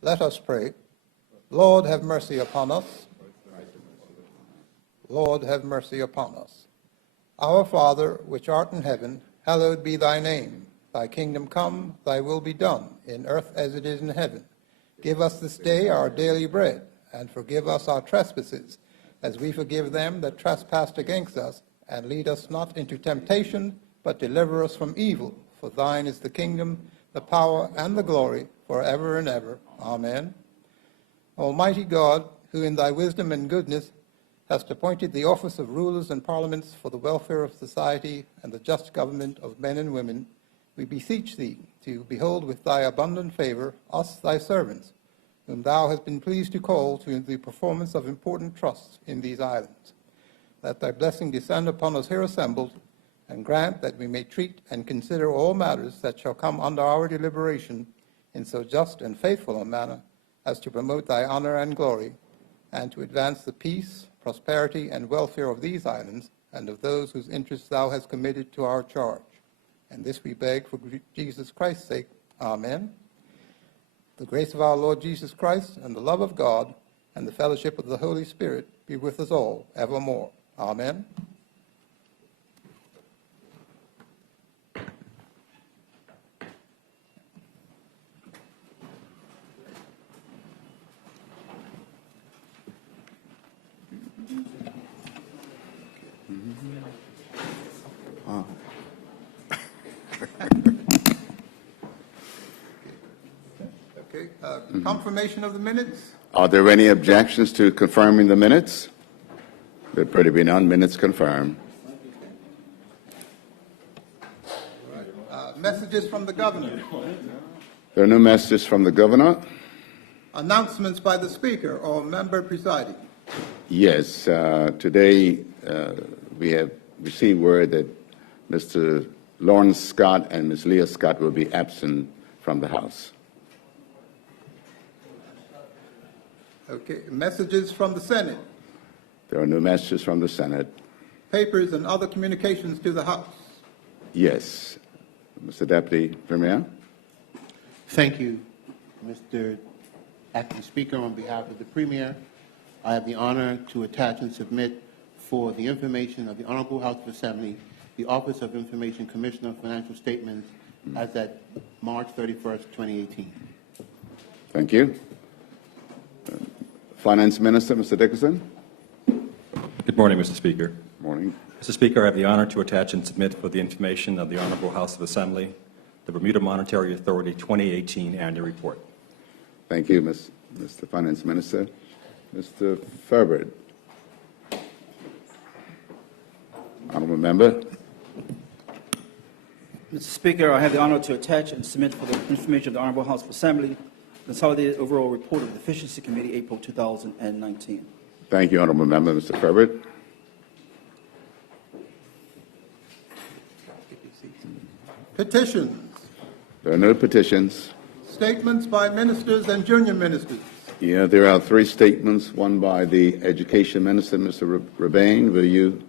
Let us pray. Lord, have mercy upon us. Lord, have mercy upon us. Our Father, which art in heaven, hallowed be thy name. Thy kingdom come, thy will be done, in earth as it is in heaven. Give us this day our daily bread, and forgive us our trespasses, as we forgive them that trespass against us. And lead us not into temptation, but deliver us from evil. For thine is the kingdom, the power, and the glory, forever and ever. Amen. Almighty God, who in thy wisdom and goodness hast appointed the office of rulers and parliaments for the welfare of society and the just government of men and women, we beseech thee to behold with thy abundant favor us, thy servants, whom thou hast been pleased to call to the performance of important trusts in these islands. Let thy blessing descend upon us here assembled, and grant that we may treat and consider all matters that shall come under our deliberation in so just and faithful a manner as to promote thy honor and glory, and to advance the peace, prosperity, and welfare of these islands and of those whose interests thou hast committed to our charge. And this we beg for Jesus Christ's sake. Amen. The grace of our Lord Jesus Christ, and the love of God, and the fellowship of the Holy Spirit be with us all evermore. Amen. Confirmation of the minutes. Are there any objections to confirming the minutes? There appear to be none. Minutes confirmed. Messages from the governor. There are no messages from the governor. Announcements by the speaker or member presiding. Yes. Today we have received word that Mr. Lawrence Scott and Ms. Leah Scott will be absent from the House. Okay. Messages from the Senate. There are no messages from the Senate. Papers and other communications to the House. Yes. Mr. Deputy Premier. Thank you, Mr. Acting Speaker. On behalf of the Premier, I have the honor to attach and submit for the information of the Honorable House of Assembly the Office of Information Commissioner of Financial Statements as at March 31st, 2018. Thank you. Finance Minister, Mr. Dickerson. Good morning, Mr. Speaker. Morning. Mr. Speaker, I have the honor to attach and submit for the information of the Honorable House of Assembly the Bermuda Monetary Authority 2018 Annual Report. Thank you, Mr. Finance Minister. Mr. Ferbert. Honourable Member. Mr. Speaker, I have the honor to attach and submit for the information of the Honorable House of Assembly Consolidated Overall Report of the Efficiency Committee, April 2019. Thank you, Honourable Member. Mr. Ferbert. Petitions. There are no petitions. Statements by ministers and junior ministers. Yeah, there are three statements, one by the Education Minister, Mr. Rebane. Will you?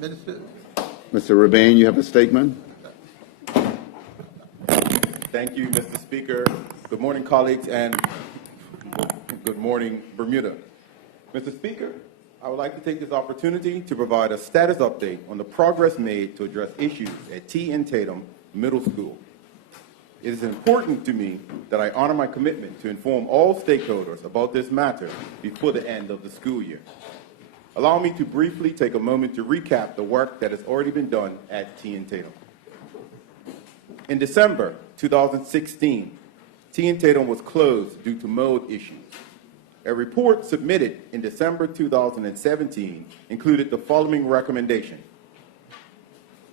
Minister. Mr. Rebane, you have a statement? Thank you, Mr. Speaker. Good morning, colleagues, and good morning, Bermuda. Mr. Speaker, I would like to take this opportunity to provide a status update on the progress made to address issues at T.N. Tatum Middle School. It is important to me that I honor my commitment to inform all stakeholders about this matter before the end of the school year. Allow me to briefly take a moment to recap the work that has already been done at T.N. Tatum. In December 2016, T.N. Tatum was closed due to mold issues. A report submitted in December 2017 included the following recommendation,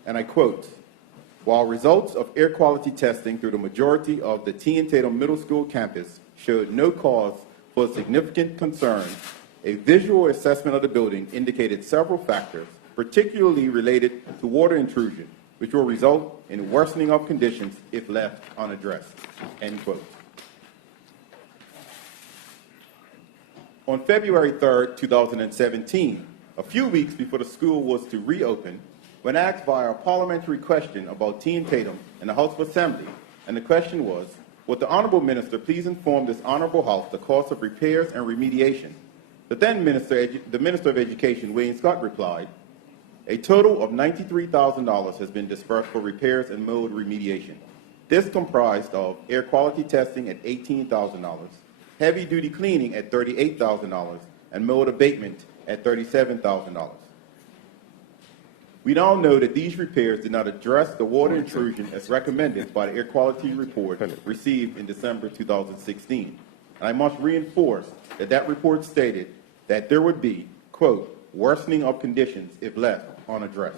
and I quote, "While results of air quality testing through the majority of the T.N. Tatum Middle School campus showed no cause for significant concern, a visual assessment of the building indicated several factors, particularly related to water intrusion, which will result in worsening of conditions if left unaddressed." End quote. On February 3rd, 2017, a few weeks before the school was to reopen, when asked via a parliamentary question about T.N. Tatum in the House of Assembly, and the question was, Would the Honorable Minister please inform this Honorable House the cost of repairs and remediation? The Minister of Education, Wayne Scott, replied, a total of $93,000 has been disbursed for repairs and mold remediation. This comprised of air quality testing at $18,000, heavy-duty cleaning at $38,000, and mold abatement at $37,000. We now know that these repairs did not address the water intrusion as recommended by the air quality report received in December 2016. And I must reinforce that that report stated that there would be, quote, worsening of conditions if left unaddressed.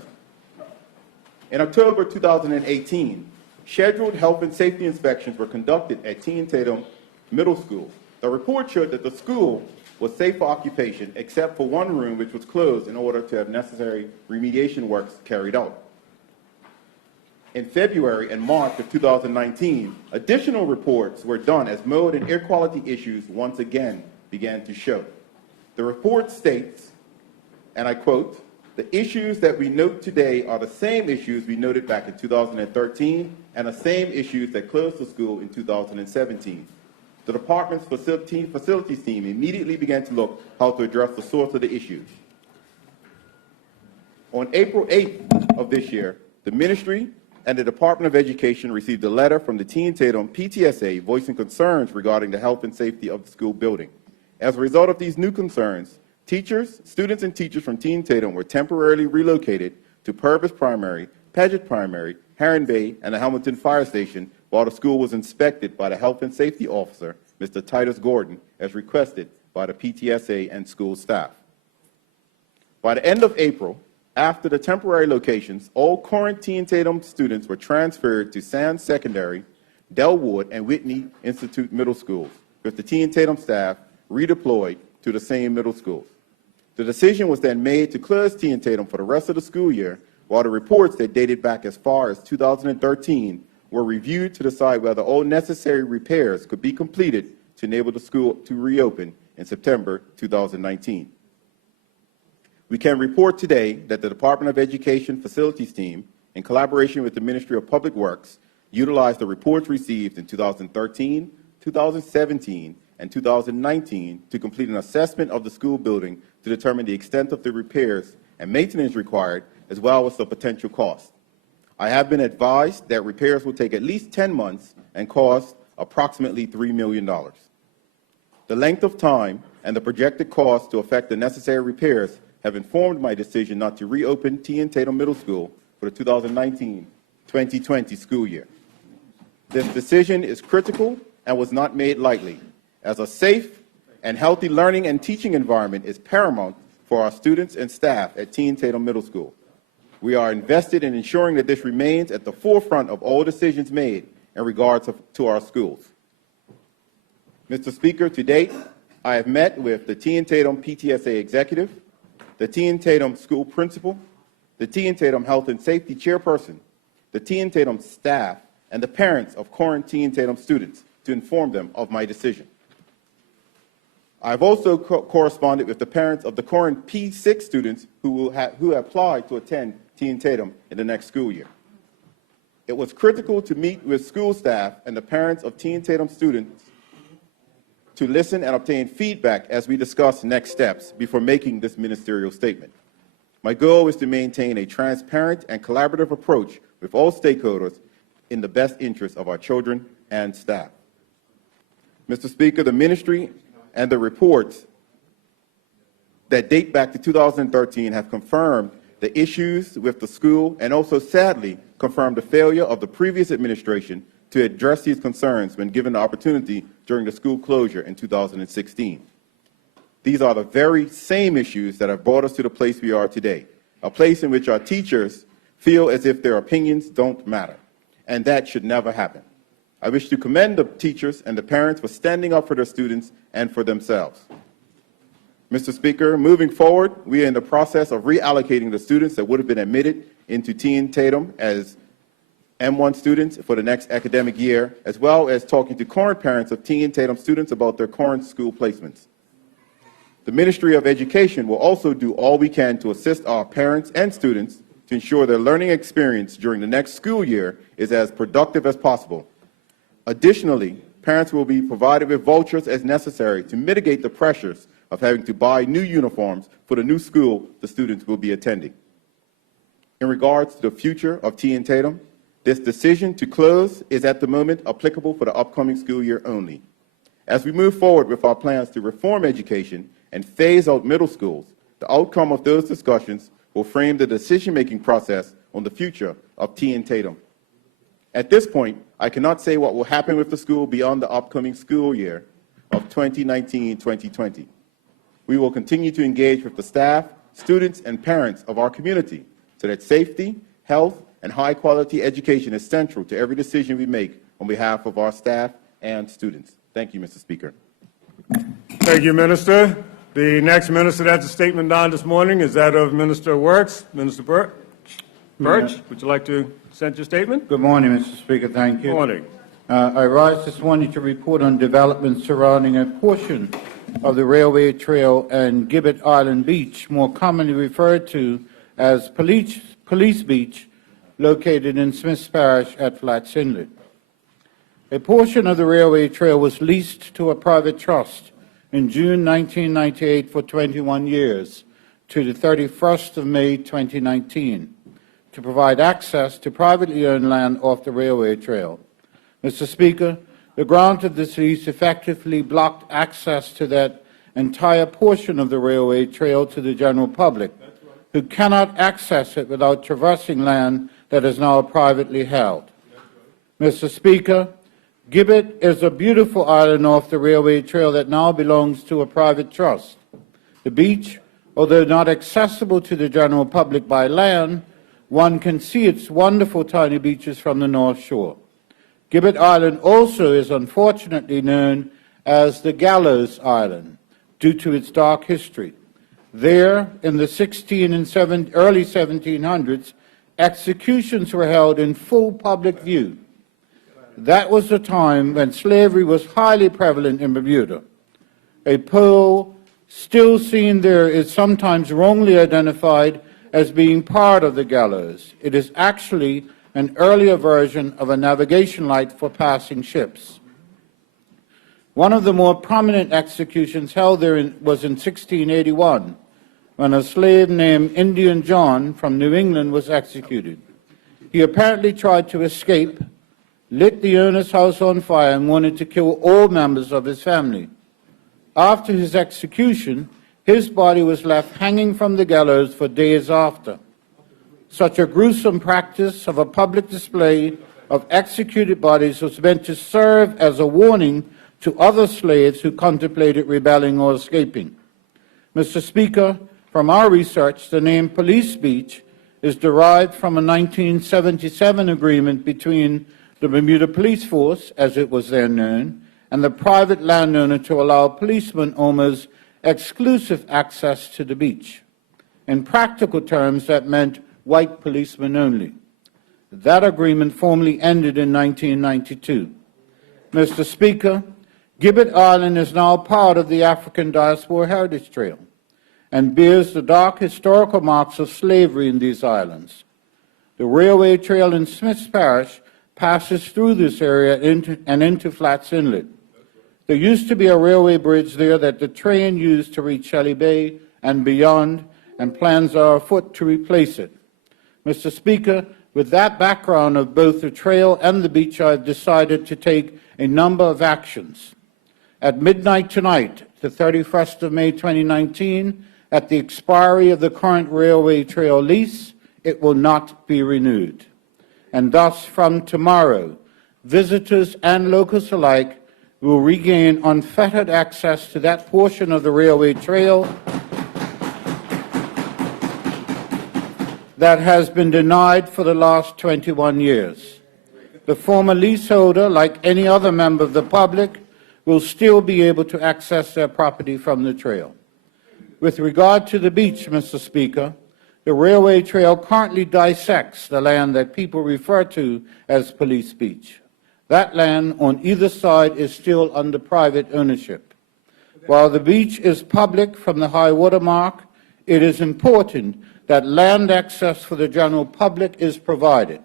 In October 2018, scheduled health and safety inspections were conducted at T. Tatum Middle School. The report showed that the school was safe for occupation except for one room which was closed in order to have necessary remediation works carried out. In February and March of 2019, additional reports were done as mold and air quality issues once again began to show. The report states, and I quote, the issues that we note today are the same issues we noted back in 2013 and the same issues that closed the school in 2017. The department's facilities team immediately began to look how to address the source of the issues. On April 8th of this year, the ministry and the Department of Education received a letter from the T. Tatum PTSA voicing concerns regarding the health and safety of the school building. As a result of these new concerns, students and teachers from T. Tatum were temporarily relocated to Purvis Primary, Paget Primary, Heron Bay, and the Hamilton Fire Station while the school was inspected by the Health and Safety Officer, Mr. Titus Gordon, as requested by the PTSA and school staff. By the end of April, after the temporary locations, all current T. Tatum students were transferred to Sands Secondary, Delwood, and Whitney Institute Middle Schools, with the T. Tatum staff redeployed to the same middle schools. The decision was then made to close T. Tatum for the rest of the school year, while the reports that dated back as far as 2013 were reviewed to decide whether all necessary repairs could be completed to enable the school to reopen in September 2019. We can report today that the Department of Education facilities team, in collaboration with the Ministry of Public Works, utilized the reports received in 2013, 2017, and 2019 to complete an assessment of the school building to determine the extent of the repairs and maintenance required, as well as the potential cost. I have been advised that repairs will take at least 10 months and cost approximately $3 million. The length of time and the projected cost to effect the necessary repairs have informed my decision not to reopen T. Tatum Middle School for the 2019-2020 school year. This decision is critical and was not made lightly, as a safe and healthy learning and teaching environment is paramount for our students and staff at T. Tatum Middle School. We are invested in ensuring that this remains at the forefront of all decisions made in regards to our schools. Mr. Speaker, to date, I have met with the T. Tatum PTSA executive, the T. Tatum school principal, the T. Tatum health and safety chairperson, the T. Tatum staff, and the parents of current T. Tatum students to inform them of my decision. I have also corresponded with the parents of the current P6 students who applied to attend T. Tatum in the next school year. It was critical to meet with school staff and the parents of T. Tatum students to listen and obtain feedback as we discuss next steps before making this ministerial statement. My goal is to maintain a transparent and collaborative approach with all stakeholders in the best interest of our children and staff. Mr. Speaker, the ministry and the reports that date back to 2013 have confirmed the issues with the school and also, sadly, confirmed the failure of the previous administration to address these concerns when given the opportunity during the school closure in 2016. These are the very same issues that have brought us to the place we are today, a place in which our teachers feel as if their opinions don't matter, and that should never happen. I wish to commend the teachers and the parents for standing up for their students and for themselves. Mr. Speaker, moving forward, we are in the process of reallocating the students that would have been admitted into T. Tatum as M1 students for the next academic year, as well as talking to current parents of T. Tatum students about their current school placements. The Ministry of Education will also do all we can to assist our parents and students to ensure their learning experience during the next school year is as productive as possible. Additionally, parents will be provided with vouchers as necessary to mitigate the pressures of having to buy new uniforms for the new school the students will be attending. In regards to the future of T and Tatum, this decision to close is at the moment applicable for the upcoming school year only. As we move forward with our plans to reform education and phase out middle schools, the outcome of those discussions will frame the decision-making process on the future of T and Tatum. At this point, I cannot say what will happen with the school beyond the upcoming school year of 2019-2020. We will continue to engage with the staff, students, and parents of our community so that safety, health, and high-quality education is central to every decision we make on behalf of our staff and students. Thank you, Mr. Speaker. Thank you, Minister. The next minister that has a statement on this morning is that of Minister of Works. Minister Birch, would you like to present your statement? Good morning, Mr. Speaker. Thank you. Good morning. I rise this morning to report on developments surrounding a portion of the railway trail and Gibbet Island Beach, more commonly referred to as Police Beach, located in Smiths Parish at Flats Inlet. A portion of the railway trail was leased to a private trust in June 1998 for 21 years to the 31st of May 2019 to provide access to privately owned land off the railway trail. Mr. Speaker, the grant of this lease effectively blocked access to that entire portion of the railway trail to the general public, who cannot access it without traversing land that is now privately held. Mr. Speaker, Gibbet is a beautiful island off the railway trail that now belongs to a private trust. The beach, although not accessible to the general public by land, one can see its wonderful tiny beaches from the North Shore. Gibbet Island also is unfortunately known as the Gallows Island due to its dark history. There, in the early 1700s, executions were held in full public view. That was the time when slavery was highly prevalent in Bermuda. A pole still seen there is sometimes wrongly identified as being part of the gallows. It is actually an earlier version of a navigation light for passing ships. One of the more prominent executions held there was in 1681, when a slave named Indian John from New England was executed. He apparently tried to escape, lit the owner's house on fire, and wanted to kill all members of his family. After his execution, his body was left hanging from the gallows for days after. Such a gruesome practice of a public display of executed bodies was meant to serve as a warning to other slaves who contemplated rebelling or escaping. Mr. Speaker, from our research, the name Police Beach is derived from a 1977 agreement between the Bermuda Police Force, as it was then known, and the private landowner to allow policemen almost exclusive access to the beach. In practical terms, that meant white policemen only. That agreement formally ended in 1992. Mr. Speaker, Gibbet Island is now part of the African Diaspora Heritage Trail and bears the dark historical marks of slavery in these islands. The railway trail in Smiths Parish passes through this area and into Flats Inlet. There used to be a railway bridge there that the train used to reach Shelley Bay and beyond, and plans are afoot to replace it. Mr. Speaker, with that background of both the trail and the beach, I have decided to take a number of actions. At midnight tonight, the 31st of May 2019, at the expiry of the current railway trail lease, it will not be renewed. And thus, from tomorrow, visitors and locals alike will regain unfettered access to that portion of the railway trail that has been denied for the last 21 years. The former leaseholder, like any other member of the public, will still be able to access their property from the trail. With regard to the beach, Mr. Speaker, the railway trail currently dissects the land that people refer to as Police Beach. That land on either side is still under private ownership. While the beach is public from the high water mark, it is important that land access for the general public is provided.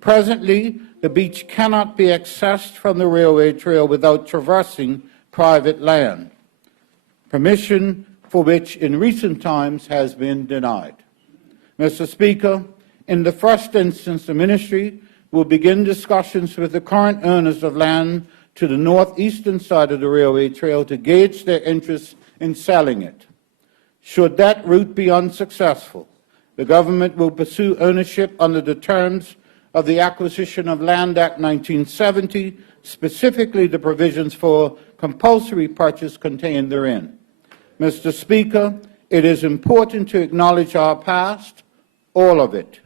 Presently, the beach cannot be accessed from the railway trail without traversing private land, permission for which in recent times has been denied. Mr. Speaker, in the first instance, the Ministry will begin discussions with the current owners of land to the northeastern side of the railway trail to gauge their interest in selling it. Should that route be unsuccessful, the government will pursue ownership under the terms of the Acquisition of Land Act 1970, specifically the provisions for compulsory purchase contained therein. Mr. Speaker, it is important to acknowledge our past, all of it.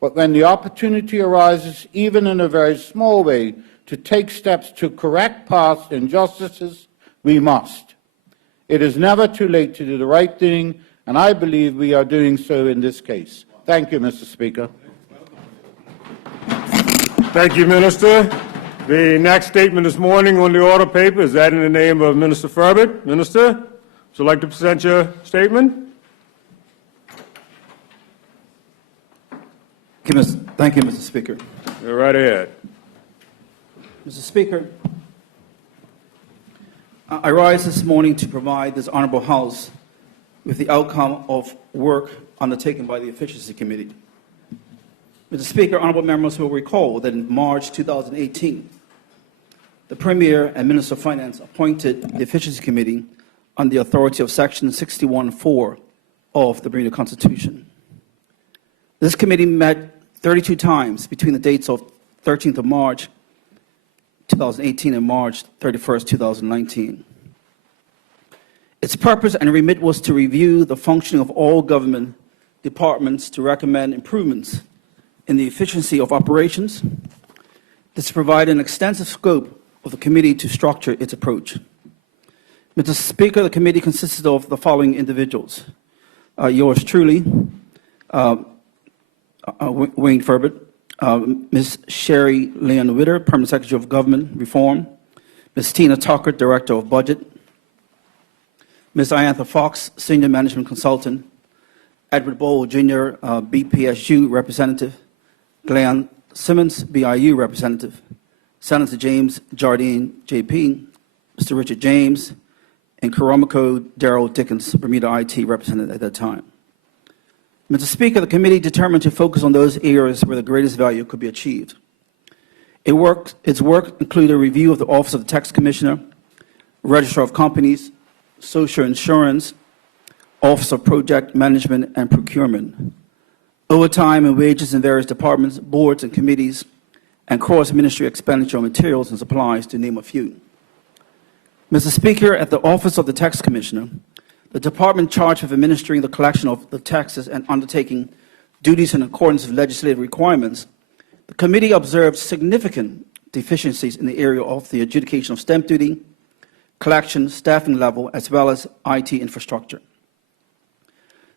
But when the opportunity arises, even in a very small way, to take steps to correct past injustices, we must. It is never too late to do the right thing, and I believe we are doing so in this case. Thank you, Mr. Speaker. Thank you, Minister. The next statement this morning on the order paper is that in the name of Minister Furbert. Minister, would you like to present your statement? Thank you, Mr. Speaker. Go right ahead. Mr. Speaker, I rise this morning to provide this Honorable House with the outcome of work undertaken by the Efficiency Committee. Mr. Speaker, honorable members will recall that in March 2018, the Premier and Minister of Finance appointed the Efficiency Committee on the authority of Section 61(4) of the Bermuda Constitution. This committee met 32 times between the dates of 13th of March 2018 and March 31st, 2019. Its purpose and remit was to review the functioning of all government departments to recommend improvements in the efficiency of operations. This provided an extensive scope of the committee to structure its approach. Mr. Speaker, the committee consisted of the following individuals. Yours truly, Wayne Furbert, Ms. Sherry Leon Witter, Permanent Secretary of Government Reform, Ms. Tina Tucker, Director of Budget, Ms. Iantha Fox, Senior Management Consultant, Edward Bowl, Jr., BPSU Representative, Glenn Simmons, BIU Representative, Senator James Jardine, JP, Mr. Richard James, and Karamako Darrell Dickens, Bermuda IT Representative at that time. Mr. Speaker, the committee determined to focus on those areas where the greatest value could be achieved. Its work included a review of the Office of the Tax Commissioner, Registrar of Companies, Social Insurance, Office of Project Management and Procurement, overtime and wages in various departments, boards and committees, and cross-ministry expenditure on materials and supplies, to name a few. Mr. Speaker, at the Office of the Tax Commissioner, the department charged with administering the collection of the taxes and undertaking duties in accordance with legislative requirements, the committee observed significant deficiencies in the area of the adjudication of stamp duty, collection, staffing level, as well as IT infrastructure.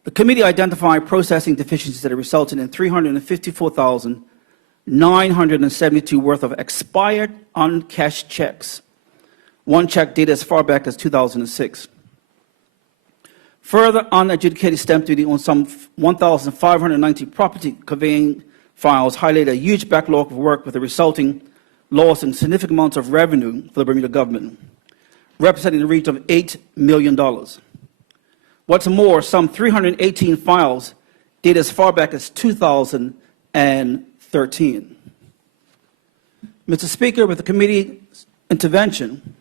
The committee identified processing deficiencies that resulted in $354,972 worth of expired uncashed checks, one check dated as far back as 2006. Further unadjudicated stamp duty on some 1,590 property conveying files highlighted a huge backlog of work with a resulting loss in significant amounts of revenue for the Bermuda government, representing the region of $8 million. What's more, some 318 files dated as far back as 2013. Mr. Speaker, with the committee's intervention,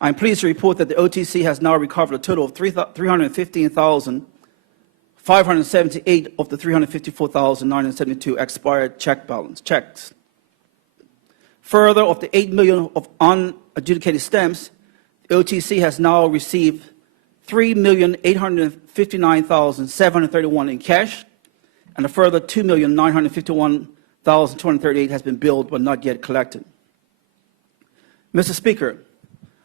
I'm pleased to report that the OTC has now recovered a total of 315,578 of the 354,972 expired checks. Further, of the $8 million of unadjudicated stamps, the OTC has now received $3,859,731 in cash, and a further $2,951,238 has been billed but not yet collected. Mr. Speaker,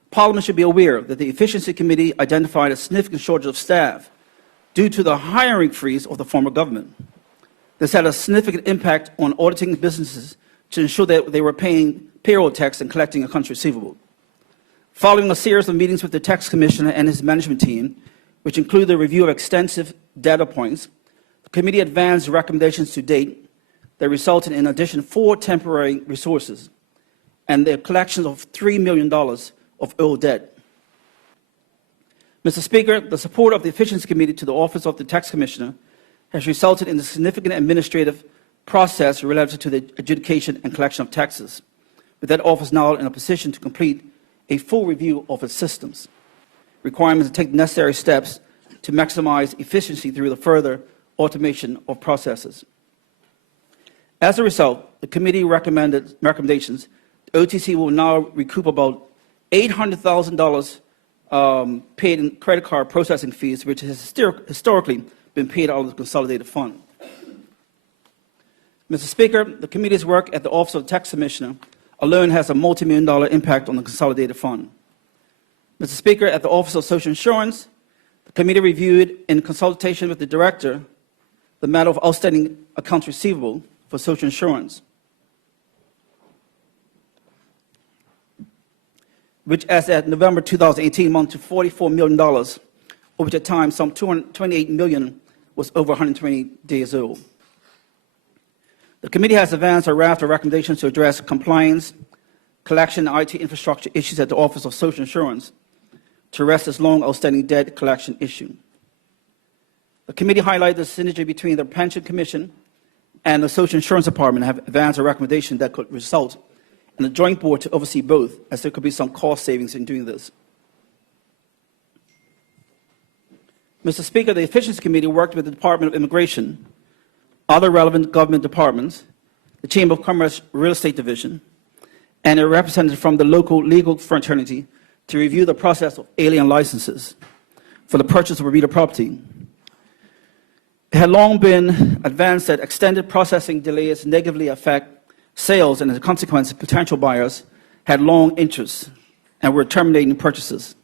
Parliament should be aware that the Efficiency Committee identified a significant shortage of staff due to the hiring freeze of the former government. This had a significant impact on auditing businesses to ensure that they were paying payroll tax and collecting accounts receivable. Following a series of meetings with the Tax Commissioner and his management team, which included a review of extensive data points, the committee advanced recommendations to date, that resulted in addition 4 temporary resources and the collection of $3 million of old debt. Mr. Speaker, the support of the Efficiency Committee to the Office of the Tax Commissioner has resulted in a significant administrative process related to the adjudication and collection of taxes, with that office now in a position to complete a full review of its systems, requirements to take necessary steps to maximize efficiency through the further automation of processes. As a result, the committee recommendations, the OTC will now recoup about $800,000 paid in credit card processing fees, which has historically been paid out of the consolidated fund. Mr. Speaker, the committee's work at the Office of the Tax Commissioner alone has a multi-million-dollar impact on the consolidated fund. Mr. Speaker, at the Office of Social Insurance, the committee reviewed in consultation with the Director the matter of outstanding accounts receivable for social insurance, which as at November 2018 amounted to $44 million, of which at times some $228 million was over 120 days old. The committee has advanced a raft of recommendations to address compliance, collection, and IT infrastructure issues at the Office of Social Insurance to arrest this long outstanding debt collection issue. The committee highlighted the synergy between the Pension Commission and the Social Insurance Department and have advanced a recommendation that could result in a joint board to oversee both, as there could be some cost savings in doing this. Mr. Speaker, the Efficiency Committee worked with the Department of Immigration, other relevant government departments, the Chamber of Commerce Real Estate Division, and a representative from the local legal fraternity to review the process of alien licenses for the purchase of Bermuda property. It had long been advanced that extended processing delays negatively affect sales, and as a consequence, potential buyers had long interests and were terminating purchases.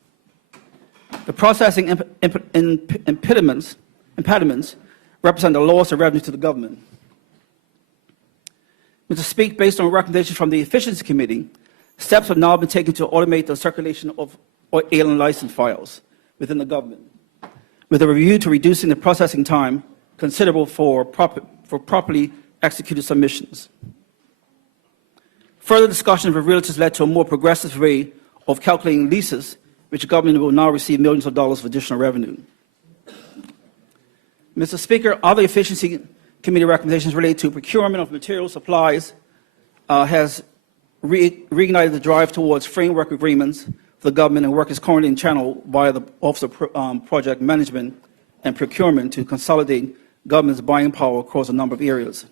The processing impediments represent a loss of revenue to the government. Mr. Speaker, based on recommendations from the Efficiency Committee, steps have now been taken to automate the circulation of alien license files within the government, with a review to reducing the processing time considerable for properly executed submissions. Further discussion with realtors led to a more progressive way of calculating leases, which the government will now receive millions of dollars of additional revenue. Mr. Speaker, other Efficiency Committee recommendations related to procurement of materials, supplies, has reignited the drive towards framework agreements for the government, and work is currently in channel via the Office of Project Management and Procurement to consolidate government's buying power across a number of areas.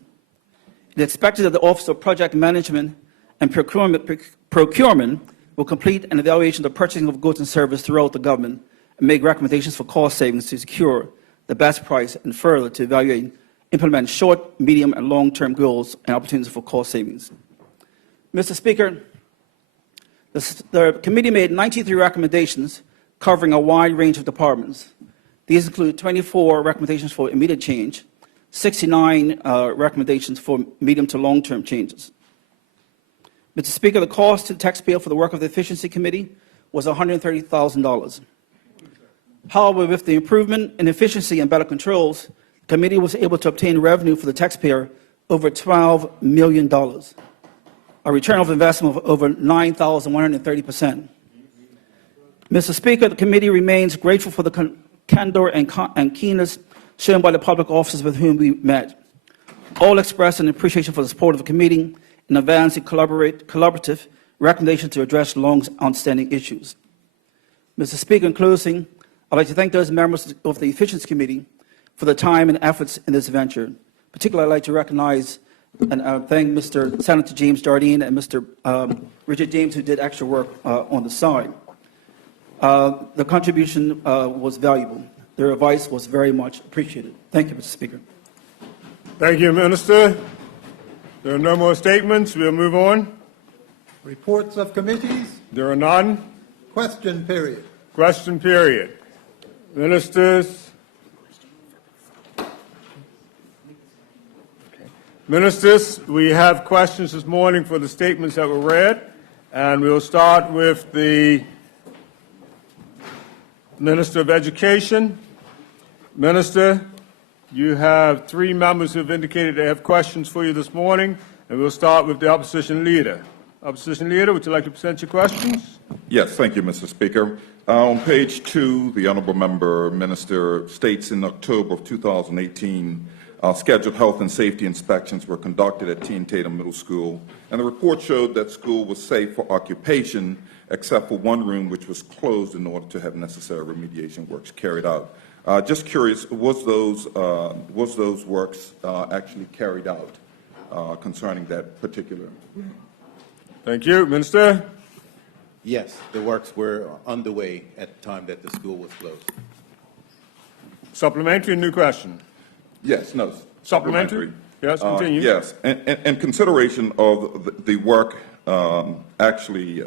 It is expected that the Office of Project Management and Procurement will complete an evaluation of the purchasing of goods and services throughout the government and make recommendations for cost savings to secure the best price, and further to evaluate, implement short, medium, and long-term goals and opportunities for cost savings. Mr. Speaker, the committee made 93 recommendations covering a wide range of departments. These include 24 recommendations for immediate change, 69 recommendations for medium to long-term changes. Mr. Speaker, the cost to the taxpayer for the work of the Efficiency Committee was $130,000. However, with the improvement in efficiency and better controls, the committee was able to obtain revenue for the taxpayer over $12 million, a return of investment of over 9,130%. Mr. Speaker, the committee remains grateful for the candor and keenness shown by the public officers with whom we met. All express an appreciation for the support of the committee in advancing collaborative recommendations to address long outstanding issues. Mr. Speaker, in closing, I'd like to thank those members of the Efficiency Committee for the time and efforts in this venture. Particularly, I'd like to recognize and thank Mr. Senator James Jardine and Mr. Richard James, who did extra work on the side. The contribution was valuable. Their advice was very much appreciated. Thank you, Mr. Speaker. Thank you, Minister. There are no more statements. We'll move on. Reports of committees. There are none. Question period. Question period. Ministers. Ministers, we have questions this morning for the statements that were read, and we'll start with the Minister of Education. Minister, You have three members who have indicated they have questions for you this morning, and we'll start with the opposition leader. Opposition leader, would you like to present your questions? Yes, thank you, Mr. Speaker. On page 2, the Honourable Member Minister states in October of 2018, scheduled health and safety inspections were conducted at T. and Tatum Middle School, and the report showed that school was safe for occupation, except for one room which was closed in order to have necessary remediation works carried out. Just curious, was those works actually carried out concerning that particular room? Thank you. Minister? Yes, the works were underway at the time that the school was closed. Supplementary, new question. Yes, no. Supplementary? Yes, continue. Yes, and consideration of the work actually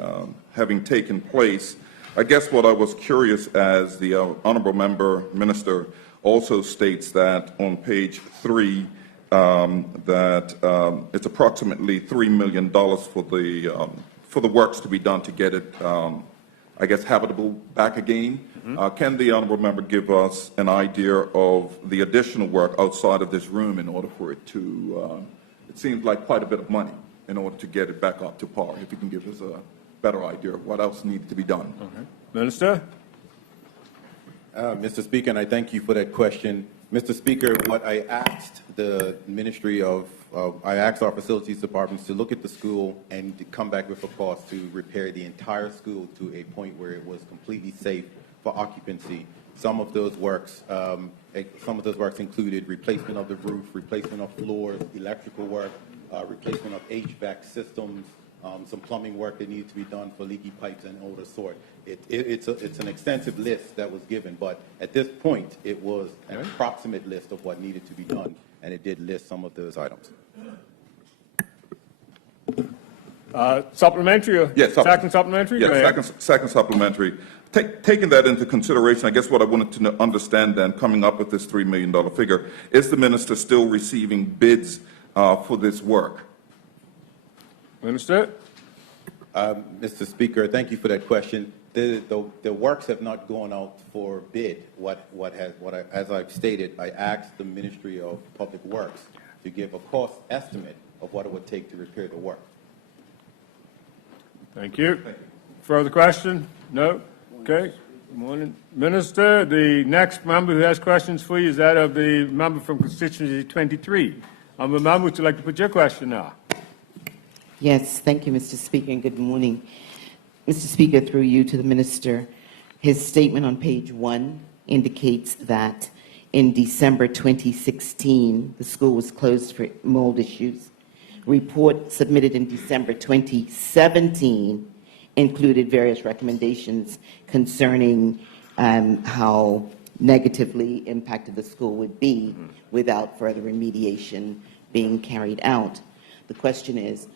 having taken place, I guess what I was curious as the Honourable Member Minister also states that on page 3 that it's approximately $3 million for the works to be done to get it, I guess, habitable back again. Can the Honourable Member give us an idea of the additional work outside of this room in order for it to, it seems like quite a bit of money in order to get it back up to par, if you can give us a better idea of what else needs to be done. Okay. Minister? Mr. Speaker, and I thank you for that question. Mr. Speaker, what I asked the Ministry of, I asked our facilities departments to look at the school and to come back with a cost to repair the entire school to a point where it was completely safe for occupancy. Some of those works included replacement of the roof, replacement of floors, electrical work, replacement of HVAC systems, some plumbing work that needed to be done for leaky pipes and all the sort. It's an extensive list that was given, but at this point, it was an approximate list of what needed to be done, and it did list some of those items. Supplementary? Or Yes, second supplementary? Go ahead. Yes, second supplementary. Taking that into consideration, I guess what I wanted to understand then, coming up with this $3 million figure, is the minister still receiving bids for this work? Minister? Mr. Speaker, thank you for that question. The works have not gone out for bid. As I've stated, I asked the Ministry of Public Works to give a cost estimate of what it would take to repair the work. Thank you. Further question? No? Okay. Good morning. Minister, the next member who has questions for you is that of the member from constituency 23. Member, would you like to put your question now? Yes, thank you, Mr. Speaker, and good morning. Mr. Speaker, through you to the Minister, his statement on page 1 indicates that in December 2016, the school was closed for mold issues. Report submitted in December 2017 included various recommendations concerning how negatively impacted the school would be without further remediation being carried out. The question is,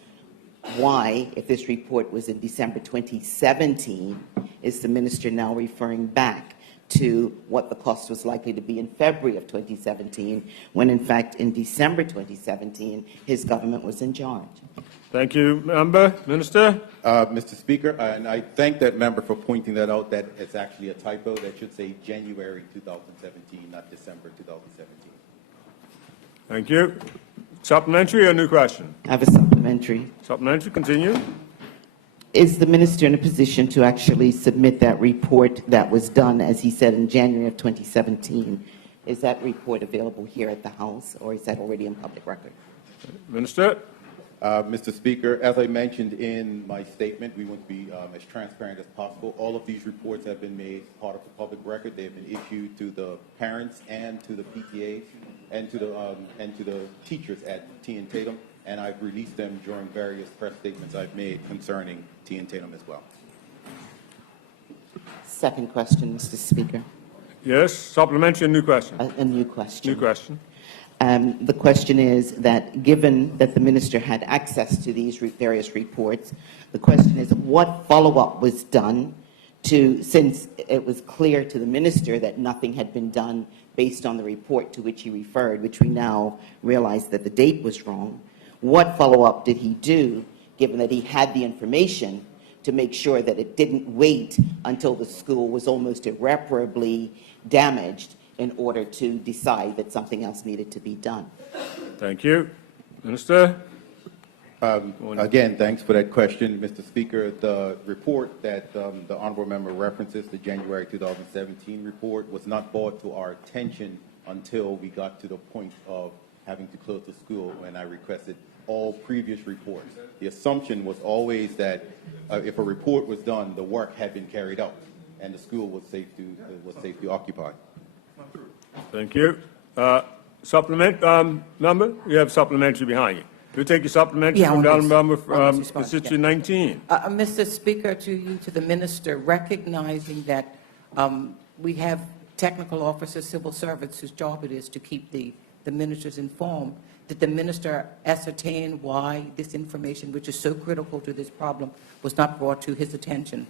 why, if this report was in December 2017, is the minister now referring back to what the cost was likely to be in February of 2017, when in fact in December 2017 his government was in charge? Thank you, member. Minister? Mr. Speaker, and I thank that member for pointing that out, that it's actually a typo. That should say January 2017, not December 2017. Thank you. Supplementary or new question? I have a supplementary. Supplementary, continue. Is the minister in a position to actually submit that report that was done, as he said, in January of 2017? Is that report available here at the House, or is that already in public record? Minister? Mr. Speaker, as I mentioned in my statement, we want to be as transparent as possible. All of these reports have been made part of the public record. They have been issued to the parents and to the PTAs and to the teachers at T and Tatum, and I've released them during various press statements I've made concerning T and Tatum as well. Second question, Mr. Speaker. Yes, supplementary and new question. A new question. New question. The question is that given that the minister had access to these various reports, the question is what follow-up was done since it was clear to the minister that nothing had been done based on the report to which he referred, which we now realize that the date was wrong. What follow-up did he do, given that he had the information, to make sure that it didn't wait until the school was almost irreparably damaged in order to decide that something else needed to be done. Thank you. Minister? Again, thanks for that question, Mr. Speaker. The report that the honorable member references, the January 2017 report, was not brought to our attention until we got to the point of having to close the school, when I requested all previous reports. The assumption was always that if a report was done, the work had been carried out, and the school was safe to occupy. Thank you. Supplement, member? You have supplementary behind you. You take your supplementary Yeah, from I the want member to from respond, constituency yeah. 19. Mr. Speaker, to you, to the minister, recognizing that we have technical officers, civil servants, whose job it is to keep the ministers informed, did the minister ascertain why this information, which is so critical to this problem, was not brought to his attention?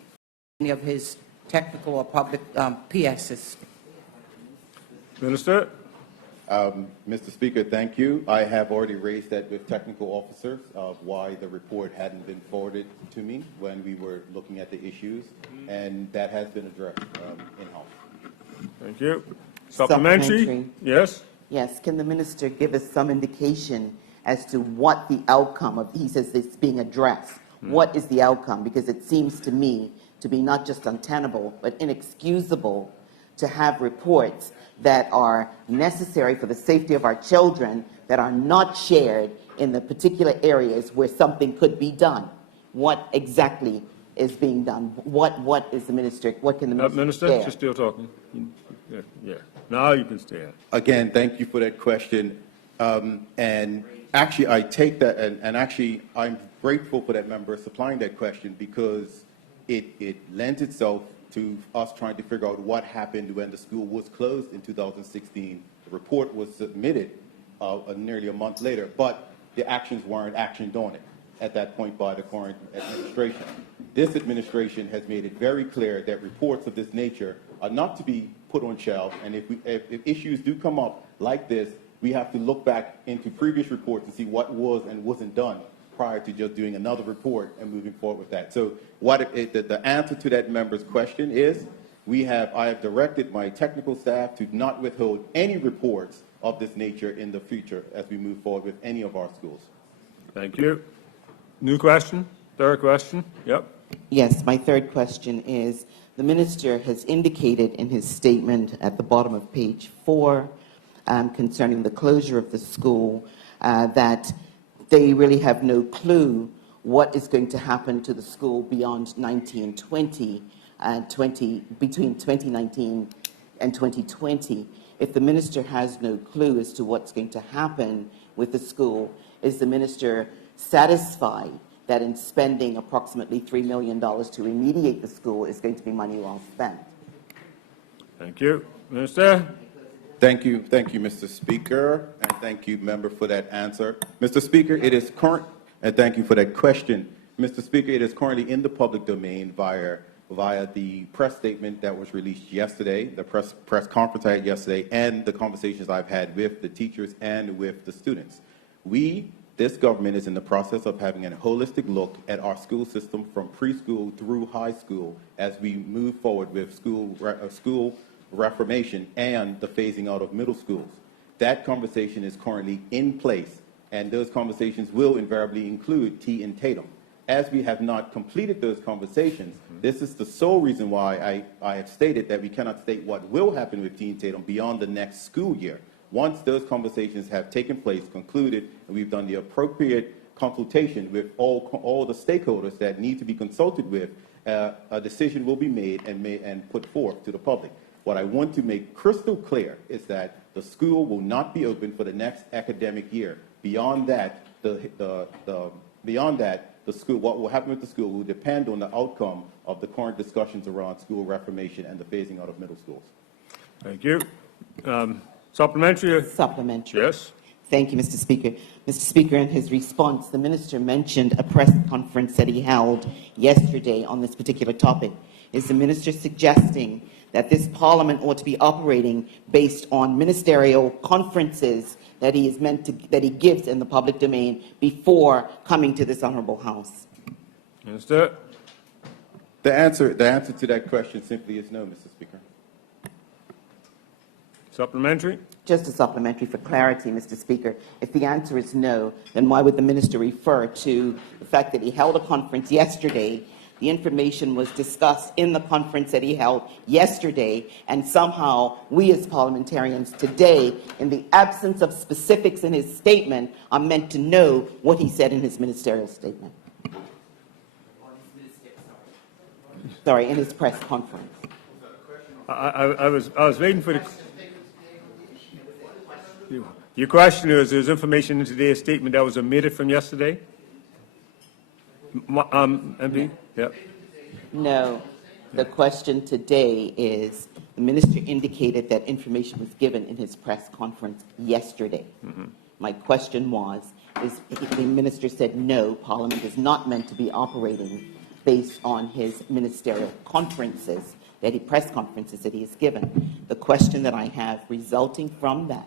Any of his technical or public PSs? Minister? Mr. Speaker, thank you. I have already raised that with technical officers of why the report hadn't been forwarded to me when we were looking at the issues, and that has been addressed in-house. Thank you. Supplementary? Yes? Yes, can the minister give us some indication as to what the outcome of, he says it's being addressed, what is the outcome? Because it seems to me to be not just untenable, but inexcusable to have reports that are necessary for the safety of our children that are not shared in the particular areas where something could be done. What exactly is being done? What is the minister, what can the minister Minister, share? she's still talking. Yeah. Now you can stand. Again, thank you for that question. And actually, I take that, and actually, I'm grateful for that member supplying that question, because it lends itself to us trying to figure out what happened when the school was closed in 2016. The report was submitted nearly a month later, but the actions weren't actioned on it at that point by the current administration. This administration has made it very clear that reports of this nature are not to be put on shelves, and if issues do come up like this, we have to look back into previous reports and see what was and wasn't done prior to just doing another report and moving forward with that. So the answer to that member's question is, I have directed my technical staff to not withhold any reports of this nature in the future as we move forward with any of our schools. Thank you. New question? Third question? Yep. Yes, my third question is, the minister has indicated in his statement at the bottom of page 4 concerning the closure of the school that they really have no clue what is going to happen to the school beyond 1920, between 2019 and 2020. If the minister has no clue as to what's going to happen with the school, is the minister satisfied that in spending approximately $3 million to remediate the school is going to be money well spent? Thank you. Minister? Thank you, Mr. Speaker, and thank you, member, for that answer. Mr. Speaker, it is current, and thank you for that question. Mr. Speaker, it is currently in the public domain via the press statement that was released yesterday, the press conference I had yesterday, and the conversations I've had with the teachers and with the students. This government is in the process of having a holistic look at our school system from preschool through high school as we move forward with school reformation and the phasing out of middle schools. That conversation is currently in place, and those conversations will invariably include T and Tatum. As we have not completed those conversations, this is the sole reason why I have stated that we cannot state what will happen with T and Tatum beyond the next school year. Once those conversations have taken place, concluded, and we've done the appropriate consultation with all the stakeholders that need to be consulted with, a decision will be made and put forth to the public. What I want to make crystal clear is that the school will not be open for the next academic year. Beyond that, the school, what will happen with the school will depend on the outcome of the current discussions around school reformation and the phasing out of middle schools. Thank you. Supplementary? Supplementary. Yes. Thank you, Mr. Speaker. Mr. Speaker, in his response, the minister mentioned a press conference that he held yesterday on this particular topic. Is the minister suggesting that this parliament ought to be operating based on ministerial conferences that he gives in the public domain before coming to this honorable house? Minister? The answer to that question simply is no, Mr. Speaker. Supplementary? Just a supplementary for clarity, Mr. Speaker. If the answer is no, then why would the minister refer to the fact that he held a conference yesterday? The information was discussed in the conference that he held yesterday, and somehow we as parliamentarians today, in the absence of specifics in his statement, are meant to know what he said in his ministerial statement. Sorry, in his press conference. I was waiting for the... Your question is, there's information in today's statement that was omitted from yesterday? MP? Yeah. No. The question today is, the minister indicated that information was given in his press conference yesterday. My question was, the minister said no, Parliament is not meant to be operating based on his ministerial conferences, press conferences that he has given. The question that I have resulting from that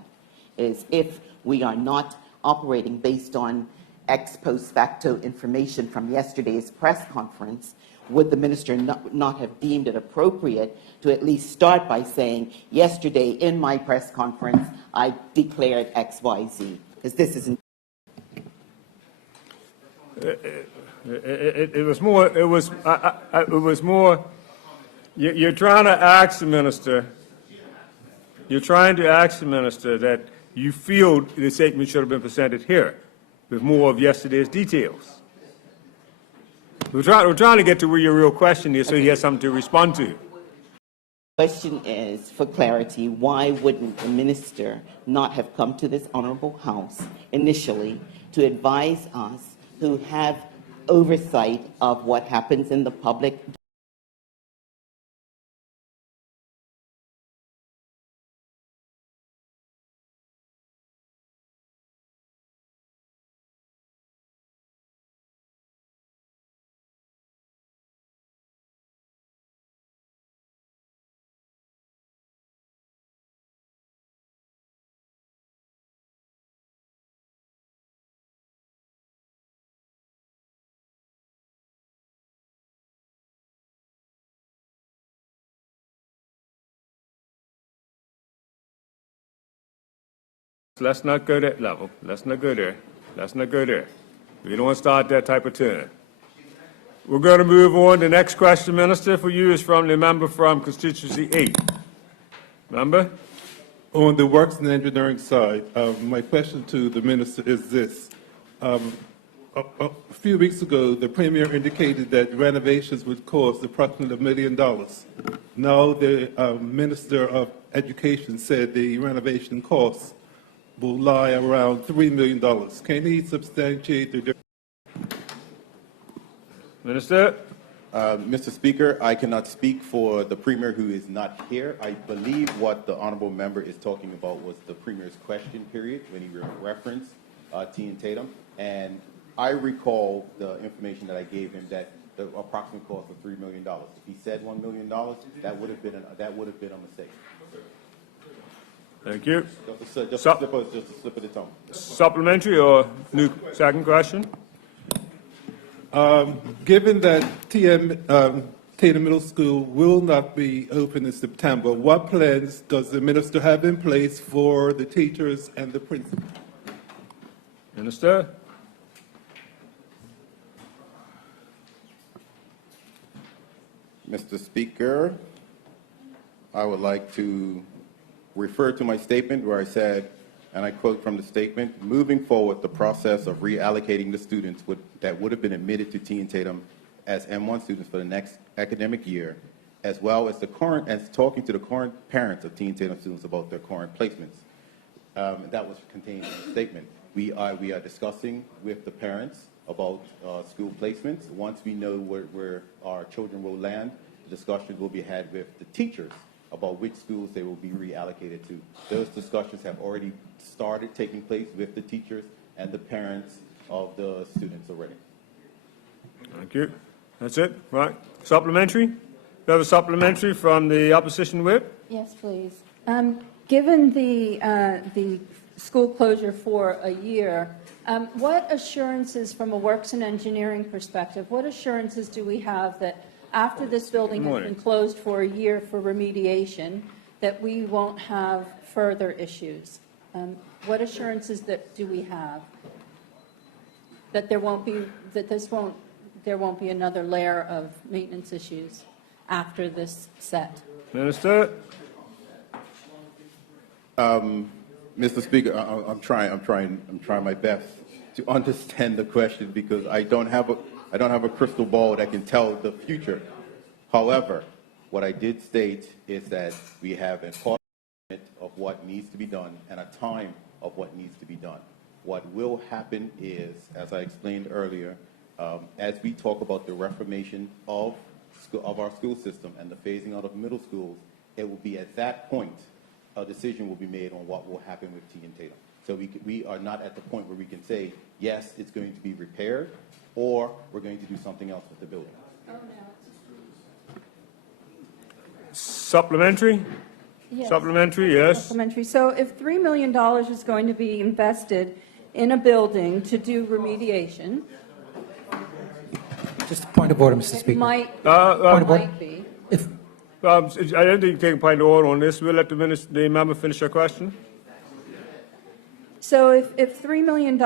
is, if we are not operating based on ex post facto information from yesterday's press conference, would the minister not have deemed it appropriate to at least start by saying, yesterday in my press conference, I declared X, Y, Z? Because this isn't. It was more, you're trying to ask the minister, that you feel the statement should have been presented here with more of yesterday's details. We're trying to get to where your real question is, so he has something to respond to. The question is, for clarity, why wouldn't the minister not have come to this honorable House initially to advise us who have oversight of what happens in the public? Let's not go that level. Let's not go there. We don't want to start that type of turn. We're going to move on. The next question, Minister, for you is from the member from constituency 8. Member? On the works and engineering side, my question to the minister is this. A few weeks ago, the Premier indicated that renovations would cost approximately $1 million. Now the Minister of Education said the renovation costs will lie around $3 million. Can he substantiate the difference? Minister? Mr. Speaker, I cannot speak for the Premier who is not here. I believe what the honorable member is talking about was the Premier's question period when he referenced T and Tatum. And I recall the information that I gave him, that the approximate cost was $3 million. If he said $1 million, that would have been a mistake. Thank you. Just a slip of the tongue. Supplementary or new second question? Given that Tatum Middle School will not be open in September, what plans does the minister have in place for the teachers and the principals? Minister? Mr. Speaker, I would like to refer to my statement where I said, and I quote from the statement, moving forward, the process of reallocating the students that would have been admitted to T and Tatum as M1 students for the next academic year, as well as talking to the current parents of T and Tatum students about their current placements. That was contained in the statement. We are discussing with the parents about school placements. Once we know where our children will land, the discussions will be had with the teachers about which schools they will be reallocated to. Those discussions have already started taking place with the teachers and the parents of the students already. Thank you. That's it, right? Supplementary? We have a supplementary from the opposition whip? Yes, please. Given the school closure for a year, what assurances from a works and engineering perspective, what assurances do we have that after this building has been closed for a year for remediation, that we won't have further issues? What assurances do we have that there won't be another layer of maintenance issues after this set? Minister? Mr. Speaker, I'm trying my best to understand the question because I don't have a crystal ball that can tell the future. However, what I did state is that we have a cost estimate of what needs to be done and a time of what needs to be done. What will happen is, as I explained earlier, as we talk about the reformation of our school system and the phasing out of middle schools, it will be at that point a decision will be made on what will happen with T and Tatum. So we are not at the point where we can say, yes, it's going to be repaired, or we're going to do something else with the building. Supplementary? Yes. Supplementary, yes. Supplementary. So if $3 million is going to be invested in a building to do remediation, Just a point of order, Mr. it Speaker. might be. I don't think you take a point of order on this. We'll let the member finish her question. So if $3 million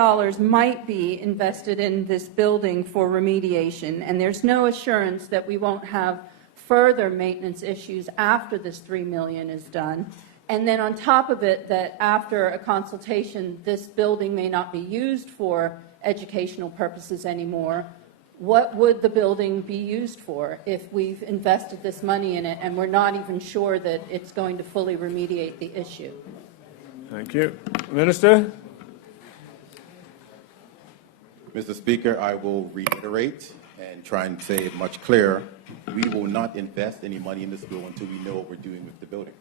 might be invested in this building for remediation, and there's no assurance that we won't have further maintenance issues after this $3 million is done, and then on top of it, that after a consultation, this building may not be used for educational purposes anymore, what would the building be used for if we've invested this money in it and we're not even sure that it's going to fully remediate the issue? Thank you. Minister? Mr. Speaker, I will reiterate and try and say it much clearer. We will not invest any money in the school until we know what we're doing with the building.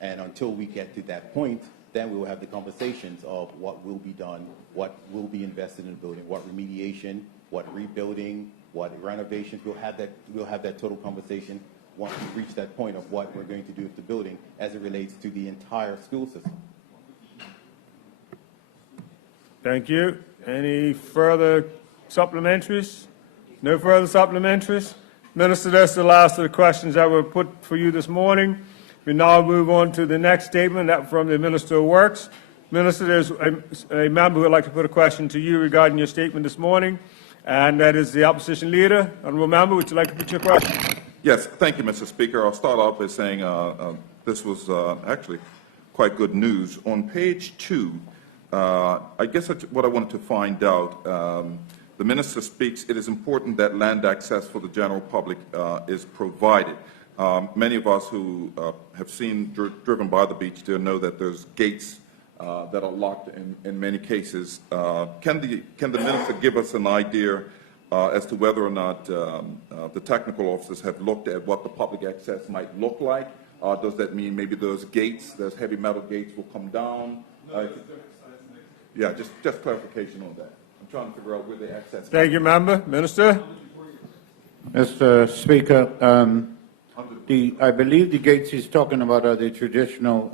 And until we get to that point, then we will have the conversations of what will be done, what will be invested in the building, what remediation, what rebuilding, what renovations. We'll have that total conversation once we reach that point of what we're going to do with the building as it relates to the entire school system. Thank you. Any further supplementaries? No further supplementaries? Minister, that's the last of the questions that were put for you this morning. We now move on to the next statement, that from the Minister of Works. Minister, there's a member who would like to put a question to you regarding your statement this morning, and that is the opposition leader. Honourable member, would you like to put your question? Yes, thank you, Mr. Speaker. I'll start off by saying this was actually quite good news. On page 2, I guess what I wanted to find out, the minister speaks, it is important that land access for the general public is provided. Many of us who have driven by the beach there know that there's gates that are locked in many cases. Can the minister give us an idea as to whether or not the technical officers have looked at what the public access might look like? Does that mean maybe those gates, those heavy metal gates will come down? Yeah, just clarification on that. I'm trying to figure out where the access. Thank you, member. Minister? Mr. Speaker, I believe the gates he's talking about are the traditional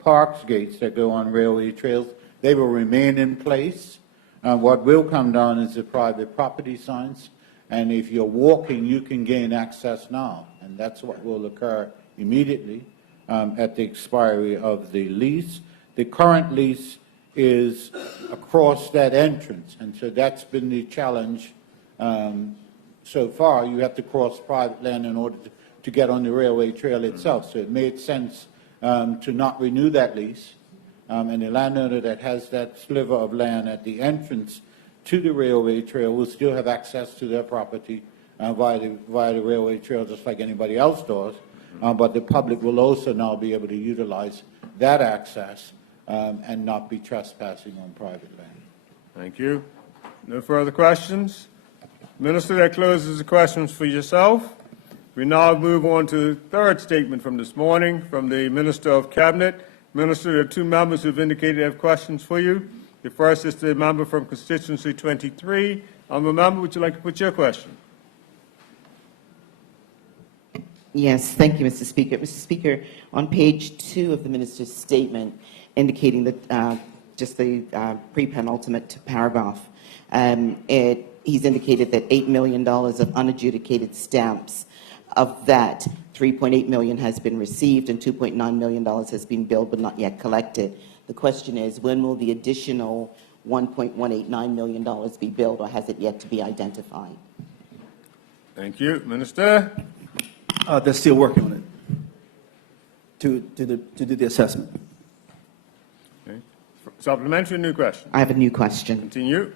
parks gates that go on railway trails. They will remain in place. What will come down is the private property signs, and if you're walking, you can gain access now, and that's what will occur immediately at the expiry of the lease. The current lease is across that entrance, and so that's been the challenge so far. You have to cross private land in order to get on the railway trail itself, so it made sense to not renew that lease, and the landowner that has that sliver of land at the entrance to the railway trail will still have access to their property via the railway trail, just like anybody else does, but the public will also now be able to utilize that access and not be trespassing on private land. Thank you. No further questions? Minister, that closes the questions for yourself. We now move on to the third statement from this morning from the Minister of Cabinet. Minister, there are two members who have indicated they have questions for you. The first is the member from constituency 23. Honourable member, would you like to put your question? Yes, thank you, Mr. Speaker. Mr. Speaker, on page 2 of the minister's statement, indicating that just the pre-penultimate paragraph, he's indicated that $8 million of unadjudicated stamps Of that, $3.8 million has been received and $2.9 million has been billed but not yet collected. The question is, when will the additional $1.189 million be billed, or has it yet to be identified? Thank you. Minister? They're still working on it to do the assessment. Okay. Supplementary, new question. I have a new question. Continue.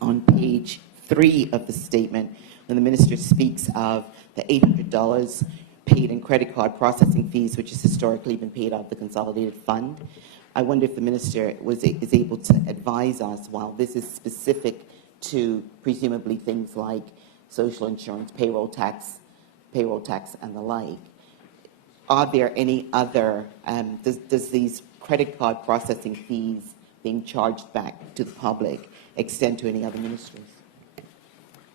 On page 3 of the statement, when the minister speaks of the $800 paid in credit card processing fees, which has historically been paid out of the consolidated fund, I wonder if the minister is able to advise us, while this is specific to presumably things like social insurance, payroll tax, and the like, are there any other, does these credit card processing fees being charged back to the public extend to any other ministries?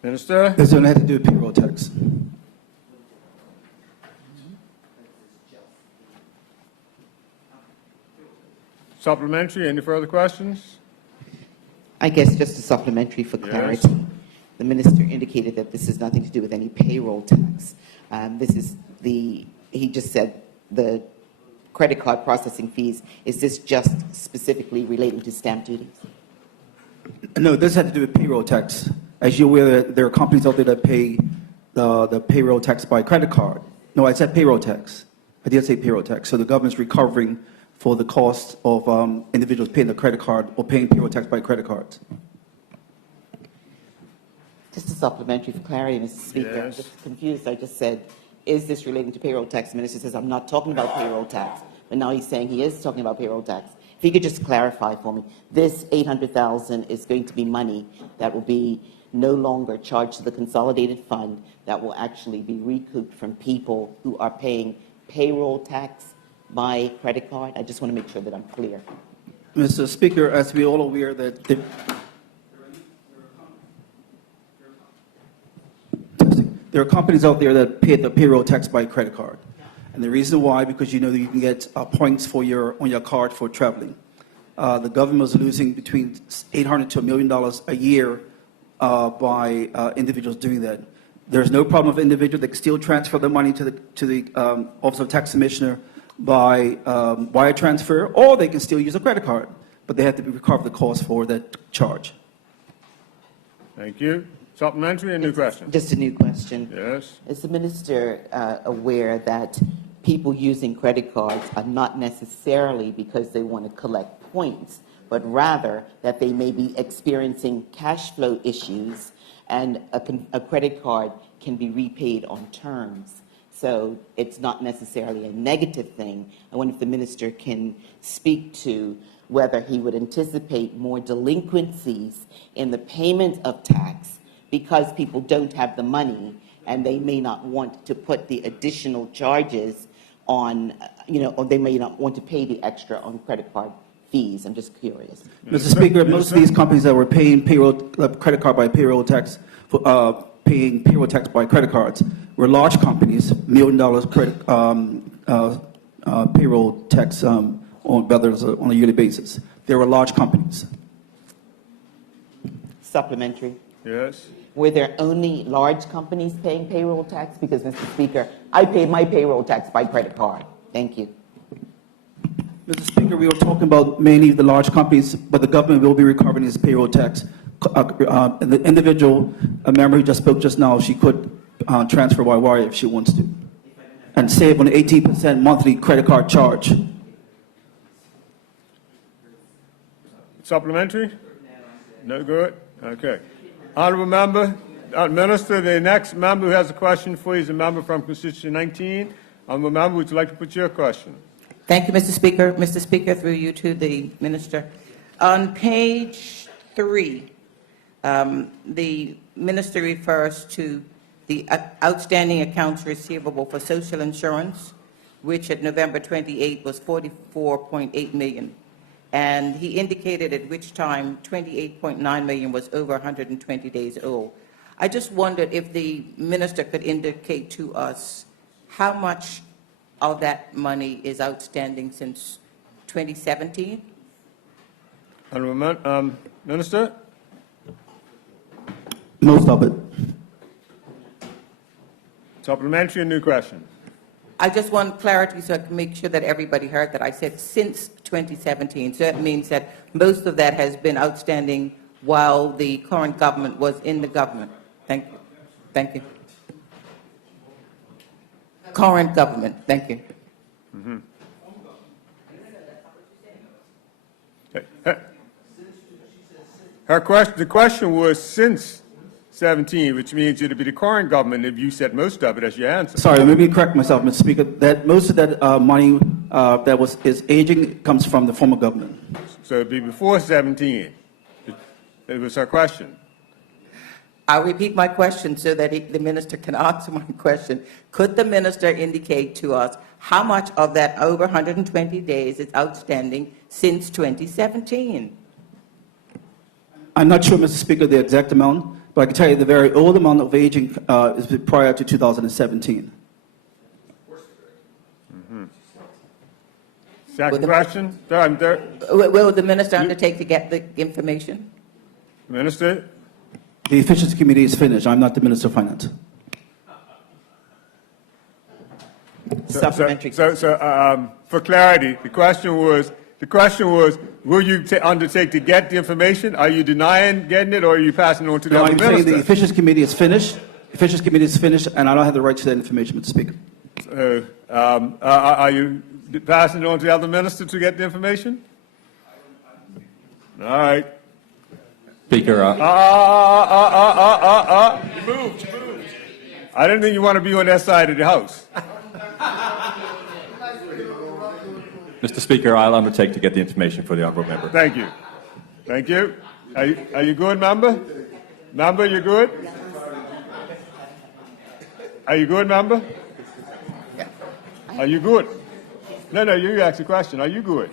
Minister? This don't have to do with payroll tax. Supplementary, any further questions? I guess just a supplementary for clarity. Yes. The minister indicated that this has nothing to do with any payroll tax. He just said the credit card processing fees. Is this just specifically relating to stamp duties? No, this had to do with payroll tax. As you're aware, there are companies out there that pay the payroll tax by credit card. No, I said payroll tax. I did say payroll tax. So the government's recovering for the cost of individuals paying the credit card or paying payroll tax by credit cards. Just a supplementary for clarity, Mr. Speaker. Yes. I'm just confused. I just said, is this relating to payroll tax? The minister says, I'm not talking about payroll tax. But now he's saying he is talking about payroll tax. If he could just clarify for me, this $800,000 is going to be money that will be no longer charged to the consolidated fund, that will actually be recouped from people who are paying payroll tax by credit card? I just want to make sure that I'm clear. Mr. Speaker, as we all aware that there are companies out there that pay the payroll tax by credit card. And the reason why, because you know that you can get points for on your card for traveling. The government was losing between $800 to $1 million a year by individuals doing that. There's no problem with individuals. They can still transfer the money to the Office of Tax Commissioner by wire transfer, or they can still use a credit card, but they have to recover the cost for that charge. Thank you. Supplementary, a new question. Just a new question. Yes. Is the minister aware that people using credit cards are not necessarily because they want to collect points, but rather that they may be experiencing cash flow issues, and a credit card can be repaid on terms? So it's not necessarily a negative thing. I wonder if the minister can speak to whether he would anticipate more delinquencies in the payment of tax because people don't have the money and they may not want to put the additional charges on, or they may not want to pay the extra on credit card fees. I'm just curious. Mr. Speaker, most of these companies that were paying credit card by payroll tax, paying payroll tax by credit cards, were large companies, $1 million credit payroll tax on a yearly basis. They were large companies. Supplementary. Yes. Were there only large companies paying payroll tax? Because, Mr. Speaker, I paid my payroll tax by credit card. Thank you. Mr. Speaker, we were talking about mainly the large companies, but the government will be recovering its payroll tax. The individual, a member who just spoke just now, she could transfer by wire if she wants to, and save on an 18% monthly credit card charge. Supplementary? No good? Okay. Honourable member, Minister, the next member who has a question for you is a member from constituency 19. Honourable member, would you like to put your question? Thank you, Mr. Speaker. Mr. Speaker, through you to the minister. On page 3, the minister refers to the outstanding accounts receivable for social insurance, which at November 28 was $44.8 million. And he indicated at which time $28.9 million was over 120 days old. I just wondered if the minister could indicate to us how much of that money is outstanding since 2017? Honourable Minister? Most of it. Supplementary and new question. I just want clarity so I can make sure that everybody heard that I said since 2017. So it means that most of that has been outstanding while the current government was in the government. Thank you. Thank you. Current government. Thank you. Mm-hmm. The question was since 17, which means it would be the current government if you said most of it as your answer. Sorry, let me correct myself, Mr. Speaker. That most of that money that is aging comes from the former government. So it'd be before 17. It was her question. I'll repeat my question so that the minister can answer my question. Could the minister indicate to us how much of that over 120 days is outstanding since 2017? I'm not sure, Mr. Speaker, the exact amount, but I can tell you the very old amount of aging is prior to 2017. Mm-hmm. Second question. Will the minister undertake to get the information? Minister? The Efficiency Committee is finished. I'm not the Minister of Finance. Supplementary. For clarity, the question was, will you undertake to get the information? Are you denying getting it, or are you passing it on to the other I'm minister? saying the Efficiency Committee is finished. The Efficiency Committee is finished, and I don't have the right to that information, Mr. Speaker. Are you passing it on to the other minister to get the information? All right. Speaker, You moved. I didn't think you want to be on that side of the House. Mr. Speaker, I'll undertake to get the information for the honourable member. Thank you. Thank you. Are you good, member? Member, you good? Are you good, member? Are you good? No, you ask the question. Are you good?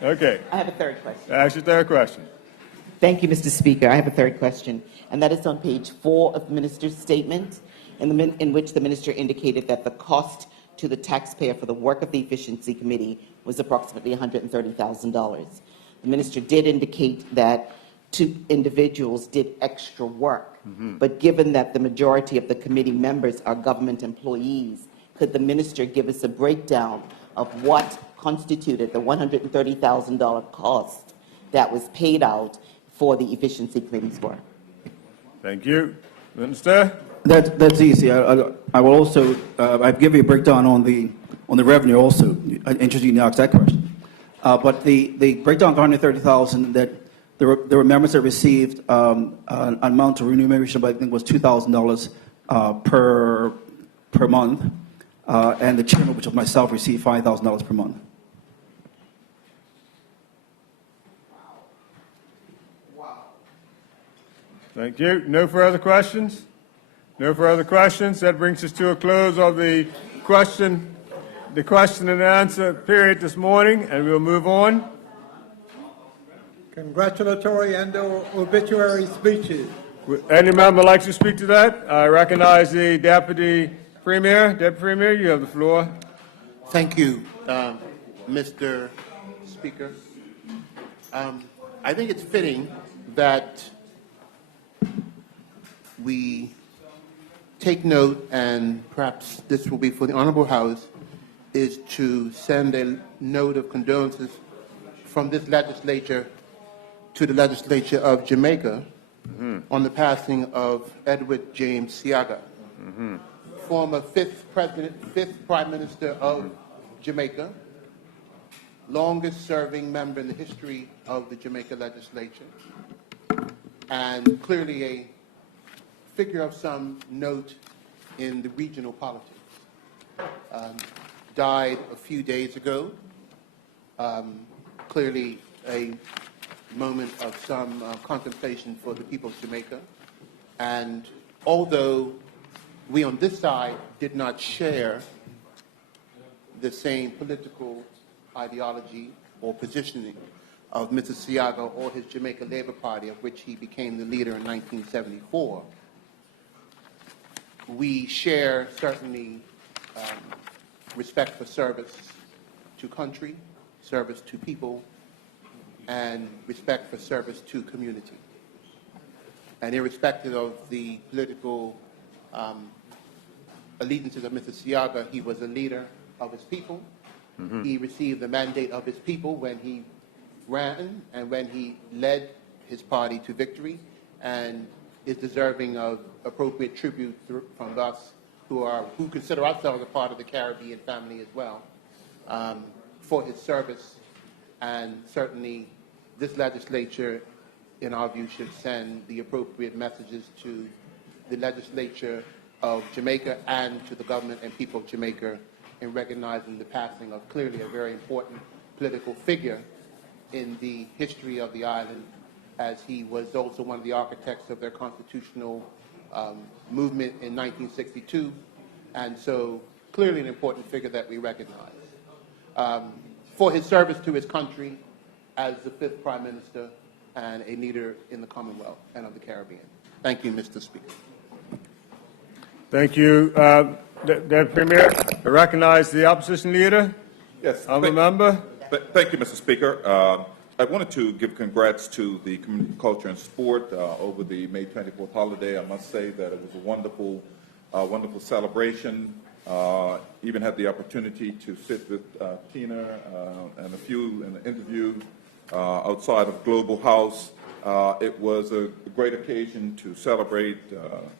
Okay. I have a third question. Ask your third question. Thank you, Mr. Speaker. I have a third question, and that is on page 4 of the minister's statement, in which the minister indicated that the cost to the taxpayer for the work of the Efficiency Committee was approximately $130,000. The minister did indicate that 2 individuals did extra work, but given that the majority of the committee members are government employees, could the minister give us a breakdown of what constituted the $130,000 cost that was paid out for the Efficiency Committee's work? Thank you. Minister? That's easy. I will also I've given you a breakdown on the revenue also. Interesting you ask that question. But the breakdown of 130,000 that there were members that received an amount of remuneration, but I think was $2,000 per month, and the chairman, which was myself, received $5,000 per month. Thank you. No further questions? No further questions. That brings us to a close of the question and answer period this morning, and we'll move on. Congratulatory and obituary speeches. Would any member like to speak to that? I recognize the Deputy Premier. Deputy Premier, you have the floor. Thank you, Mr. Speaker. I think it's fitting that we take note, and perhaps this will be for the Honorable House, is to send a note of condolences from this legislature to the legislature of Jamaica on the passing of Edward James Siaga, former 5th Prime Minister of Jamaica, longest serving member in the history of the Jamaica legislature, and clearly a figure of some note in the regional politics. Died a few days ago. Clearly a moment of some contemplation for the people of Jamaica. And although we on this side did not share the same political ideology or positioning of Mr. Siaga or his Jamaica Labour Party, of which he became the leader in 1974, we share certainly respect for service to country, service to people, and respect for service to community. And irrespective of the political allegiances of Mr. Siaga, he was a leader of his people. He received the mandate of his people when he ran and when he led his party to victory, and is deserving of appropriate tribute from us who consider ourselves a part of the Caribbean family as well, for his service. And certainly this legislature, in our view, should send the appropriate messages to the legislature of Jamaica and to the government and people of Jamaica in recognizing the passing of clearly a very important political figure in the history of the island, as he was also one of the architects of their constitutional movement in 1962, and so clearly an important figure that we recognize. For his service to his country as the 5th Prime Minister and a leader in the Commonwealth and of the Caribbean. Thank you, Mr. Speaker. Thank you. Deputy Premier, I recognize the opposition leader. Yes. Honourable member. Thank you, Mr. Speaker. I wanted to give congrats to the Community Culture and Sport over the May 24th holiday. I must say that it was a wonderful, wonderful celebration. Even had the opportunity to sit with Tina and a few in the interview outside of Global House. It was a great occasion to celebrate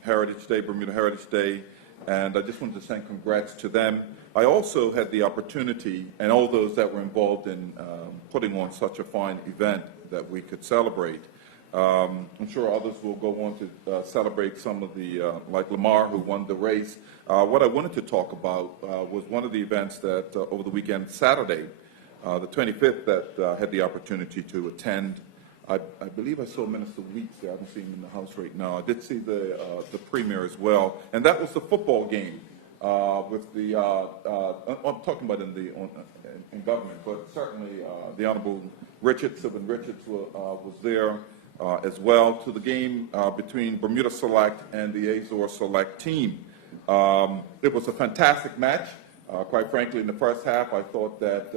Heritage Day, Bermuda Heritage Day, and I just wanted to say congrats to them. I also had the opportunity, and all those that were involved in putting on such a fine event that we could celebrate. I'm sure others will go on to celebrate some of the, like Lamar, who won the race. What I wanted to talk about was one of the events that over the weekend, Saturday, the 25th, that had the opportunity to attend. I believe I saw Minister Weeks there. I don't see him in the house right now. I did see the Premier as well, and that was the football game with the. I'm talking about in government, but certainly the Honourable Sylvan Richards was there as well, to the game between Bermuda Select and the Azores Select team. It was a fantastic match. Quite frankly, in the first half, I thought that.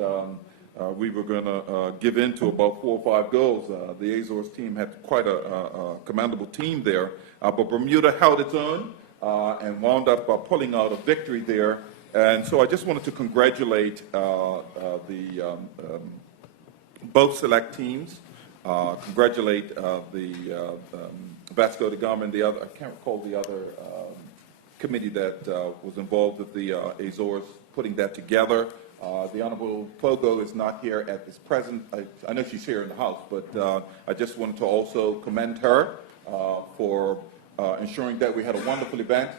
We were going to give in to about 4 or 5 goals. The Azores team had quite a commendable team there, but Bermuda held its own and wound up pulling out a victory there. And so I just wanted to congratulate both select teams, congratulate the Vasco da Gama and the other, I can't recall the other committee that was involved with the Azores putting that together. The Honourable Fogo is not here at this present. I know she's here in the House, but I just wanted to also commend her for ensuring that we had a wonderful event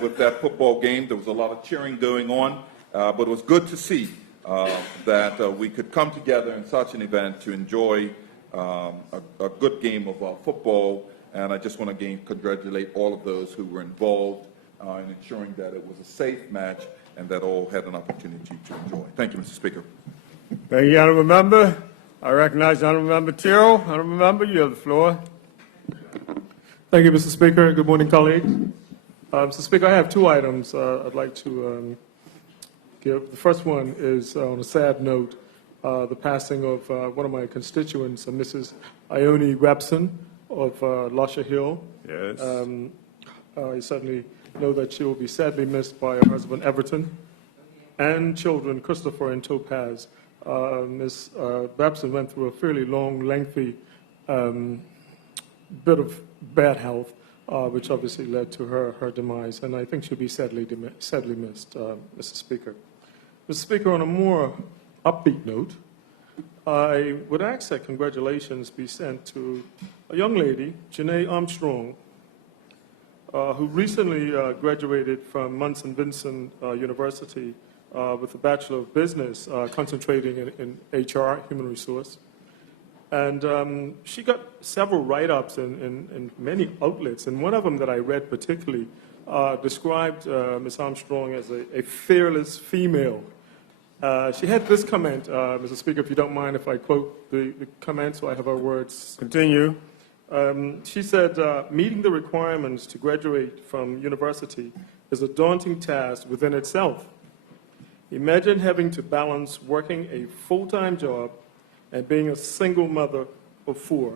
with that football game. There was a lot of cheering going on, but it was good to see that we could come together in such an event to enjoy a good game of football. And I just want to again congratulate all of those who were involved in ensuring that it was a safe match and that all had an opportunity to enjoy. Thank you, Mr. Speaker. Thank you, Honourable Member. I recognize the Honourable Member Tyrrell. Honourable Member, you have the floor. Thank you, Mr. Speaker. Good morning, colleagues. Mr. Speaker, I have 2 items I'd like to give. The first one is on a sad note, the passing of one of my constituents, Mrs. Ione Webson of Lusher Hill. Yes. I certainly know that she will be sadly missed by her husband, Everton, and children, Christopher and Topaz. Ms. Babson went through a fairly long, lengthy bit of bad health, which obviously led to her demise, and I think she'll be sadly missed, Mr. Speaker. Mr. Speaker, on a more upbeat note, I would ask that congratulations be sent to a young lady, Janae Armstrong, who recently graduated from Munson Vincent University with a Bachelor of Business, concentrating in HR, human resource. And she got several write-ups in many outlets, and one of them that I read particularly described Ms. Armstrong as a fearless female. She had this comment, Mr. Speaker, if you don't mind if I quote the comment, so I have her words. Continue. She said, meeting the requirements to graduate from university is a daunting task within itself. Imagine having to balance working a full-time job and being a single mother of 4.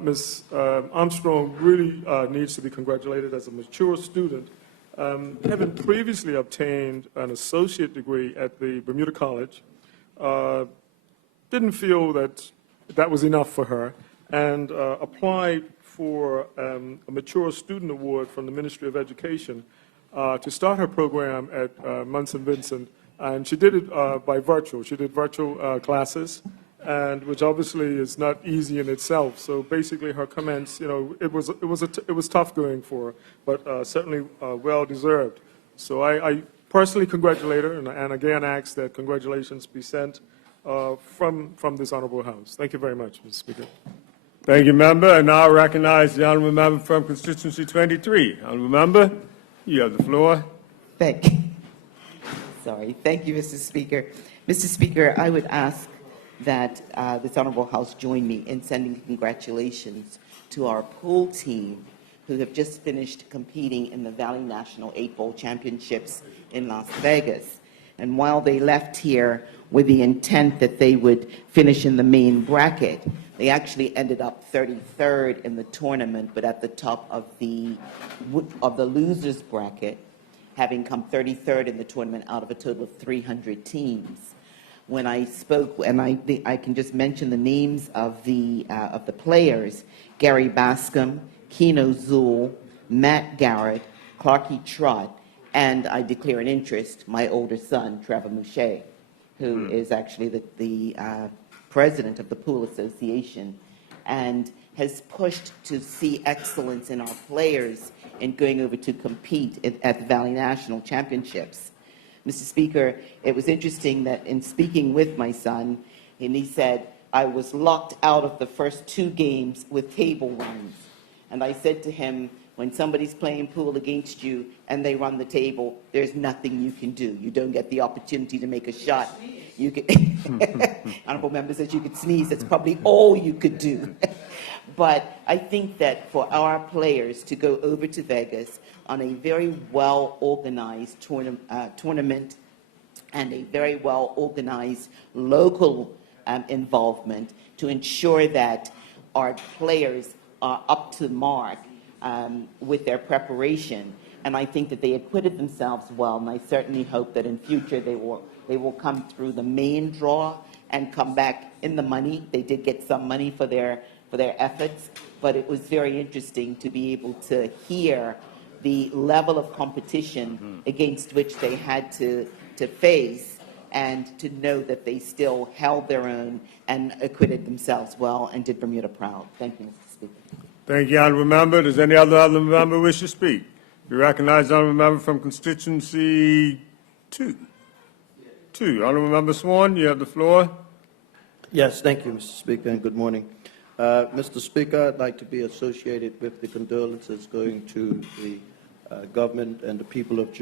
Ms. Armstrong really needs to be congratulated as a mature student Having previously obtained an associate degree at the Bermuda College, didn't feel that that was enough for her, and applied for a Mature Student Award from the Ministry of Education to start her program at Munson Vincent. And she did it by virtual. She did virtual classes, and which obviously is not easy in itself. So basically, her comments, it was tough going for her, but certainly well deserved. So I personally congratulate her, and again ask that congratulations be sent from this honorable House. Thank you very much, Mr. Speaker. Thank you, member. And now I recognize the honourable member from constituency 23. Honourable member, you have the floor. Thank you. Sorry. Thank you, Mr. Speaker. Mr. Speaker, I would ask that this honorable House join me in sending congratulations to our pool team who have just finished competing in the Valley National 8-Bowl Championships in Las Vegas. And while they left here with the intent that they would finish in the main bracket, they actually ended up 33rd in the tournament, but at the top of the losers bracket, having come 33rd in the tournament out of a total of 300 teams. When I spoke, and I can just mention the names of the players: Gary Bascom, Keno Zool, Matt Garrett, Clarkie Trott, and I declare an interest, my older son, Trevor Mouche, who is actually the president of the Pool Association, and has pushed to see excellence in our players in going over to compete at the Valley National Championships. Mr. Speaker, it was interesting that in speaking with my son, and he said, I was locked out of the first 2 games with table runs. And I said to him, when somebody's playing pool against you and they run the table, there's nothing you can do. You don't get the opportunity to make a shot. You could, honorable member says you could sneeze. That's probably all you could do. But I think that for our players to go over to Vegas on a very well-organized tournament and a very well-organized local involvement to ensure that our players are up to mark with their preparation. And I think that they acquitted themselves well, and I certainly hope that in future they will come through the main draw and come back in the money. They did get some money for their efforts, but it was very interesting to be able to hear the level of competition against which they had to face, and to know that they still held their own and acquitted themselves well and did Bermuda proud. Thank you, Mr. Speaker. Thank you, honourable member. Does any other member wish to speak? You recognize the honourable member from constituency 2. Honourable member Swan, you have the floor. Yes, thank you, Mr. Speaker, and good morning. Mr. Speaker, I'd like to be associated with the condolences going to the government and the people of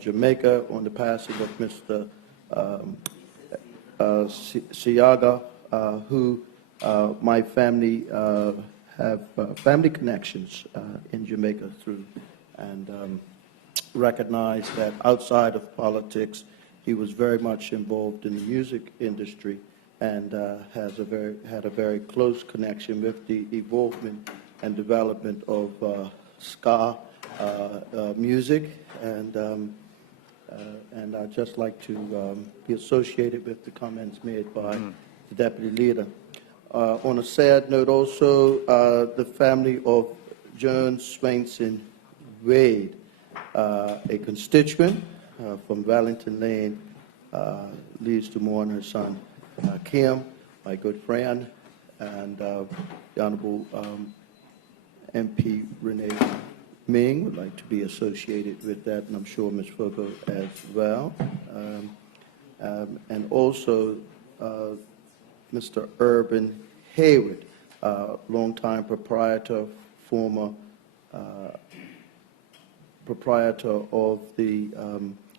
Jamaica on the passing of Mr. Siaga, who my family have family connections in Jamaica through, and recognize that outside of politics, he was very much involved in the music industry, and had a very close connection with the evolvement and development of ska music, and I'd just like to be associated with the comments made by the Deputy Leader. On a sad note also, the family of Joan Swainson Wade, a constituent from Wellington Lane, leaves to mourn her son, Kim, my good friend, and the Honorable MP Renee Ming would like to be associated with that, and I'm sure Ms. Fogo as well. And also Mr. Urban Hayward, longtime proprietor, former proprietor of the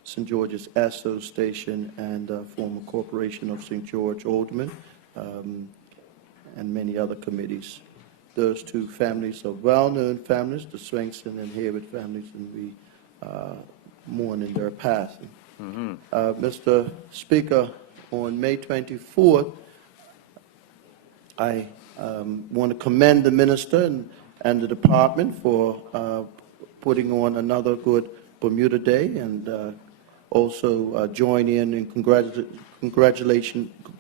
St. George's Esso Station, and former corporation of St. George Alderman, and many other committees. Those two families are well-known families, the Swainson and Hayward families, and we mourn in their passing. Mr. Speaker, on May 24th, I want to commend the minister and the department for putting on another good Bermuda Day, and also join in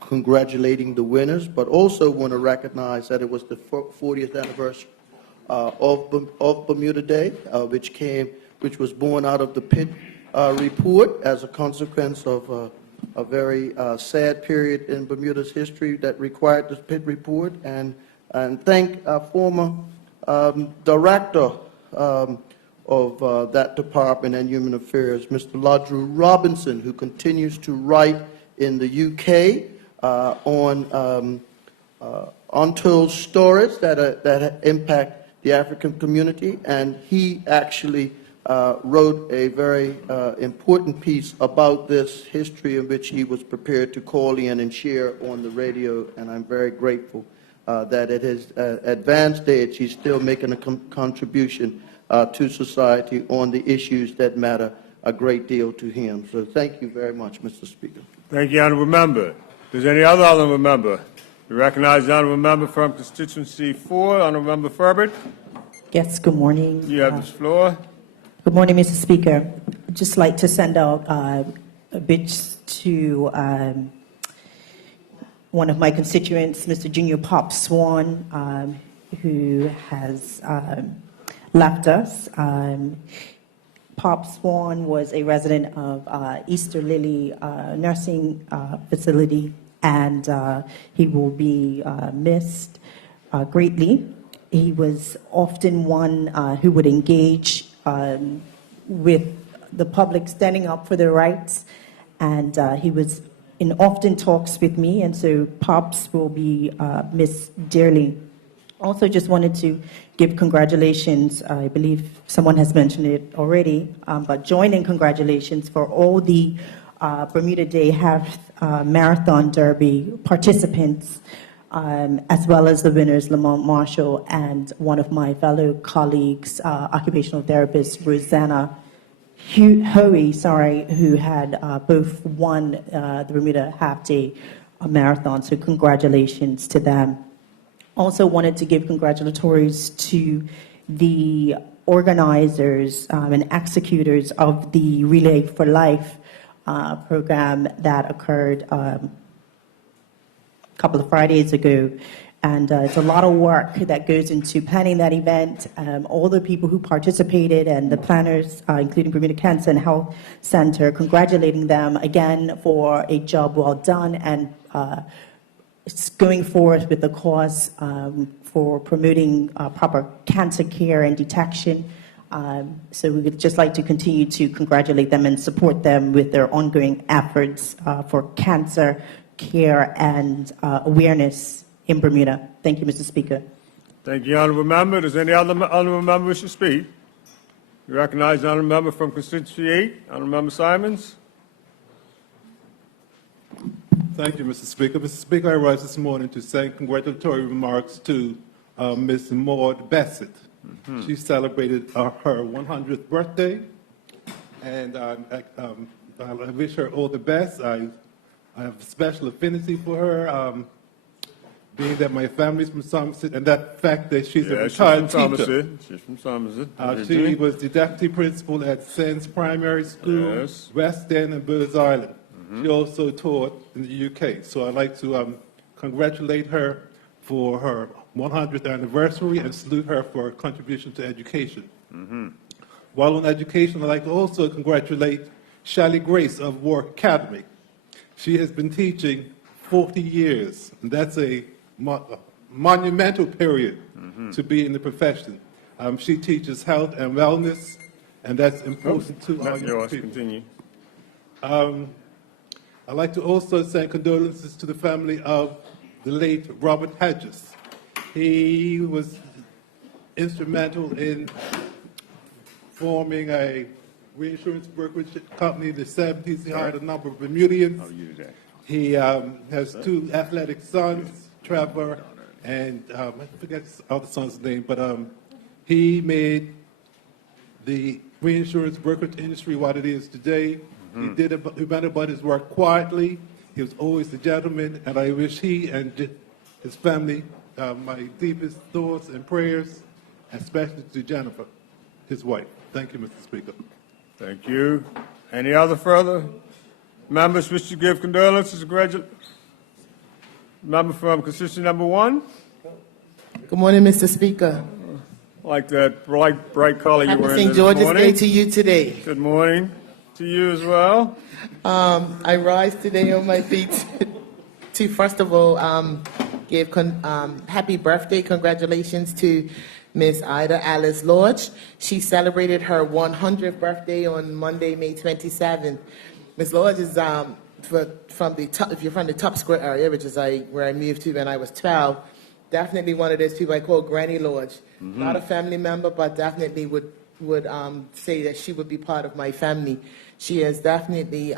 congratulating the winners, but also want to recognize that it was the 40th anniversary of Bermuda Day, which was born out of the Pitt report as a consequence of a very sad period in Bermuda's history that required the Pitt report, and thank our former director of that department and Human Affairs, Mr. Ladru Robinson, who continues to write in the UK on untold stories that impact the African community, and he actually wrote a very important piece about this history in which he was prepared to call in and share on the radio, and I'm very grateful that at his advanced age he's still making a contribution to society on the issues that matter a great deal to him. So thank you very much, Mr. Speaker. Thank you, Honourable Member. Does any other Honourable Member? We recognize the Honourable Member from Constituency 4, Honourable Member Ferbert. Yes, good morning. You have the floor. Good morning, Mr. Speaker. I'd just like to send out a bit to one of my constituents, Mr. Junior Pop Swan, who has left us. Pop Swan was a resident of Easter Lily Nursing Facility, and he will be missed greatly. He was often one who would engage with the public, standing up for their rights, and he was in often talks with me, and so Pops will be missed dearly. Also just wanted to give congratulations, I believe someone has mentioned it already, but join in congratulations for all the Bermuda Day Half Marathon Derby participants, as well as the winners, Lamont Marshall, and one of my fellow colleagues, occupational therapist Rosanna Hoey, who had both won the Bermuda Half Day Marathon. So congratulations to them. Also wanted to give congratulatories to the organizers and executors of the Relay for Life program that occurred a couple of Fridays ago. And it's a lot of work that goes into planning that event. All the people who participated and the planners, including Bermuda Cancer and Health Center, congratulating them again for a job well done, and going forward with the cause for promoting proper cancer care and detection. So we would just like to continue to congratulate them and support them with their ongoing efforts for cancer care and awareness in Bermuda. Thank you, Mr. Speaker. Thank you, Honourable Member. Does any other Honourable Member wish to speak? We recognize the Honourable Member from Constituency 8, Honourable Member Simons. Thank you, Mr. Speaker. Mr. Speaker, I rise this morning to send congratulatory remarks to Ms. Maud Bassett. She celebrated her 100th birthday, and I wish her all the best. I have a special affinity for her, being that my family's from Somerset, and that fact that she's a retired teacher. She's from Somerset. She was the deputy principal at Sands Primary School, West End, and Birds Island. She also taught in the UK. So I'd like to congratulate her for her 100th anniversary and salute her for her contribution to education. While on education, I'd like to also congratulate Shally Grace of Warwick Academy. She has been teaching 40 years, and that's a monumental period to be in the profession. She teaches health and wellness, and that's important to our young people. Continue. I'd like to also send condolences to the family of the late Robert Hedges. He was instrumental in forming a reinsurance brokerage company in the 70s. He hired a number of Bermudians. He has two athletic sons, Trevor, and I forget his other son's name, but he made the reinsurance brokerage industry what it is today. He went about his work quietly. He was always a gentleman, and I wish he and his family my deepest thoughts and prayers, especially to Jennifer, his wife. Thank you, Mr. Speaker. Thank you. Any other further members wish to give condolences? Member from constituency number 1. Good morning, Mr. Speaker. Like that bright color you Happy were in St. this George's morning. Day to you today. Good morning to you as well. I rise today on my feet to first of all give happy birthday, congratulations to Miss Ida Alice Lodge. She celebrated her 100th birthday on Monday, May 27th. Miss Lodge is from the top, if you're from the Top Square area, which is where I moved to when I was 12, definitely one of those people I call Granny Lodge. Not a family member, but definitely would say that she would be part of my family. She has definitely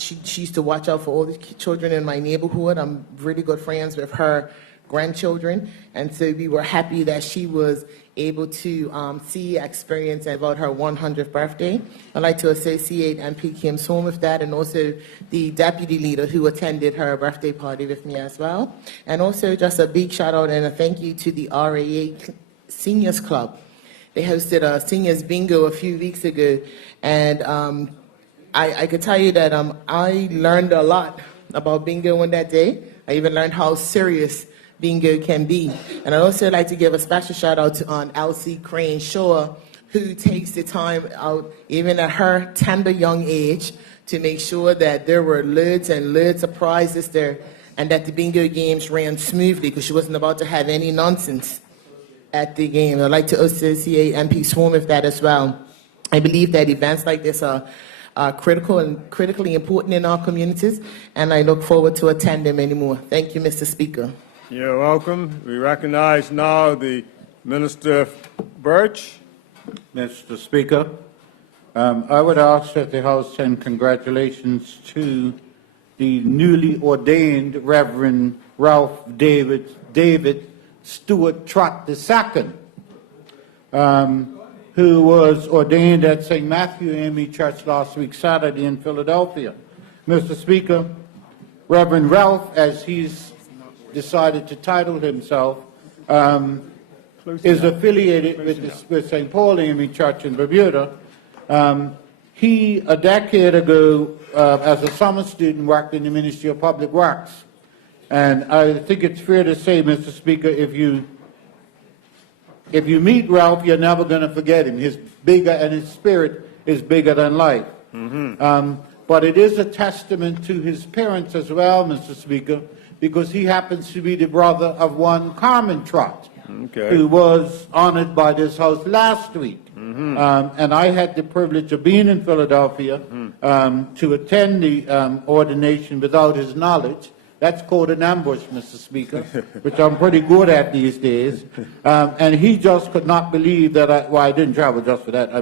she used to watch out for all the children in my neighborhood. I'm really good friends with her grandchildren, and so we were happy that she was able to experience about her 100th birthday. I'd like to associate MP Kim Soon with that, and also the deputy leader who attended her birthday party with me as well. And also just a big shout out and a thank you to the RAA Seniors Club. They hosted a seniors bingo a few weeks ago, and I could tell you that I learned a lot about bingo on that day. I even learned how serious bingo can be. And I'd also like to give a special shout out to Elsie Crane Shaw, who takes the time out, even at her tender young age, to make sure that there were loads and loads of prizes there, and that the bingo games ran smoothly, because she wasn't about to have any nonsense at the game. I'd like to associate MP Swarm with that as well. I believe that events like this are critically important in our communities, and I look forward to attending many more. Thank you, Mr. Speaker. You're welcome. We recognize now the Minister Birch. Mr. Speaker, I would ask that the House send congratulations to the newly ordained Reverend Ralph David Stewart Trott II, who was ordained at St. Matthew AME Church last week, Saturday, in Philadelphia. Mr. Speaker, Reverend Ralph, as he's decided to title himself, is affiliated with St. Paul AME Church in Bermuda. He, a decade ago, as a summer student, worked in the Ministry of Public Works. And I think it's fair to say, Mr. Speaker, if you meet Ralph, you're never going to forget him. His spirit is bigger than life. But it is a testament to his parents as well, Mr. Speaker, because he happens to be the brother of one Carmen Trott, who was honored by this House last week. And I had the privilege of being in Philadelphia to attend the ordination without his knowledge. That's called an ambush, Mr. Speaker, which I'm pretty good at these days. And he just could not believe that I didn't travel just for that.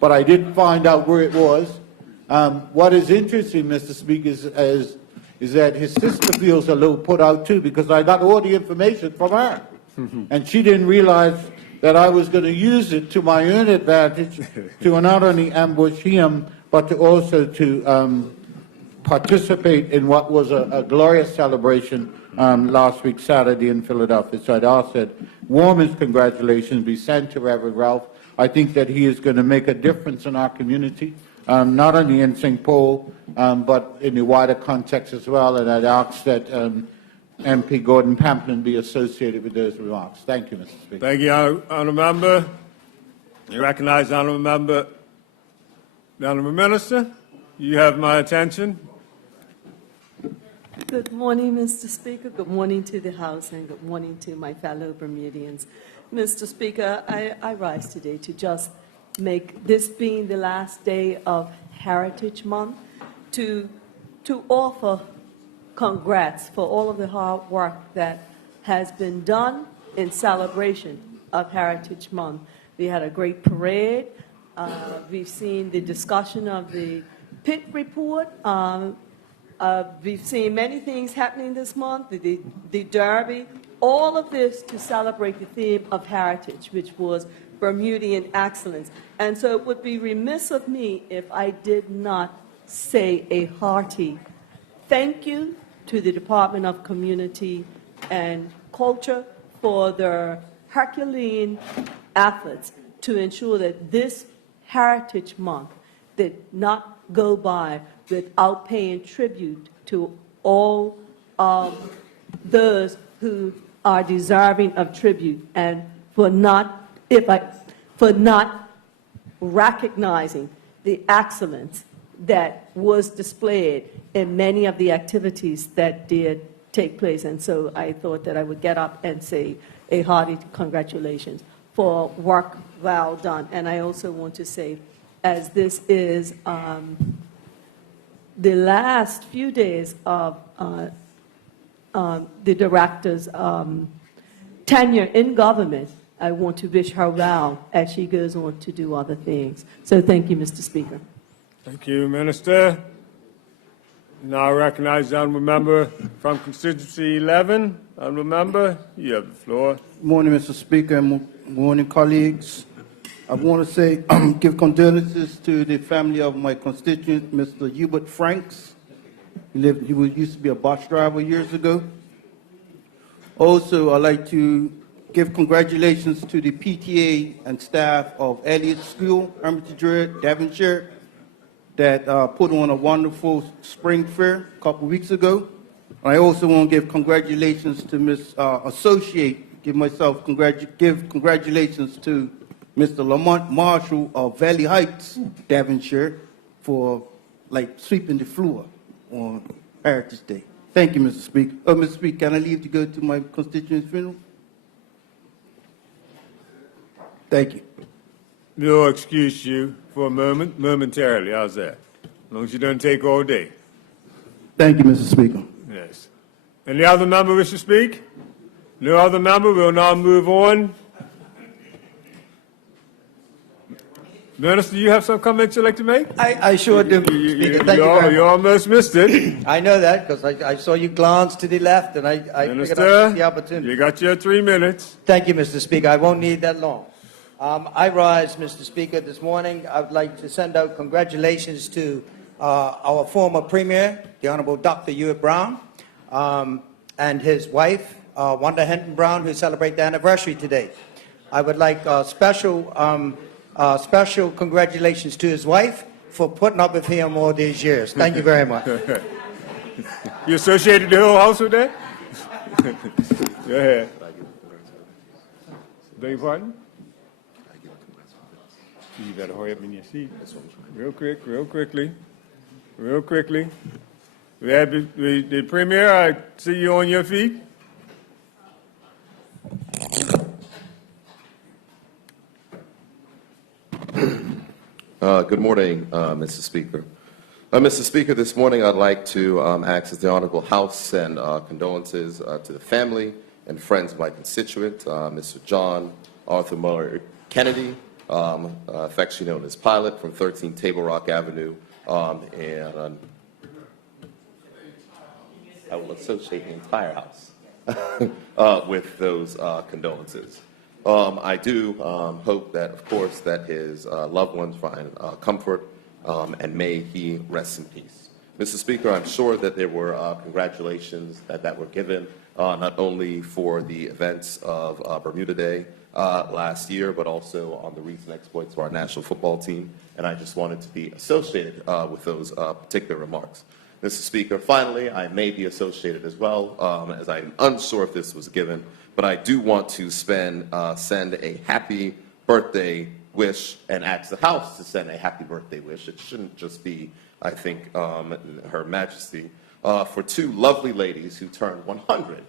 But I did find out where it was. What is interesting, Mr. Speaker, is that his sister feels a little put out too, because I got all the information from her. And she didn't realize that I was going to use it to my own advantage to not only ambush him, but to also to participate in what was a glorious celebration last week, Saturday, in Philadelphia. So I'd ask that warmest congratulations be sent to Reverend Ralph. I think that he is going to make a difference in our community, not only in St. Paul, but in the wider context as well. And I'd ask that MP Gordon Pamplin be associated with those remarks. Thank you, Mr. Speaker. Thank you, Honourable Member. You recognize the Honourable Member. The Honourable Minister, you have my attention. Good morning, Mr. Speaker. Good morning to the House, and good morning to my fellow Bermudians. Mr. Speaker, I rise today to just make this being the last day of Heritage Month to offer congrats for all of the hard work that has been done in celebration of Heritage Month. We had a great parade. We've seen the discussion of the Pitt report. We've seen many things happening this month, the Derby, all of this to celebrate the theme of heritage, which was Bermudian excellence. And so it would be remiss of me if I did not say a hearty thank you to the Department of Community and Culture for their Herculean efforts to ensure that this Heritage Month did not go by without paying tribute to all of those who are deserving of tribute, and for not recognizing the excellence that was displayed in many of the activities that did take place. And so I thought that I would get up and say a hearty congratulations for work well done. And I also want to say, as this is the last few days of the director's tenure in government, I want to wish her well as she goes on to do other things. So thank you, Mr. Speaker. Thank you, Minister. Now I recognize the honourable member from constituency 11. Honourable member, you have the floor. Morning, Mr. Speaker, and morning, colleagues. I want to say, give condolences to the family of my constituent, Mr. Hubert Franks. He used to be a bus driver years ago. Also, I'd like to give congratulations to the PTA and staff of Elliott School, Hermitage Road, Devonshire, that put on a wonderful spring fair a couple weeks ago. I also want to give congratulations to Ms. Give congratulations to Mr. Lamont Marshall of Valley Heights, Devonshire, for sweeping the floor on Heritage Day. Thank you, Mr. Speaker. Mr. Speaker, can I leave to go to my constituent's funeral? Thank you. We'll excuse you for a moment, momentarily. How's that? As long as you don't take all day. Thank you, Mr. Speaker. Yes. Any other member wish to speak? No other member. We'll now move on. Minister, you have some comments you'd like to make? I sure do, Mr. Speaker. Thank you very much. You almost missed it. I know that because I saw you glance to the left, and I figured I'd Minister, take the opportunity. you got your 3 minutes. Thank you, Mr. Speaker. I won't need that long. I rise, Mr. Speaker, this morning. I would like to send out congratulations to our former Premier, the Honorable Dr. Ewart Brown, and his wife, Wanda Hinton Brown, who celebrate the anniversary today. I would like special congratulations to his wife for putting up with him all these years. Thank you very much. You associated the whole house with that? Go ahead. Beg your pardon? You better hurry up in your seat. Real quickly. We have the Premier. I see you on your feet. Good morning, Mr. Speaker. Mr. Speaker, this morning I'd like to access the Honorable House, send condolences to the family and friends of my constituent, Mr. John Arthur Muller Kennedy, affectionately known as Pilot, from 13 Table Rock Avenue, and I will associate the entire House with those condolences. I do hope that, of course, that his loved ones find comfort, and may he rest in peace. Mr. Speaker, I'm sure that there were congratulations that were given not only for the events of Bermuda Day last year, but also on the recent exploits of our national football team, and I just wanted to be associated with those particular remarks. Mr. Speaker, finally, I may be associated as well, as I'm unsure if this was given, but I do want to send a happy birthday wish and ask the House to send a happy birthday wish. It shouldn't just be, I think, Her Majesty, for two lovely ladies who turned 100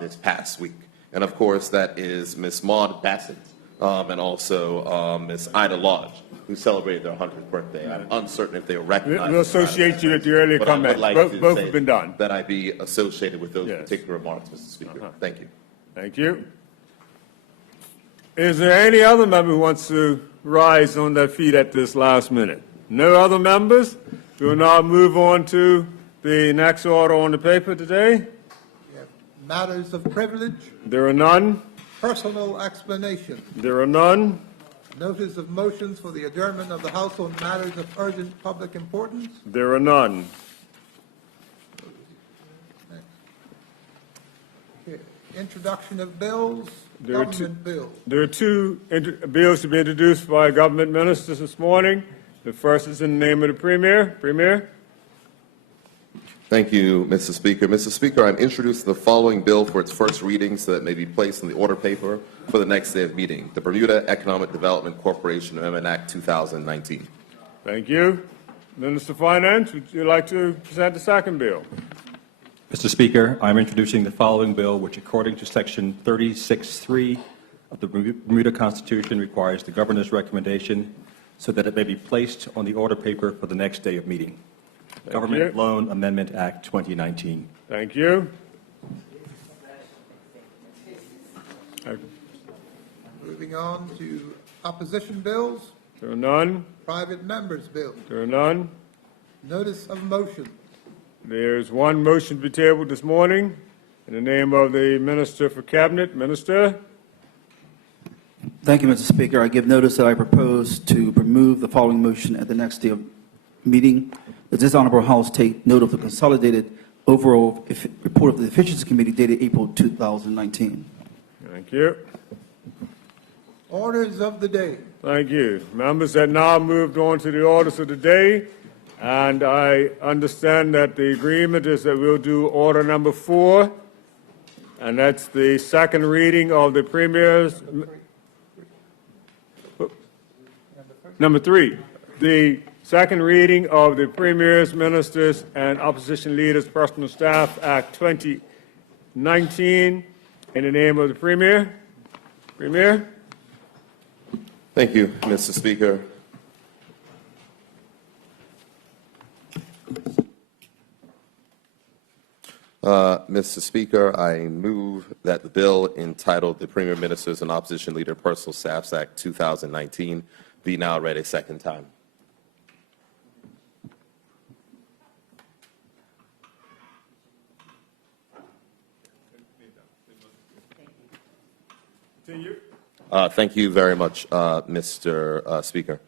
this past week. And of course, that is Miss Maud Bassett and also Miss Ida Lodge, who celebrated their 100th birthday. I'm uncertain if they were recognized. We'll associate you with the earlier comment. Both have been done. That I be associated with those particular remarks, Mr. Speaker. Thank you. Thank you. Is there any other member who wants to rise on their feet at this last minute? No other members? We will now move on to the next order on the paper today. Matters of privilege. There are none. Personal explanation. There are none. Notice of motions for the adjournment of the House on matters of urgent public importance. There are none. Introduction of bills, government bills. There are two bills to be introduced by government ministers this morning. The first is in the name of the Premier. Premier. Thank you, Mr. Speaker. Mr. Speaker, I'm introducing the following bill for its first reading so that it may be placed in the order paper for the next day of meeting. The Bermuda Economic Development Corporation Amendment Act 2019. Thank you. Minister of Finance, would you like to present the second bill? Mr. Speaker, I'm introducing the following bill, which according to Section 36(3) of the Bermuda Constitution requires the governor's recommendation so that it may be placed on the order paper for the next day of meeting. Government Loan Amendment Act 2019. Thank you. Moving on to opposition bills, There are none. private members' bills. There are none. Notice of motion. There is one motion to be tabled this morning in the name of the Minister for Cabinet. Minister. Thank you, Mr. Speaker. I give notice that I propose to remove the following motion at the next day of meeting. That this Honorable House take note of the consolidated overall report of the Efficiency Committee dated April 2019. Thank you. Orders of the day. Thank you. Members have now moved on to the orders of the day, and I understand that the agreement is that we'll do order number 4, and that's the second reading of the Premier's... Number 3, the second reading of the Premier's, Ministers, and Opposition Leaders' Personal Staff Act 2019 in the name of the Premier. Premier. Thank you, Mr. Speaker. Mr. Speaker, I move that the bill entitled the Premier Ministers and Opposition Leader Personal Staffs Act 2019 be now read a second time. Thank you very much, Mr. Speaker.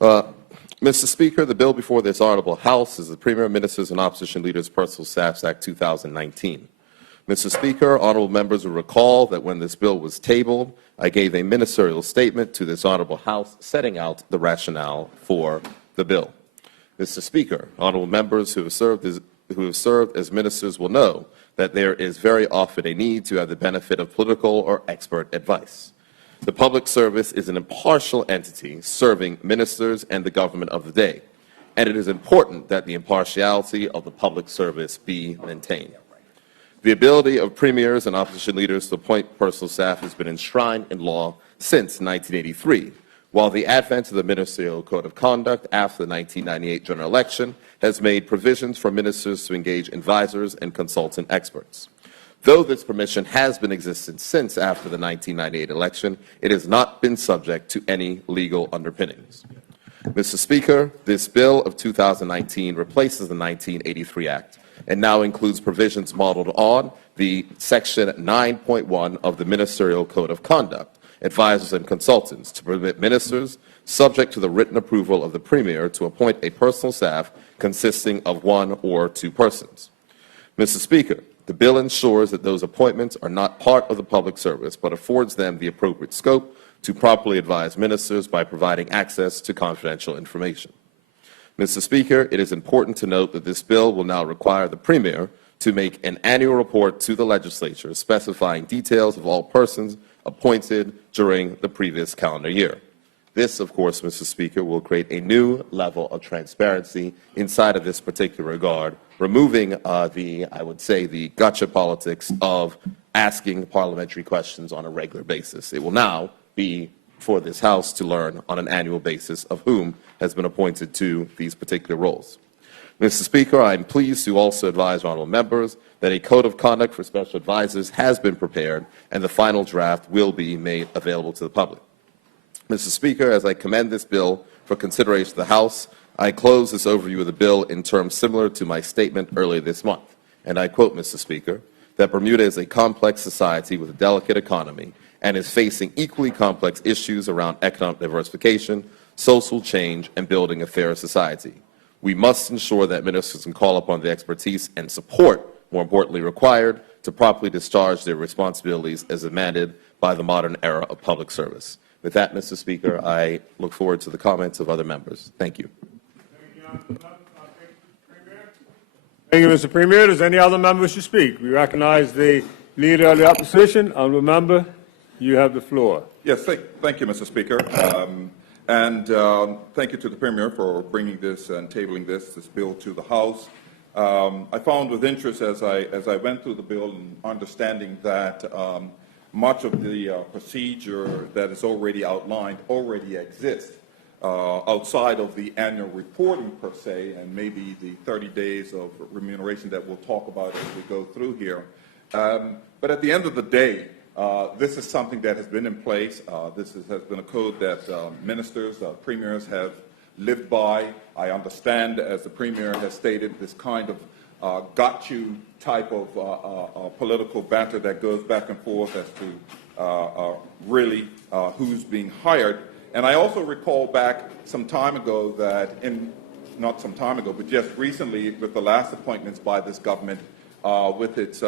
Mr. Speaker, the bill before this honorable House is the Premier Ministers and Opposition Leaders Personal Staffs Act 2019. Mr. Speaker, honorable members will recall that when this bill was tabled, I gave a ministerial statement to this honorable House setting out the rationale for the bill. Mr. Speaker, honorable members who have served as ministers will know that there is very often a need to have the benefit of political or expert advice. The public service is an impartial entity serving ministers and the government of the day, and it is important that the impartiality of the public service be maintained. The ability of premiers and opposition leaders to appoint personal staff has been enshrined in law since 1983, while the advent of the Ministerial Code of Conduct after the 1998 general election has made provisions for ministers to engage advisors and consultant experts. Though this permission has been existent since after the 1998 election, it has not been subject to any legal underpinnings. Mr. Speaker, this bill of 2019 replaces the 1983 Act and now includes provisions modeled on the Section 9.1 of the Ministerial Code of Conduct, advisors and consultants, to permit ministers, subject to the written approval of the Premier, to appoint a personal staff consisting of 1 or 2 persons. Mr. Speaker, the bill ensures that those appointments are not part of the public service, but affords them the appropriate scope to properly advise ministers by providing access to confidential information. Mr. Speaker, it is important to note that this bill will now require the Premier to make an annual report to the legislature specifying details of all persons appointed during the previous calendar year. This, of course, Mr. Speaker, will create a new level of transparency inside of this particular regard, removing the gotcha politics of asking parliamentary questions on a regular basis. It will now be for this House to learn on an annual basis of whom has been appointed to these particular roles. Mr. Speaker, I am pleased to also advise honorable members that a code of conduct for special advisors has been prepared and the final draft will be made available to the public. Mr. Speaker, as I commend this bill for consideration to the House, I close this overview of the bill in terms similar to my statement earlier this month. And I quote, Mr. Speaker, that Bermuda is a complex society with a delicate economy and is facing equally complex issues around economic diversification, social change, and building a fairer society. We must ensure that ministers can call upon the expertise and support more importantly, required to properly discharge their responsibilities as demanded by the modern era of public service. With that, Mr. Speaker, I look forward to the comments of other members. Thank you. Thank you, Mr. Premier. Does any other member wish to speak? We recognize the Leader of the Opposition. Honourable member, you have the floor. Yes, thank you, Mr. Speaker. Thank you to the Premier for bringing this and tabling this bill to the House. I found with interest as I went through the bill and understanding that much of the procedure that is already outlined already exists outside of the annual reporting per se, and maybe the 30 days of remuneration that we'll talk about as we go through here. But at the end of the day, this is something that has been in place. This has been a code that ministers, premiers have lived by. I understand, as the Premier has stated, this kind of got you type of political banter that goes back and forth as to really who's being hired. And I also recall back some time ago that not some time ago, but just recently with the last appointments by this government with its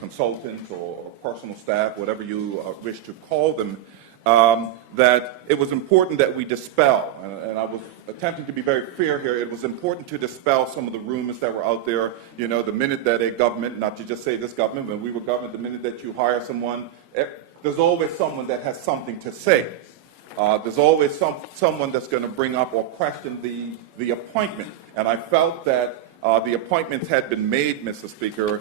consultants or personal staff, whatever you wish to call them, that it was important that we dispel, and I was attempting to be very fair here, it was important to dispel some of the rumors that were out there. You know, the minute that a government, not to just say this government, when we were government, the minute that you hire someone, there's always someone that has something to say. There's always someone that's going to bring up or question the appointment. And I felt that the appointments had been made, Mr. Speaker,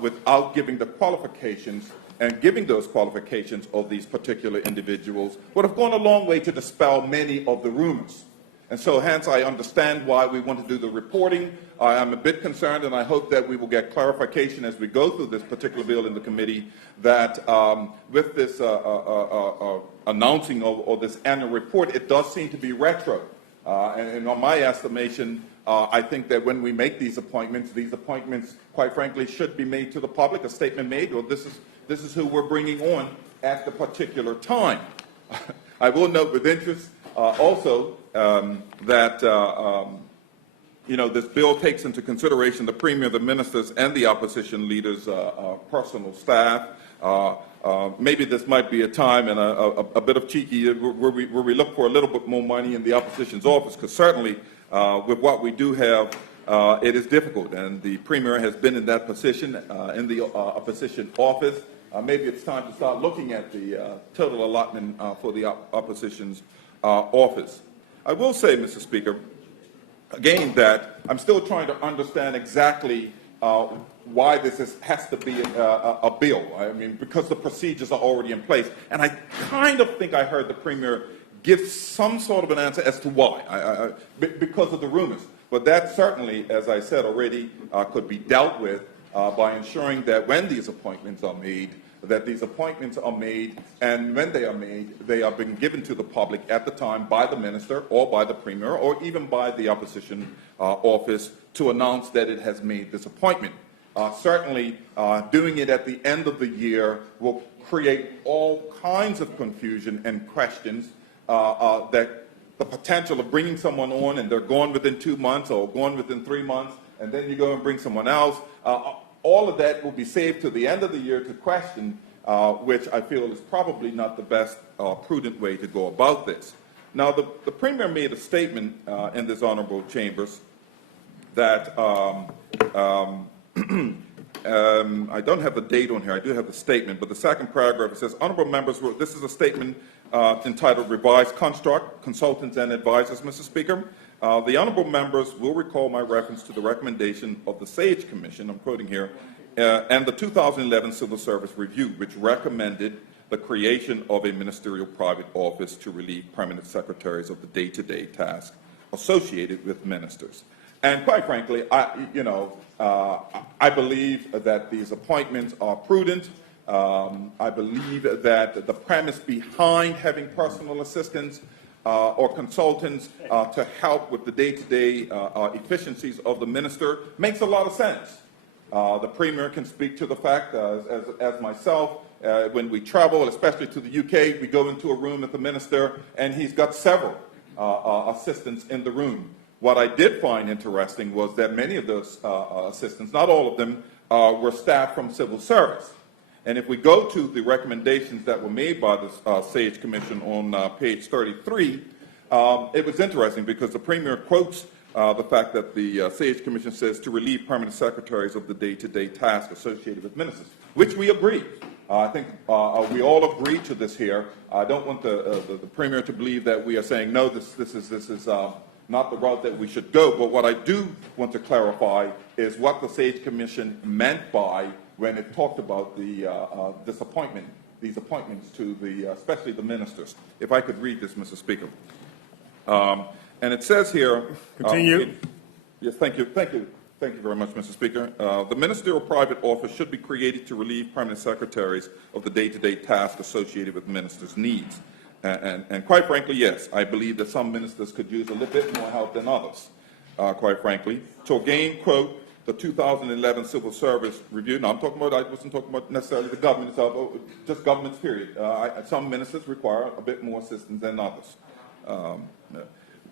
without giving the qualifications, and giving those qualifications of these particular individuals would have gone a long way to dispel many of the rumors. And so hence I understand why we want to do the reporting. I am a bit concerned, and I hope that we will get clarification as we go through this particular bill in the committee, that with this announcing of this annual report, it does seem to be retro. And on my estimation, I think that when we make these appointments, quite frankly, should be made to the public, a statement made, or this is who we're bringing on at the particular time. I will note with interest also that you know, this bill takes into consideration the Premier, the ministers, and the opposition leaders' personal staff. Maybe this might be a time and a bit of cheeky where we look for a little bit more money in the opposition's office, because certainly with what we do have, it is difficult, and the Premier has been in that position in the opposition office. Maybe it's time to start looking at the total allotment for the opposition's office. I will say, Mr. Speaker, again, that I'm still trying to understand exactly why this has to be a bill. I mean, because the procedures are already in place. And I kind of think I heard the Premier give some sort of an answer as to why, because of the rumors. But that certainly, as I said already, could be dealt with by ensuring that when these appointments are made, and when they are being given to the public at the time by the minister or by the Premier or even by the opposition office to announce that it has made this appointment. Certainly, doing it at the end of the year will create all kinds of confusion and questions that the potential of bringing someone on and they're gone within 2 months or gone within 3 months, and then you go and bring someone else. All of that will be saved to the end of the year to question, which I feel is probably not the best prudent way to go about this. Now, the Premier made a statement in this honorable chambers that I don't have the date on here. I do have the statement, but the second paragraph, it says, honorable members, this is a statement entitled Revised Construct, Consultants and Advisors, Mr. Speaker. The honorable members will recall my reference to the recommendation of the SAGE Commission, I'm quoting here, and the 2011 Civil Service Review, which recommended the creation of a ministerial private office to relieve permanent secretaries of the day-to-day tasks associated with ministers. And quite frankly, I believe that these appointments are prudent. I believe that the premise behind having personal assistants or consultants to help with the day-to-day efficiencies of the minister makes a lot of sense. The Premier can speak to the fact, as myself, when we travel, especially to the UK, we go into a room with the minister, and he's got several assistants in the room. What I did find interesting was that many of those assistants, not all of them, were staff from civil service. And if we go to the recommendations that were made by the SAGE Commission on page 33, it was interesting because the Premier quotes the fact that the SAGE Commission says to relieve permanent secretaries of the day-to-day task associated with ministers, which we agree. I think we all agree to this here. I don't want the Premier to believe that we are saying, no, this is not the route that we should go. But what I do want to clarify is what the SAGE Commission meant by when it talked about the these appointments to especially the ministers. If I could read this, Mr. Speaker. And it says here. Continue. Yes, thank you. Thank you very much, Mr. Speaker. The ministerial private office should be created to relieve permanent secretaries of the day-to-day tasks associated with ministers' needs. And quite frankly, yes, I believe that some ministers could use a little bit more help than others, quite frankly. To again quote the 2011 Civil Service Review. Now, I wasn't talking about necessarily the government itself, just governments, period. Some ministers require a bit more assistance than others.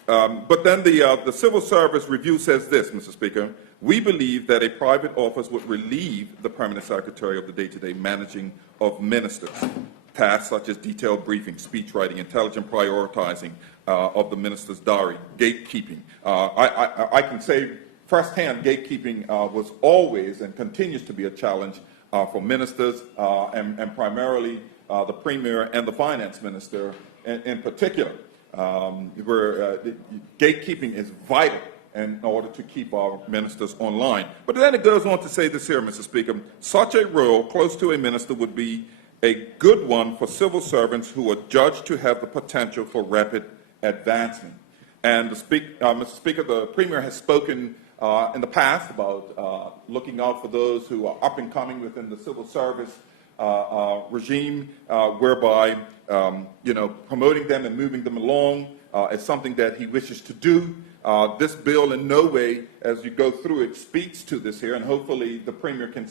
But then the Civil Service Review says this, Mr. Speaker. We believe that a private office would relieve the permanent secretary of the day-to-day managing of ministers. Tasks such as detailed briefing, speech writing, intelligent prioritizing of the minister's diary, gatekeeping. I can say firsthand, gatekeeping was always and continues to be a challenge for ministers and primarily the Premier and the Finance Minister in particular. Where gatekeeping is vital in order to keep our ministers online. But then it goes on to say this here, Mr. Speaker, such a role close to a minister would be a good one for civil servants who are judged to have the potential for rapid advancement. And Mr. Speaker, the Premier has spoken in the past about looking out for those who are up and coming within the civil service regime, whereby promoting them and moving them along is something that he wishes to do. This bill in no way, as you go through it, speaks to this here, and hopefully the Premier can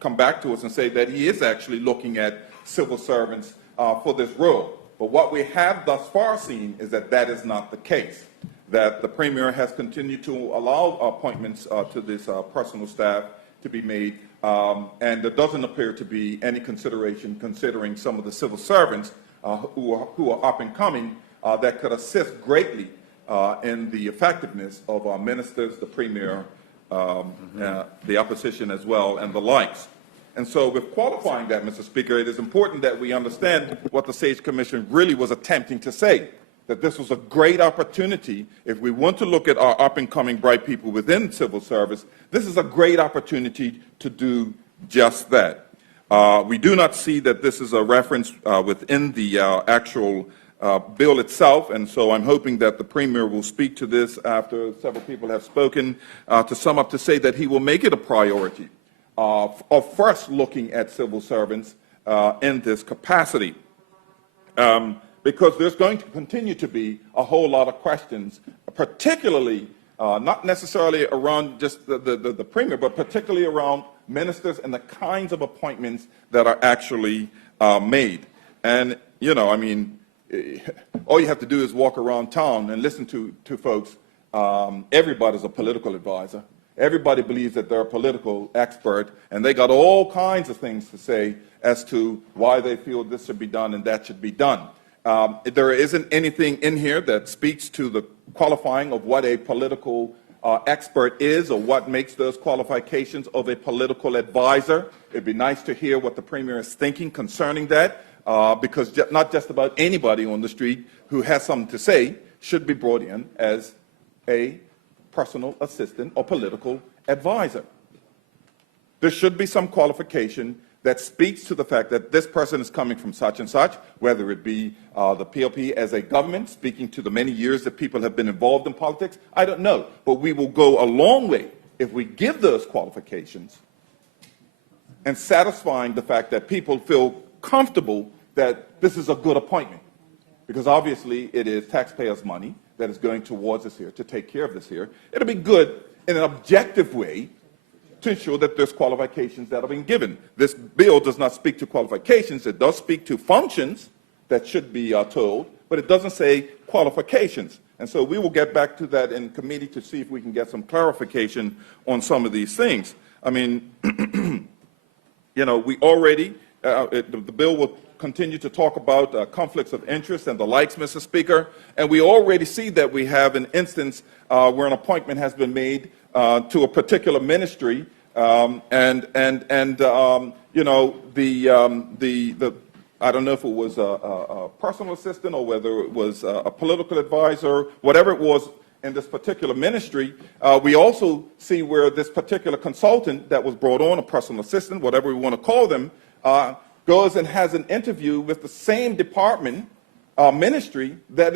come back to us and say that he is actually looking at civil servants for this role. But what we have thus far seen is that that is not the case, that the Premier has continued to allow appointments to this personal staff to be made, and there doesn't appear to be any consideration considering some of the civil servants who are up and coming that could assist greatly in the effectiveness of our ministers, the Premier, the opposition as well, and the likes. And so with qualifying that, Mr. Speaker, it is important that we understand what the SAGE Commission really was attempting to say, that this was a great opportunity. If we want to look at our up-and-coming bright people within civil service, this is a great opportunity to do just that. We do not see that this is a reference within the actual bill itself, and so I'm hoping that the Premier will speak to this after several people have spoken to sum up to say that he will make it a priority of first looking at civil servants in this capacity. Because there's going to continue to be a whole lot of questions, particularly not necessarily around just the Premier, but particularly around ministers and the kinds of appointments that are actually made. And, all you have to do is walk around town and listen to folks. Everybody's a political advisor. Everybody believes that they're a political expert, and they got all kinds of things to say as to why they feel this should be done and that should be done. There isn't anything in here that speaks to the qualifying of what a political expert is or what makes those qualifications of a political advisor. It'd be nice to hear what the Premier is thinking concerning that, because not just about anybody on the street who has something to say should be brought in as a personal assistant or political advisor. There should be some qualification that speaks to the fact that this person is coming from such and such, whether it be the PLP as a government, speaking to the many years that people have been involved in politics, I don't know. But we will go a long way if we give those qualifications and satisfying the fact that people feel comfortable that this is a good appointment. Because obviously it is taxpayers' money that is going towards this here, to take care of this here. It'll be good in an objective way to ensure that there's qualifications that have been given. This bill does not speak to qualifications. It does speak to functions that should be told, but it doesn't say qualifications. And so we will get back to that in committee to see if we can get some clarification on some of these things. I mean, we already, the bill will continue to talk about conflicts of interest and the likes, Mr. Speaker, and we already see that we have an instance where an appointment has been made to a particular ministry, I don't know if it was a personal assistant or whether it was a political advisor, whatever it was in this particular ministry. We also see where this particular consultant that was brought on, a personal assistant, whatever we want to call them, goes and has an interview with the same department ministry that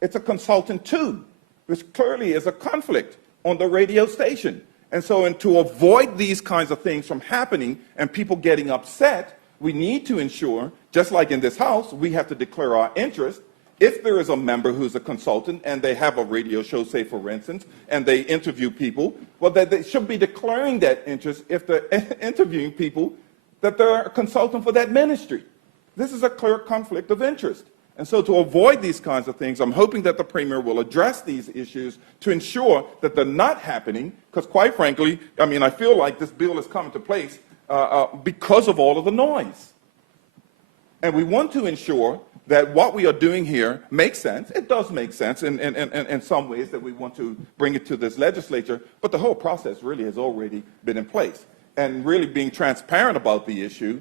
it's a consultant to, which clearly is a conflict on the radio station. And so, to avoid these kinds of things from happening and people getting upset, we need to ensure, just like in this House, we have to declare our interest. If there is a member who's a consultant and they have a radio show, say for instance, and they interview people, well, that they should be declaring that interest if they're interviewing people that they're a consultant for that ministry. This is a clear conflict of interest. And so to avoid these kinds of things, I'm hoping that the Premier will address these issues to ensure that they're not happening, because quite frankly, I mean, I feel like this bill is coming to place because of all of the noise. And we want to ensure that what we are doing here makes sense. It does make sense in some ways that we want to bring it to this legislature, but the whole process really has already been in place. And really being transparent about the issue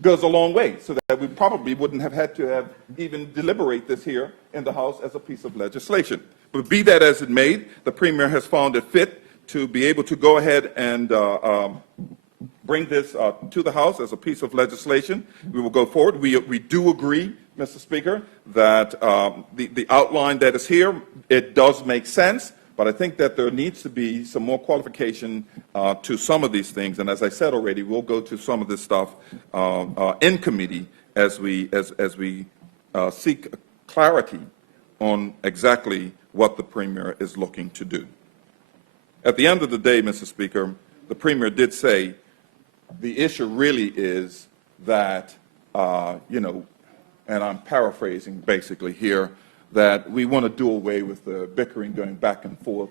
goes a long way, so that we probably wouldn't have had to have even deliberate this here in the House as a piece of legislation. But be that as it may, the Premier has found it fit to be able to go ahead and bring this to the House as a piece of legislation. We will go forward. We do agree, Mr. Speaker, that the outline that is here, it does make sense. But I think that there needs to be some more qualification to some of these things. And as I said already, we'll go to some of this stuff in committee as we seek clarity on exactly what the Premier is looking to do. At the end of the day, Mr. Speaker, the Premier did say the issue really is that, and I'm paraphrasing basically here, that we want to do away with the bickering going back and forth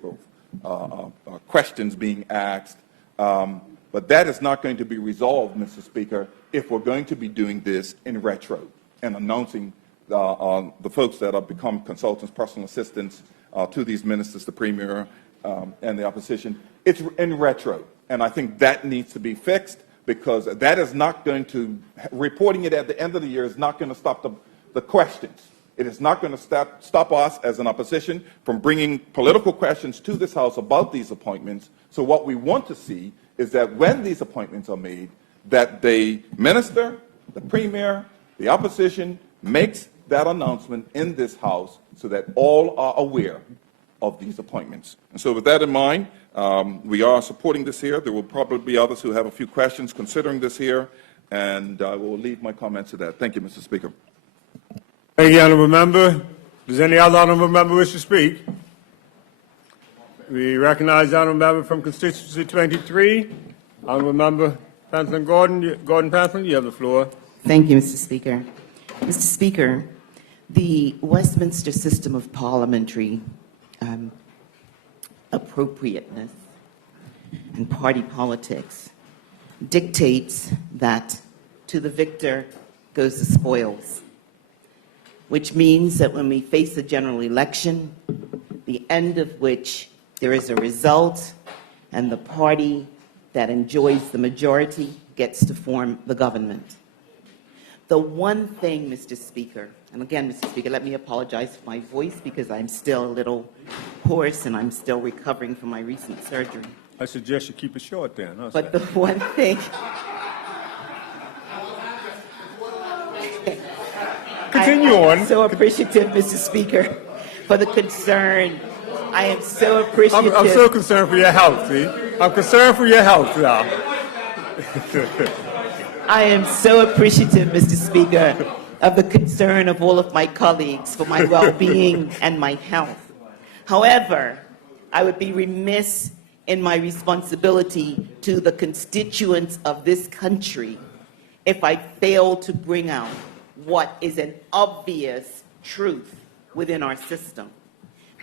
of questions being asked. But that is not going to be resolved, Mr. Speaker, if we're going to be doing this in retro and announcing the folks that have become consultants, personal assistants to these ministers, the Premier and the opposition. It's in retro. And I think that needs to be fixed, because that is not going to, reporting it at the end of the year is not going to stop the questions. It is not going to stop us as an opposition from bringing political questions to this House about these appointments. So what we want to see is that when these appointments are made, that the minister, the Premier, the opposition makes that announcement in this House so that all are aware of these appointments. And so with that in mind, we are supporting this here. There will probably be others who have a few questions considering this here, and I will leave my comments to that. Thank you, Mr. Speaker. Thank you, Honourable Member. Does any other Honourable Member wish to speak? We recognize the Honourable Member from Constituency 23. Honourable Member Gordon Pentland, you have the floor. Thank you, Mr. Speaker. Mr. Speaker, the Westminster system of parliamentary appropriateness and party politics dictates that to the victor goes the spoils, which means that when we face a general election, the end of which there is a result and the party that enjoys the majority gets to form the government. The one thing, Mr. Speaker, and again, Mr. Speaker, let me apologize for my voice because I'm still a little hoarse and I'm still recovering from my recent surgery. I suggest you keep it short then. But the one thing... Continue on. I'm so appreciative, Mr. Speaker, for the concern. I am so appreciative. I'm so concerned for your health, see? I'm concerned for your health now. I am so appreciative, Mr. Speaker, of the concern of all of my colleagues for my well-being and my health. However, I would be remiss in my responsibility to the constituents of this country if I fail to bring out what is an obvious truth within our system.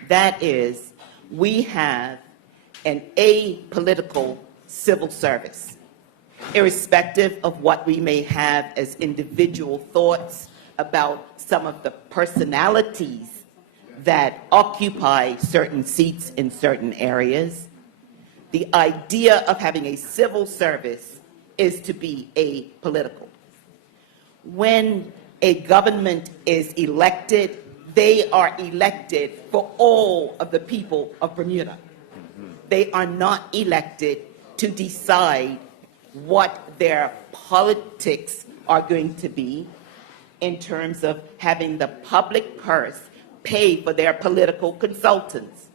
That is, we have an apolitical civil service, irrespective of what we may have as individual thoughts about some of the personalities that occupy certain seats in certain areas. The idea of having a civil service is to be apolitical. When a government is elected, they are elected for all of the people of Bermuda. They are not elected to decide what their politics are going to be in terms of having the public purse pay for their political consultants.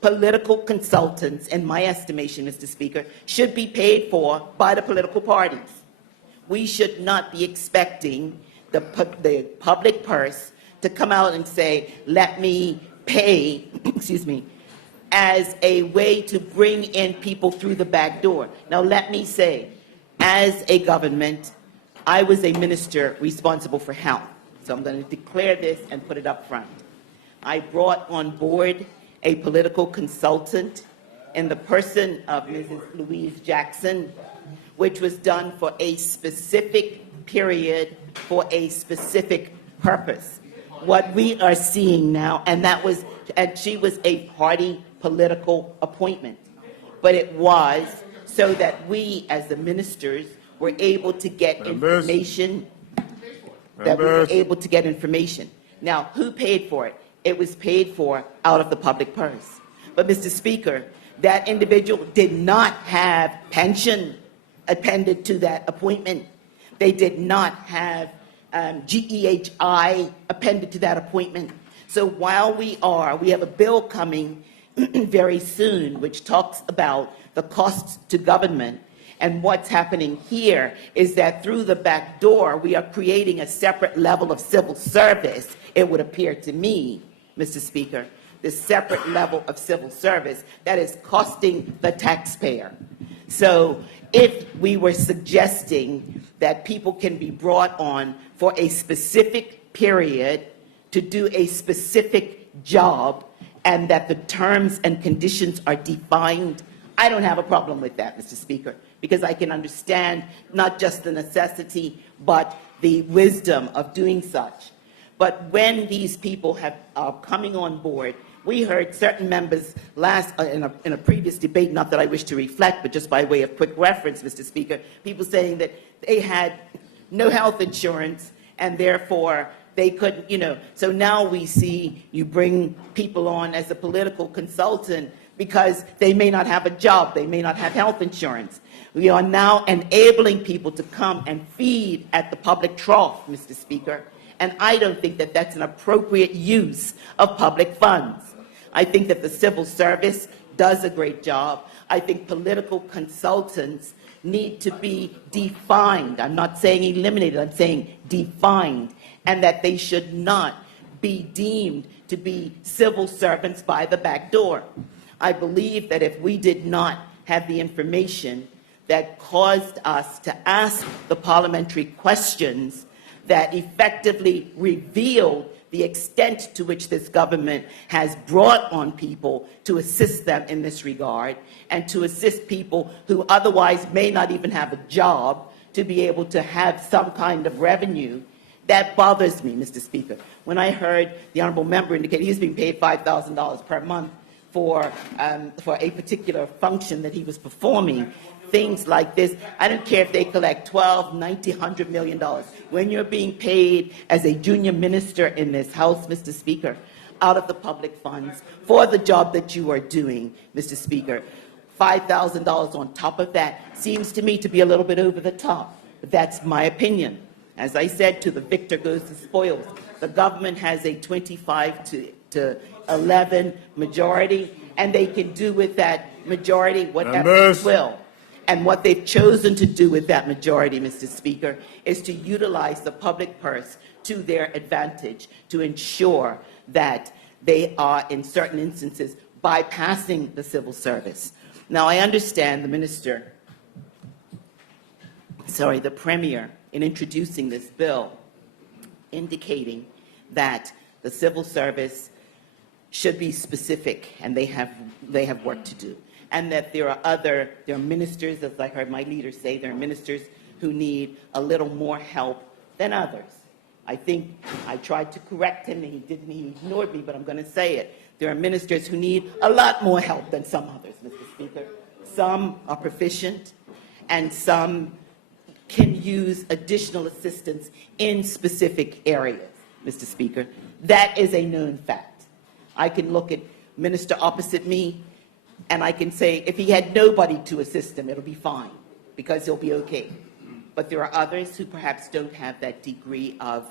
Political consultants, in my estimation, Mr. Speaker, should be paid for by the political parties. We should not be expecting the public purse to come out and say, let me pay, excuse me, as a way to bring in people through the back door. Now, let me say, as a government, I was a minister responsible for health. So I'm going to declare this and put it up front. I brought on board a political consultant in the person of Mrs. Louise Jackson, which was done for a specific period, for a specific purpose. What we are seeing now, and she was a party political appointment, but it was so that we as the ministers were able to get information, Now, who paid for it? It was paid for out of the public purse. But, Mr. Speaker, that individual did not have pension appended to that appointment. They did not have GEHI appended to that appointment. So while we have a bill coming very soon which talks about the costs to government, and what's happening here is that through the back door we are creating a separate level of civil service, it would appear to me, Mr. Speaker, this separate level of civil service that is costing the taxpayer. So if we were suggesting that people can be brought on for a specific period to do a specific job and that the terms and conditions are defined, I don't have a problem with that, Mr. Speaker, because I can understand not just the necessity but the wisdom of doing such. But when these people are coming on board, we heard certain members in a previous debate, not that I wish to reflect, but just by way of quick reference, Mr. Speaker, people saying that they had no health insurance and therefore they couldn't, So now we see you bring people on as a political consultant because they may not have a job, they may not have health insurance. We are now enabling people to come and feed at the public trough, Mr. Speaker, and I don't think that that's an appropriate use of public funds. I think that the civil service does a great job. I think political consultants need to be defined. I'm not saying eliminated, I'm saying defined, and that they should not be deemed to be civil servants by the back door. I believe that if we did not have the information that caused us to ask the parliamentary questions that effectively revealed the extent to which this government has brought on people to assist them in this regard and to assist people who otherwise may not even have a job to be able to have some kind of revenue, that bothers me, Mr. Speaker. When I heard the honourable member indicate he's being paid $5,000 per month for a particular function that he was performing, things like this, I don't care if they collect 12, 90, $100 million. When you're being paid as a junior minister in this House, Mr. Speaker, out of the public funds for the job that you are doing, Mr. Speaker, $5,000 on top of that seems to me to be a little bit over the top. But that's my opinion. As I said, to the victor goes the spoils. The government has a 25 to 11 majority, and they can do with that majority whatever they will. And what they've chosen to do with that majority, Mr. Speaker, is to utilize the public purse to their advantage to ensure that they are, in certain instances, bypassing the civil service. Now, I understand the the Premier, in introducing this bill, indicating that the civil service should be specific and they have work to do. and that there are ministers, as I heard my leader say, there are ministers who need a little more help than others. I think I tried to correct him, and he ignored me, but I'm going to say it. There are ministers who need a lot more help than some others, Mr. Speaker. Some are proficient, and some can use additional assistance in specific areas, Mr. Speaker. That is a known fact. I can look at minister opposite me, and I can say, if he had nobody to assist him, it'll be fine, because he'll be okay. But there are others who perhaps don't have that degree of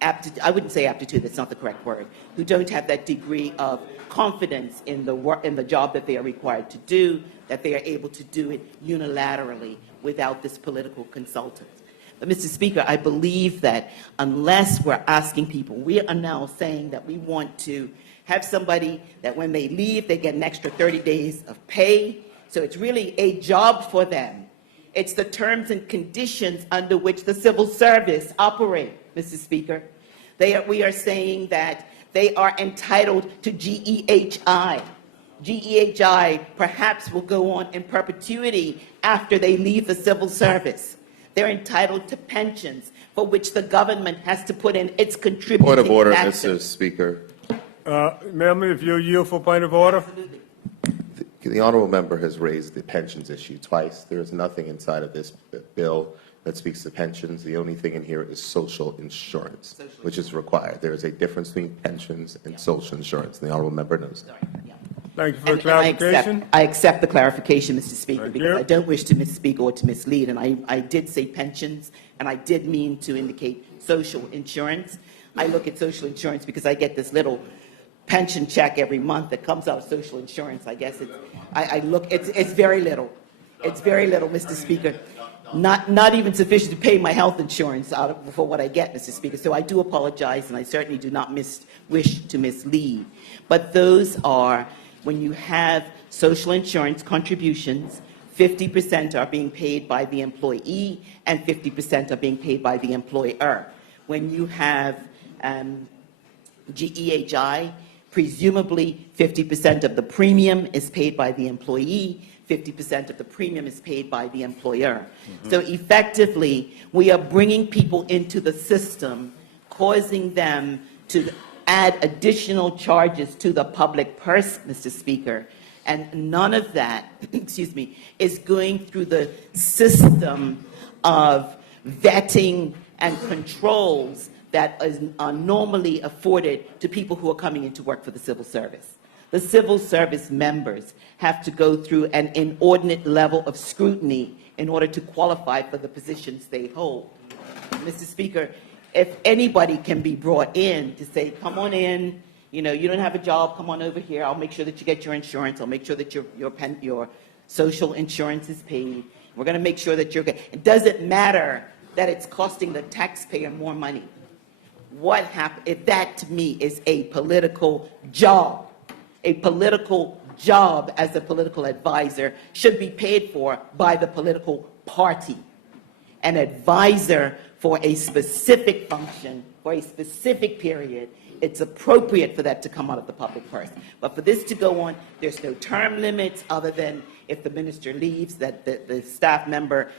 aptitude. I wouldn't say aptitude, that's not the correct word, who don't have that degree of confidence in the work, in the job that they are required to do, that they are able to do it unilaterally without this political consultant. But, Mr. Speaker, I believe that unless we're asking people, we are now saying that we want to have somebody that when they leave, they get an extra 30 days of pay. So it's really a job for them. It's the terms and conditions under which the civil service operate, Mr. Speaker. We are saying that they are entitled to GEHI. GEHI perhaps will go on in perpetuity after they leave the civil service. They're entitled to pensions for which the government has to put in its contributing Point of order, factor. Mr. Speaker. Ma'am, if you yield for point of order. The honourable member has raised the pensions issue twice. There is nothing inside of this bill that speaks to pensions. The only thing in here is social insurance, which is required. There is a difference between pensions and social insurance. The honourable member knows that. Thank you for the clarification. I accept the clarification, Mr. Speaker, Thank because you. I don't wish to misspeak or to mislead, and I did say pensions, and I did mean to indicate social insurance. I look at social insurance because I get this little pension check every month that comes out of social insurance. I guess it's very little. It's very little, Mr. Speaker. Not even sufficient to pay my health insurance for what I get, Mr. Speaker. So I do apologize, and I certainly do not wish to mislead. But those are, when you have social insurance contributions, 50% are being paid by the employee and 50% are being paid by the employer. When you have GEHI, presumably 50% of the premium is paid by the employee, 50% of the premium is paid by the employer. So effectively, we are bringing people into the system, causing them to add additional charges to the public purse, Mr. Speaker, and none of that, excuse me, is going through the system of vetting and controls that are normally afforded to people who are coming into work for the civil service. The civil service members have to go through an inordinate level of scrutiny in order to qualify for the positions they hold. Mr. Speaker, if anybody can be brought in to say, come on in, you don't have a job, come on over here, I'll make sure that you get your insurance, I'll make sure that your social insurance is paid, we're going to make sure that you're good. It doesn't matter that it's costing the taxpayer more money. What happened, if that to me is a political job as a political advisor should be paid for by the political party. An advisor for a specific function, for a specific period, it's appropriate for that to come out of the public purse. But for this to go on, there's no term limits other than if the minister leaves, that the staff member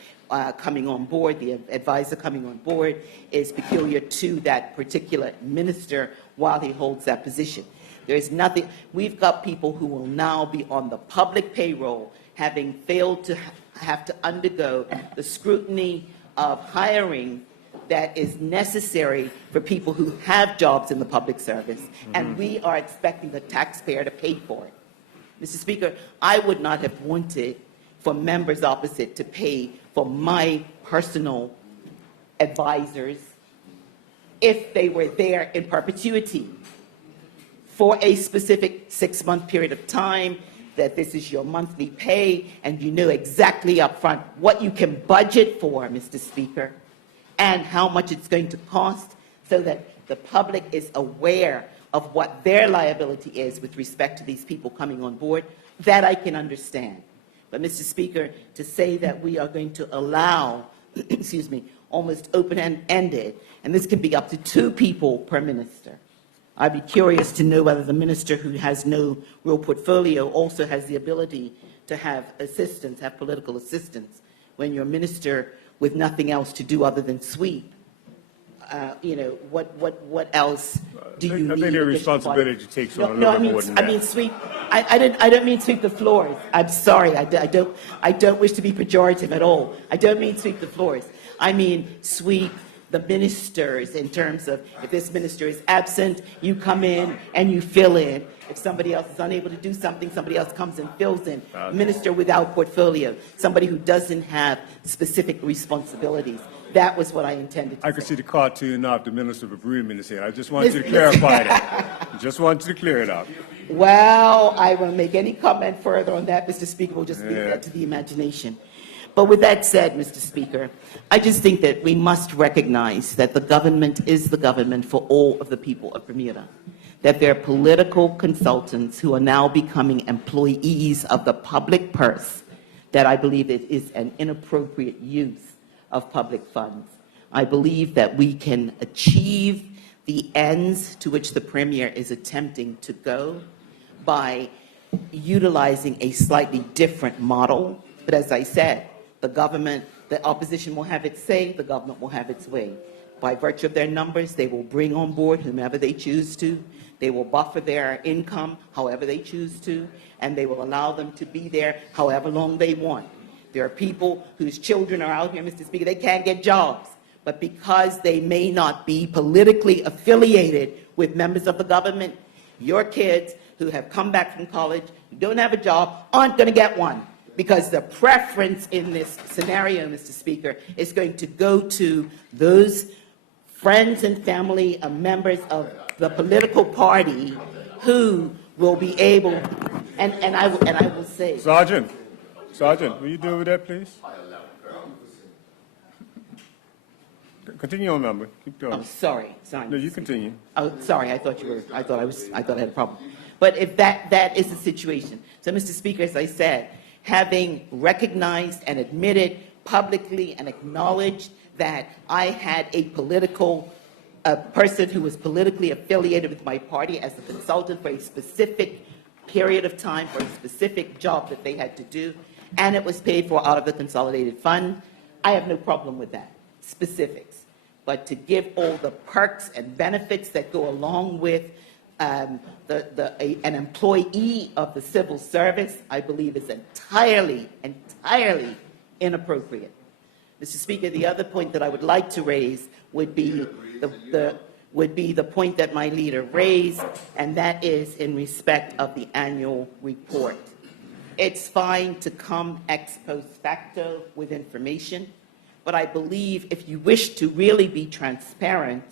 coming on board, the advisor coming on board, is peculiar to that particular minister while he holds that position. There's nothing. We've got people who will now be on the public payroll, having failed to have to undergo the scrutiny of hiring that is necessary for people who have jobs in the public service, and we are expecting the taxpayer to pay for it. Mr. Speaker, I would not have wanted for members opposite to pay for my personal advisors if they were there in perpetuity for a specific 6-month period of time, that this is your monthly pay, and you know exactly up front what you can budget for, Mr. Speaker, and how much it's going to cost, so that the public is aware of what their liability is with respect to these people coming on board. That I can understand. But, Mr. Speaker, to say that we are going to allow, excuse me, almost open-ended, and this can be up to 2 people per minister. I'd be curious to know whether the minister who has no real portfolio also has the ability to have assistance, have political assistance, when you're a minister with nothing else to do other than sweep. What else do you need? I think their responsibility takes on a No, little more than I that. mean sweep. I don't mean sweep the floors. I'm sorry. I don't wish to be pejorative at all. I don't mean sweep the floors. I mean sweep the ministers in terms of if this minister is absent, you come in and you fill in. If somebody else is unable to do something, somebody else comes and fills in. Minister without portfolio, somebody who doesn't have specific responsibilities. That was what I intended to I say. could see the cartoon of the Minister of Broom in his head. I just want you to clarify that. I just want you to clear it up. Well, I won't make any comment further on that, Mr. Speaker. We'll just leave that to the imagination. But with that said, Mr. Speaker, I just think that we must recognize that the government is the government for all of the people of Bermuda. That there are political consultants who are now becoming employees of the public purse, that I believe it is an inappropriate use of public funds. I believe that we can achieve the ends to which the Premier is attempting to go by utilizing a slightly different model. But as I said, the opposition will have its say, the government will have its way. By virtue of their numbers, they will bring on board whomever they choose to. They will buffer their income however they choose to, and they will allow them to be there however long they want. There are people whose children are out here, Mr. Speaker, they can't get jobs, but because they may not be politically affiliated with members of the government, your kids who have come back from college, who don't have a job, aren't going to get one. Because the preference in this scenario, Mr. Speaker, is going to go to those friends and family members of the political party who will be able, and I will say. Sergeant, will you deal with that, please? Continue on, member. Keep going. Oh, sorry. No, you continue. Oh, sorry. I thought I had a problem. But if that is the situation. So, Mr. Speaker, as I said, having recognized and admitted publicly and acknowledged that I had a political person who was politically affiliated with my party as a consultant for a specific period of time for a specific job that they had to do, and it was paid for out of the consolidated fund, I have no problem with that, specifics. But to give all the perks and benefits that go along with an employee of the civil service, I believe is entirely inappropriate. Mr. Speaker, the other point that I would like to raise would be the point that my leader raised, and that is in respect of the annual report. It's fine to come ex post facto with information, but I believe if you wish to really be transparent,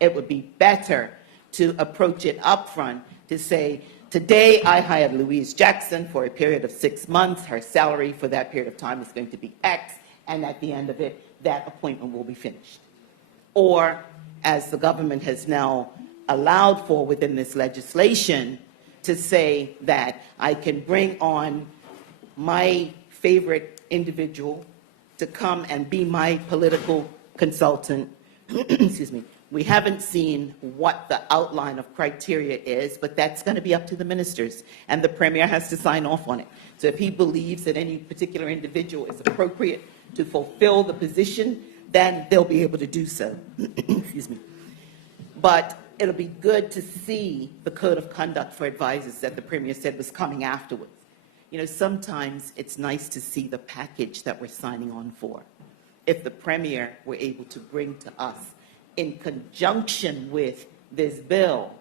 it would be better to approach it up front to say, today I hired Louise Jackson for a period of 6 months. Her salary for that period of time is going to be X, and at the end of it, that appointment will be finished. Or, as the government has now allowed for within this legislation, to say that I can bring on my favorite individual to come and be my political consultant. Excuse me. We haven't seen what the outline of criteria is, but that's going to be up to the ministers, and the Premier has to sign off on it. So if he believes that any particular individual is appropriate to fulfill the position, then they'll be able to do so. Excuse me. But it'll be good to see the code of conduct for advisors that the Premier said was coming afterwards. You know, sometimes it's nice to see the package that we're signing on for. If the Premier were able to bring to us, in conjunction with this bill,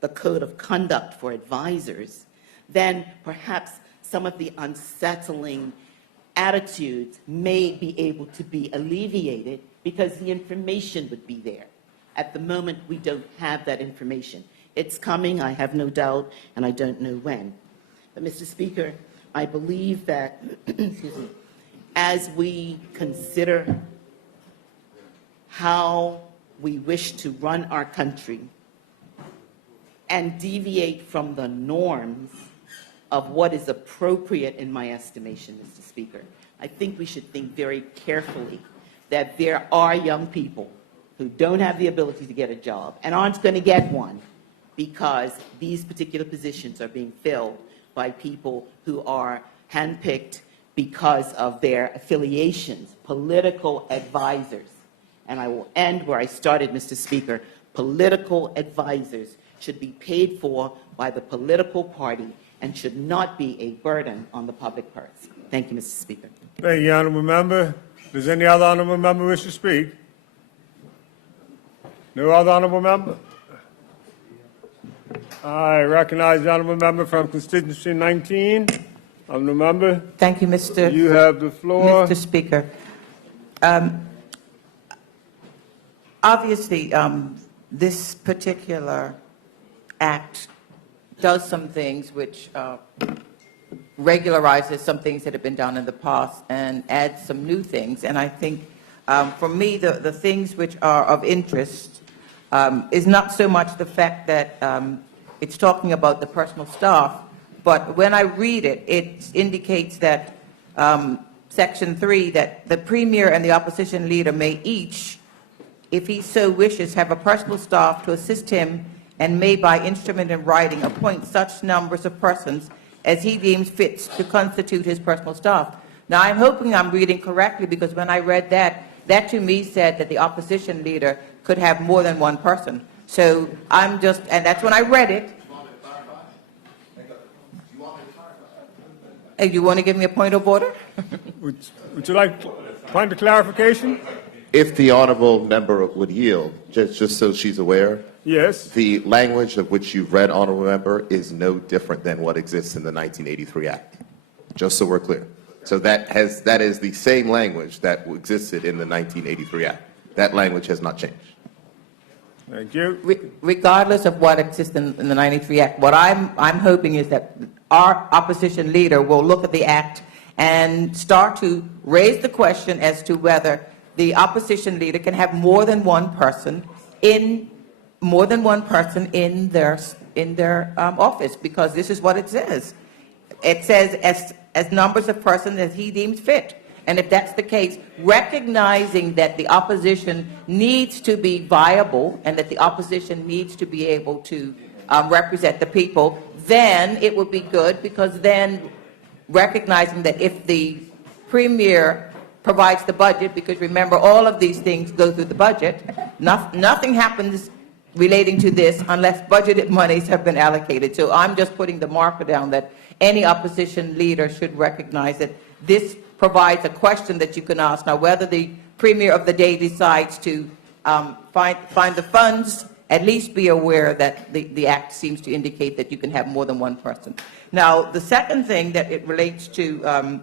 the code of conduct for advisors, then perhaps some of the unsettling attitudes may be able to be alleviated because the information would be there. At the moment, we don't have that information. It's coming, I have no doubt, and I don't know when. But, Mr. Speaker, I believe that, excuse me, as we consider how we wish to run our country and deviate from the norms of what is appropriate in my estimation, Mr. Speaker, I think we should think very carefully that there are young people who don't have the ability to get a job and aren't going to get one because these particular positions are being filled by people who are handpicked because of their affiliations, political advisors. And I will end where I started, Mr. Speaker. Political advisors should be paid for by the political party and should not be a burden on the public purse. Thank you, Mr. Speaker. Thank you, honourable member. Does any other honourable member wish to speak? No other honourable member? I recognize the honourable member from constituency 19. Honourable member. Thank you, Mr. You have the floor. Mr. Speaker. Obviously, this particular act does some things which regularizes some things that have been done in the past and adds some new things. And I think, for me, the things which are of interest is not so much the fact that it's talking about the personal staff, but when I read it, it indicates that Section 3, that the Premier and the opposition leader may each, if he so wishes, have a personal staff to assist him and may by instrument in writing appoint such numbers of persons as he deems fit to constitute his personal staff. Now, I'm hoping I'm reading correctly, because when I read that, that to me said that the opposition leader could have more than one person. So I'm just, and that's when I read it. Hey, you want to give me a point of order? Would you like point of clarification? If the honourable member would yield, just so she's aware. Yes. The language of which you've read, honourable member, is no different than what exists in the 1983 Act. Just so we're clear. So that is the same language that existed in the 1983 Act. That language has not changed. Thank you. Regardless of what exists in the 93 Act, what I'm hoping is that our opposition leader will look at the Act and start to raise the question as to whether the opposition leader can have more than one person in their office, because this is what it says. It says as numbers of persons as he deems fit. And if that's the case, recognizing that the opposition needs to be viable and that the opposition needs to be able to represent the people, then it would be good, because then recognizing that if the Premier provides the budget, because remember, all of these things go through the budget, nothing happens relating to this unless budgeted monies have been allocated. So I'm just putting the marker down that any opposition leader should recognize that this provides a question that you can ask. Now, whether the Premier of the day decides to find the funds, at least be aware that the Act seems to indicate that you can have more than one person. Now, the second thing that it relates to,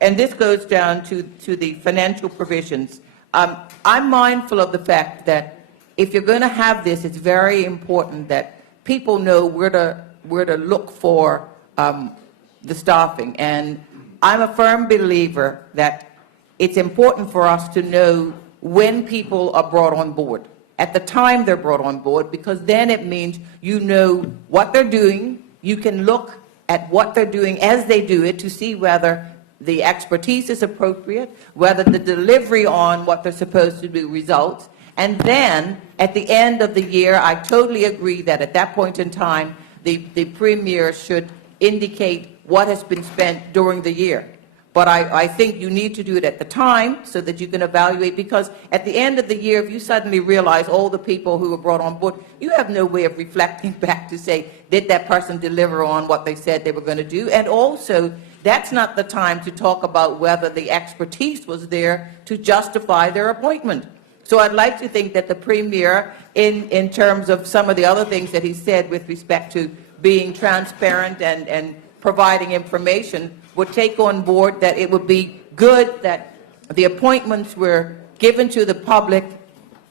and this goes down to the financial provisions, I'm mindful of the fact that if you're going to have this, it's very important that people know where to look for the staffing. And I'm a firm believer that it's important for us to know when people are brought on board, at the time they're brought on board, because then it means you know what they're doing. You can look at what they're doing as they do it to see whether the expertise is appropriate, whether the delivery on what they're supposed to do results. And then, at the end of the year, I totally agree that at that point in time, the Premier should indicate what has been spent during the year. But I think you need to do it at the time so that you can evaluate, because at the end of the year, if you suddenly realize all the people who were brought on board, you have no way of reflecting back to say, did that person deliver on what they said they were going to do? And also, that's not the time to talk about whether the expertise was there to justify their appointment. So I'd like to think that the Premier, in terms of some of the other things that he said with respect to being transparent and providing information, would take on board that it would be good that the appointments were given to the public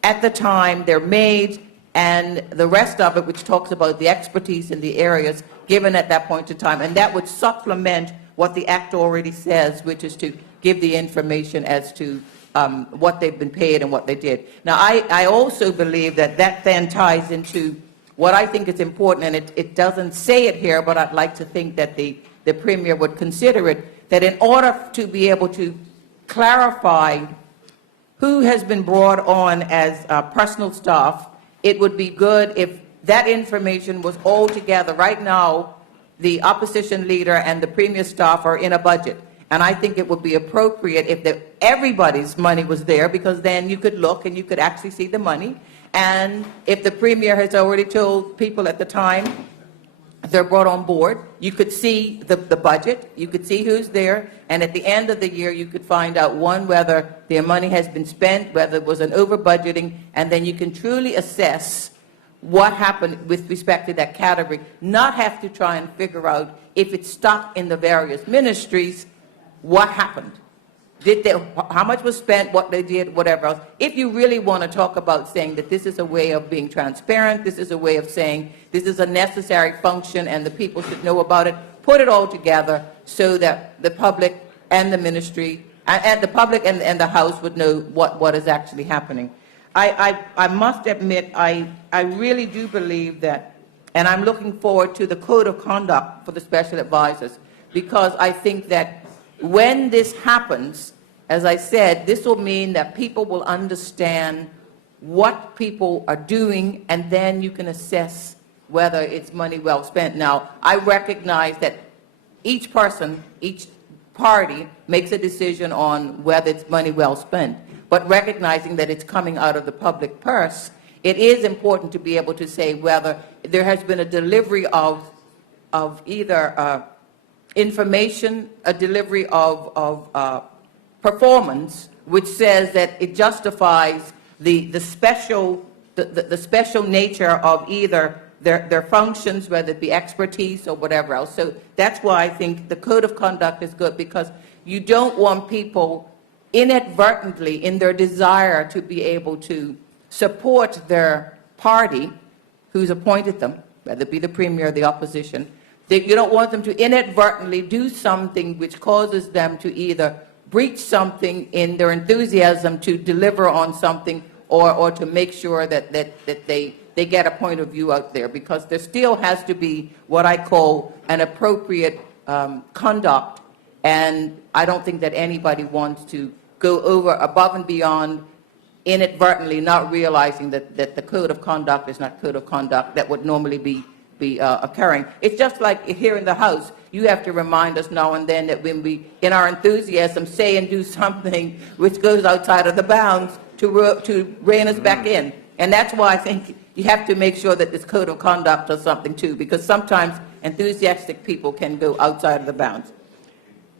at the time they're made, and the rest of it, which talks about the expertise in the areas, given at that point in time. And that would supplement what the Act already says, which is to give the information as to what they've been paid and what they did. Now, I also believe that that then ties into what I think is important, and it doesn't say it here, but I'd like to think that the Premier would consider it, that in order to be able to clarify who has been brought on as personal staff, it would be good if that information was all together. Right now, the opposition leader and the premier staff are in a budget. And I think it would be appropriate if everybody's money was there, because then you could look and you could actually see the money. And if the premier has already told people at the time they're brought on board, you could see the budget, you could see who's there, and at the end of the year you could find out, one, whether their money has been spent, whether it was an over budgeting, and then you can truly assess what happened with respect to that category, not have to try and figure out if it's stuck in the various ministries, what happened. How much was spent, what they did, whatever else. If you really want to talk about saying that this is a way of being transparent, this is a way of saying this is a necessary function and the people should know about it, put it all together so that the public and the ministry, and the public and the House would know what is actually happening. I must admit, I really do believe that, and I'm looking forward to the code of conduct for the special advisors, because I think that when this happens, as I said, this will mean that people will understand what people are doing, and then you can assess whether it's money well spent. Now, I recognize that each person, each party makes a decision on whether it's money well spent, but recognizing that it's coming out of the public purse, it is important to be able to say whether there has been a delivery of either information, a delivery of performance, which says that it justifies the special nature of either their functions, whether it be expertise or whatever else. So that's why I think the code of conduct is good, because you don't want people inadvertently, in their desire to be able to support their party who's appointed them, whether it be the premier or the opposition, that you don't want them to inadvertently do something which causes them to either breach something in their enthusiasm to deliver on something, or to make sure that they get a point of view out there, because there still has to be what I call an appropriate conduct, and I don't think that anybody wants to go over above and beyond inadvertently, not realizing that the code of conduct is not code of conduct that would normally be occurring. It's just like here in the House, you have to remind us now and then that when we, in our enthusiasm, say and do something which goes outside of the bounds to rein us back in. And that's why I think you have to make sure that this code of conduct does something too, because sometimes enthusiastic people can go outside of the bounds.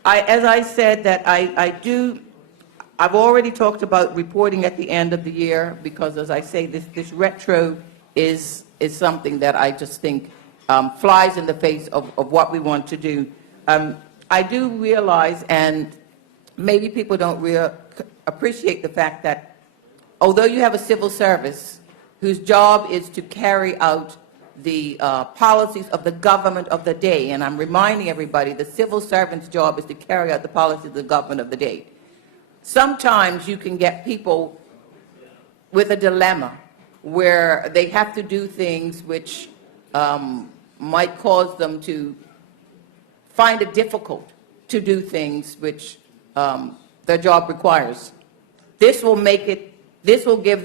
As I said, that I've already talked about reporting at the end of the year, because as I say, this retro is something that I just think flies in the face of what we want to do. I do realize, and maybe people don't appreciate the fact that although you have a civil service whose job is to carry out the policies of the government of the day, and I'm reminding everybody the civil servant's job is to carry out the policies of the government of the day, sometimes you can get people with a dilemma where they have to do things which might cause them to find it difficult to do things which their job requires. This will give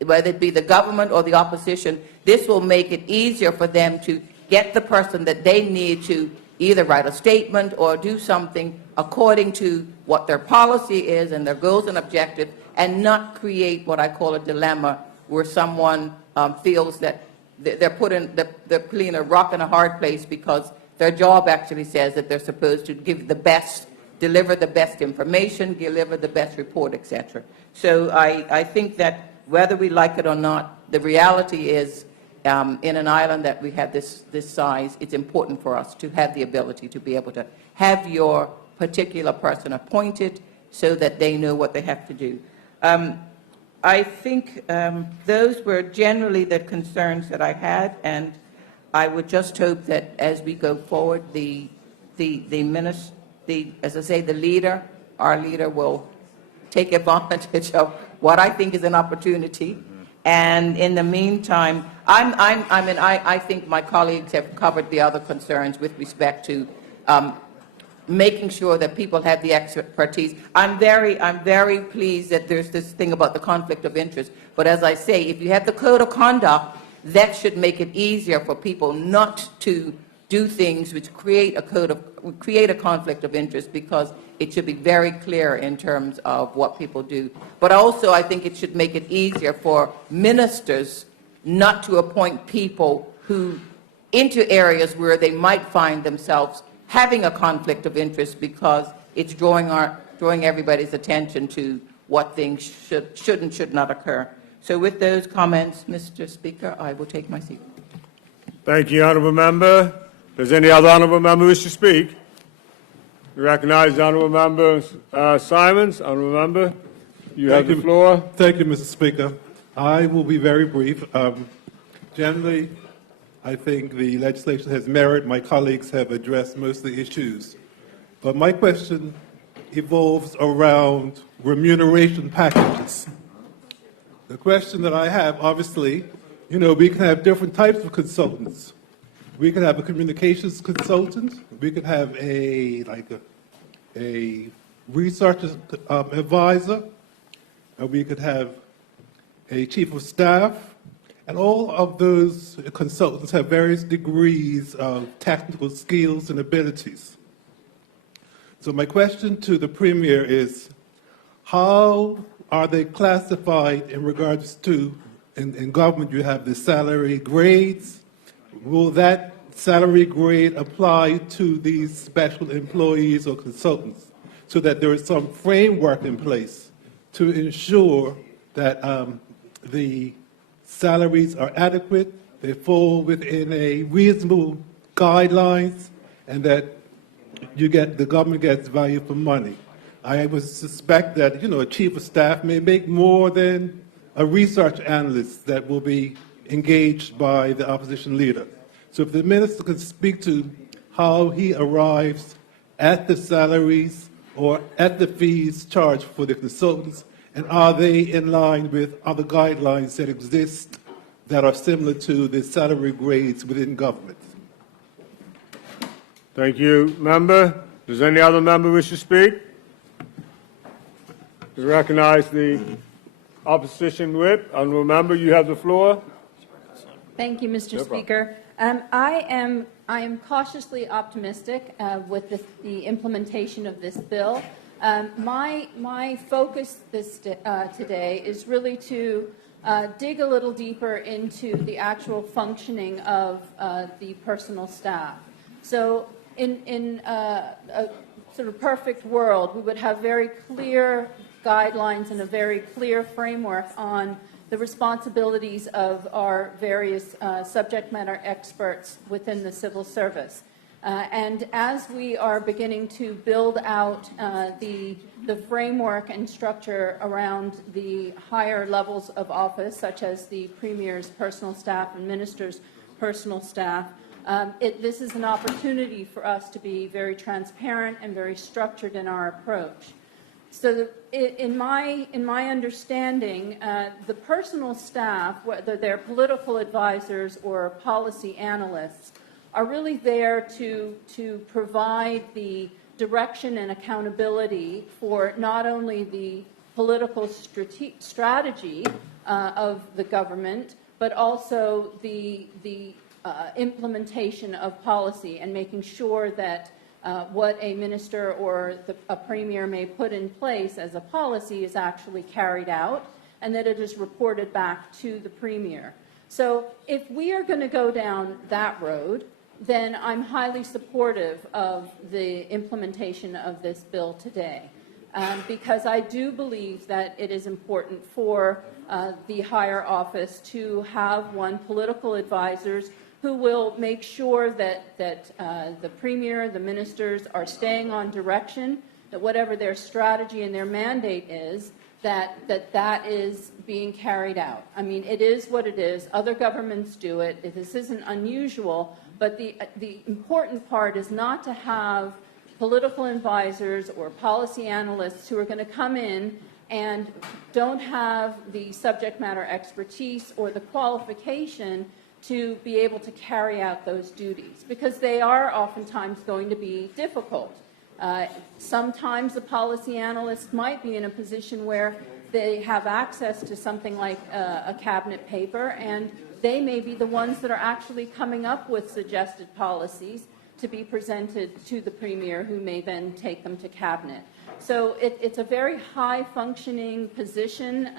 whether it be the government or the opposition, this will make it easier for them to get the person that they need to either write a statement or do something according to what their policy is and their goals and objectives, and not create what I call a dilemma where someone feels that they're put in a rock and a hard place because their job actually says that they're supposed to give the best, deliver the best information, deliver the best report, etc. So I think that whether we like it or not, the reality is in an island that we have this size, it's important for us to have the ability to be able to have your particular person appointed so that they know what they have to do. I think those were generally the concerns that I had, and I would just hope that as we go forward, as I say, the leader, our leader, will take advantage of what I think is an opportunity. And in the meantime, I think my colleagues have covered the other concerns with respect to making sure that people have the expertise. I'm very pleased that there's this thing about the conflict of interest. But as I say, if you have the code of conduct, that should make it easier for people not to do things which create a conflict of interest, because it should be very clear in terms of what people do. But also, I think it should make it easier for ministers not to appoint people who into areas where they might find themselves having a conflict of interest, because it's drawing everybody's attention to what things should and should not occur. So with those comments, Mr. Speaker, I will take my seat. Thank you, honourable member. Does any other honourable member wish to speak? We recognize the honourable member Simons. Honourable member, you have the floor. Thank you, Mr. Speaker. I will be very brief. Generally, I think the legislation has merit. My colleagues have addressed most of the issues. But my question evolves around remuneration packages. The question that I have, obviously, we can have different types of consultants. We could have a communications consultant. We could have a research advisor. We could have a chief of staff. And all of those consultants have various degrees of technical skills and abilities. So my question to the Premier is, how are they classified in regards to, in government you have the salary grades? Will that salary grade apply to these special employees or consultants, so that there is some framework in place to ensure that the salaries are adequate, they fall within a reasonable guidelines, and that the government gets value for money? I would suspect that a chief of staff may make more than a research analyst that will be engaged by the opposition leader. So if the minister could speak to how he arrives at the salaries or at the fees charged for the consultants, and are they in line with other guidelines that exist that are similar to the salary grades within government? Thank you, member. Does any other member wish to speak? To recognize the opposition whip. Honourable member, you have the floor. Thank you, Mr. No Speaker. I am cautiously optimistic with the implementation of this bill. My focus today is really to dig a little deeper into the actual functioning of the personal staff. So in a sort of perfect world, we would have very clear guidelines and a very clear framework on the responsibilities of our various subject matter experts within the civil service. And as we are beginning to build out the framework and structure around the higher levels of office, such as the Premier's personal staff and Minister's personal staff, this is an opportunity for us to be very transparent and very structured in our approach. So in my understanding, the personal staff, whether they're political advisors or policy analysts, are really there to provide the direction and accountability for not only the political strategy of the government, but also the implementation of policy and making sure that what a minister or a premier may put in place as a policy is actually carried out, and that it is reported back to the premier. So if we are going to go down that road, then I'm highly supportive of the implementation of this bill today, because I do believe that it is important for the higher office to have political advisors who will make sure that the Premier, the ministers are staying on direction, that whatever their strategy and their mandate is, that is being carried out. I mean, it is what it is. Other governments do it. This isn't unusual, but the important part is not to have political advisors or policy analysts who are going to come in and don't have the subject matter expertise or the qualification to be able to carry out those duties, because they are oftentimes going to be difficult. Sometimes the policy analyst might be in a position where they have access to something like a cabinet paper, and they may be the ones that are actually coming up with suggested policies to be presented to the Premier, who may then take them to Cabinet. So it's a very high-functioning position.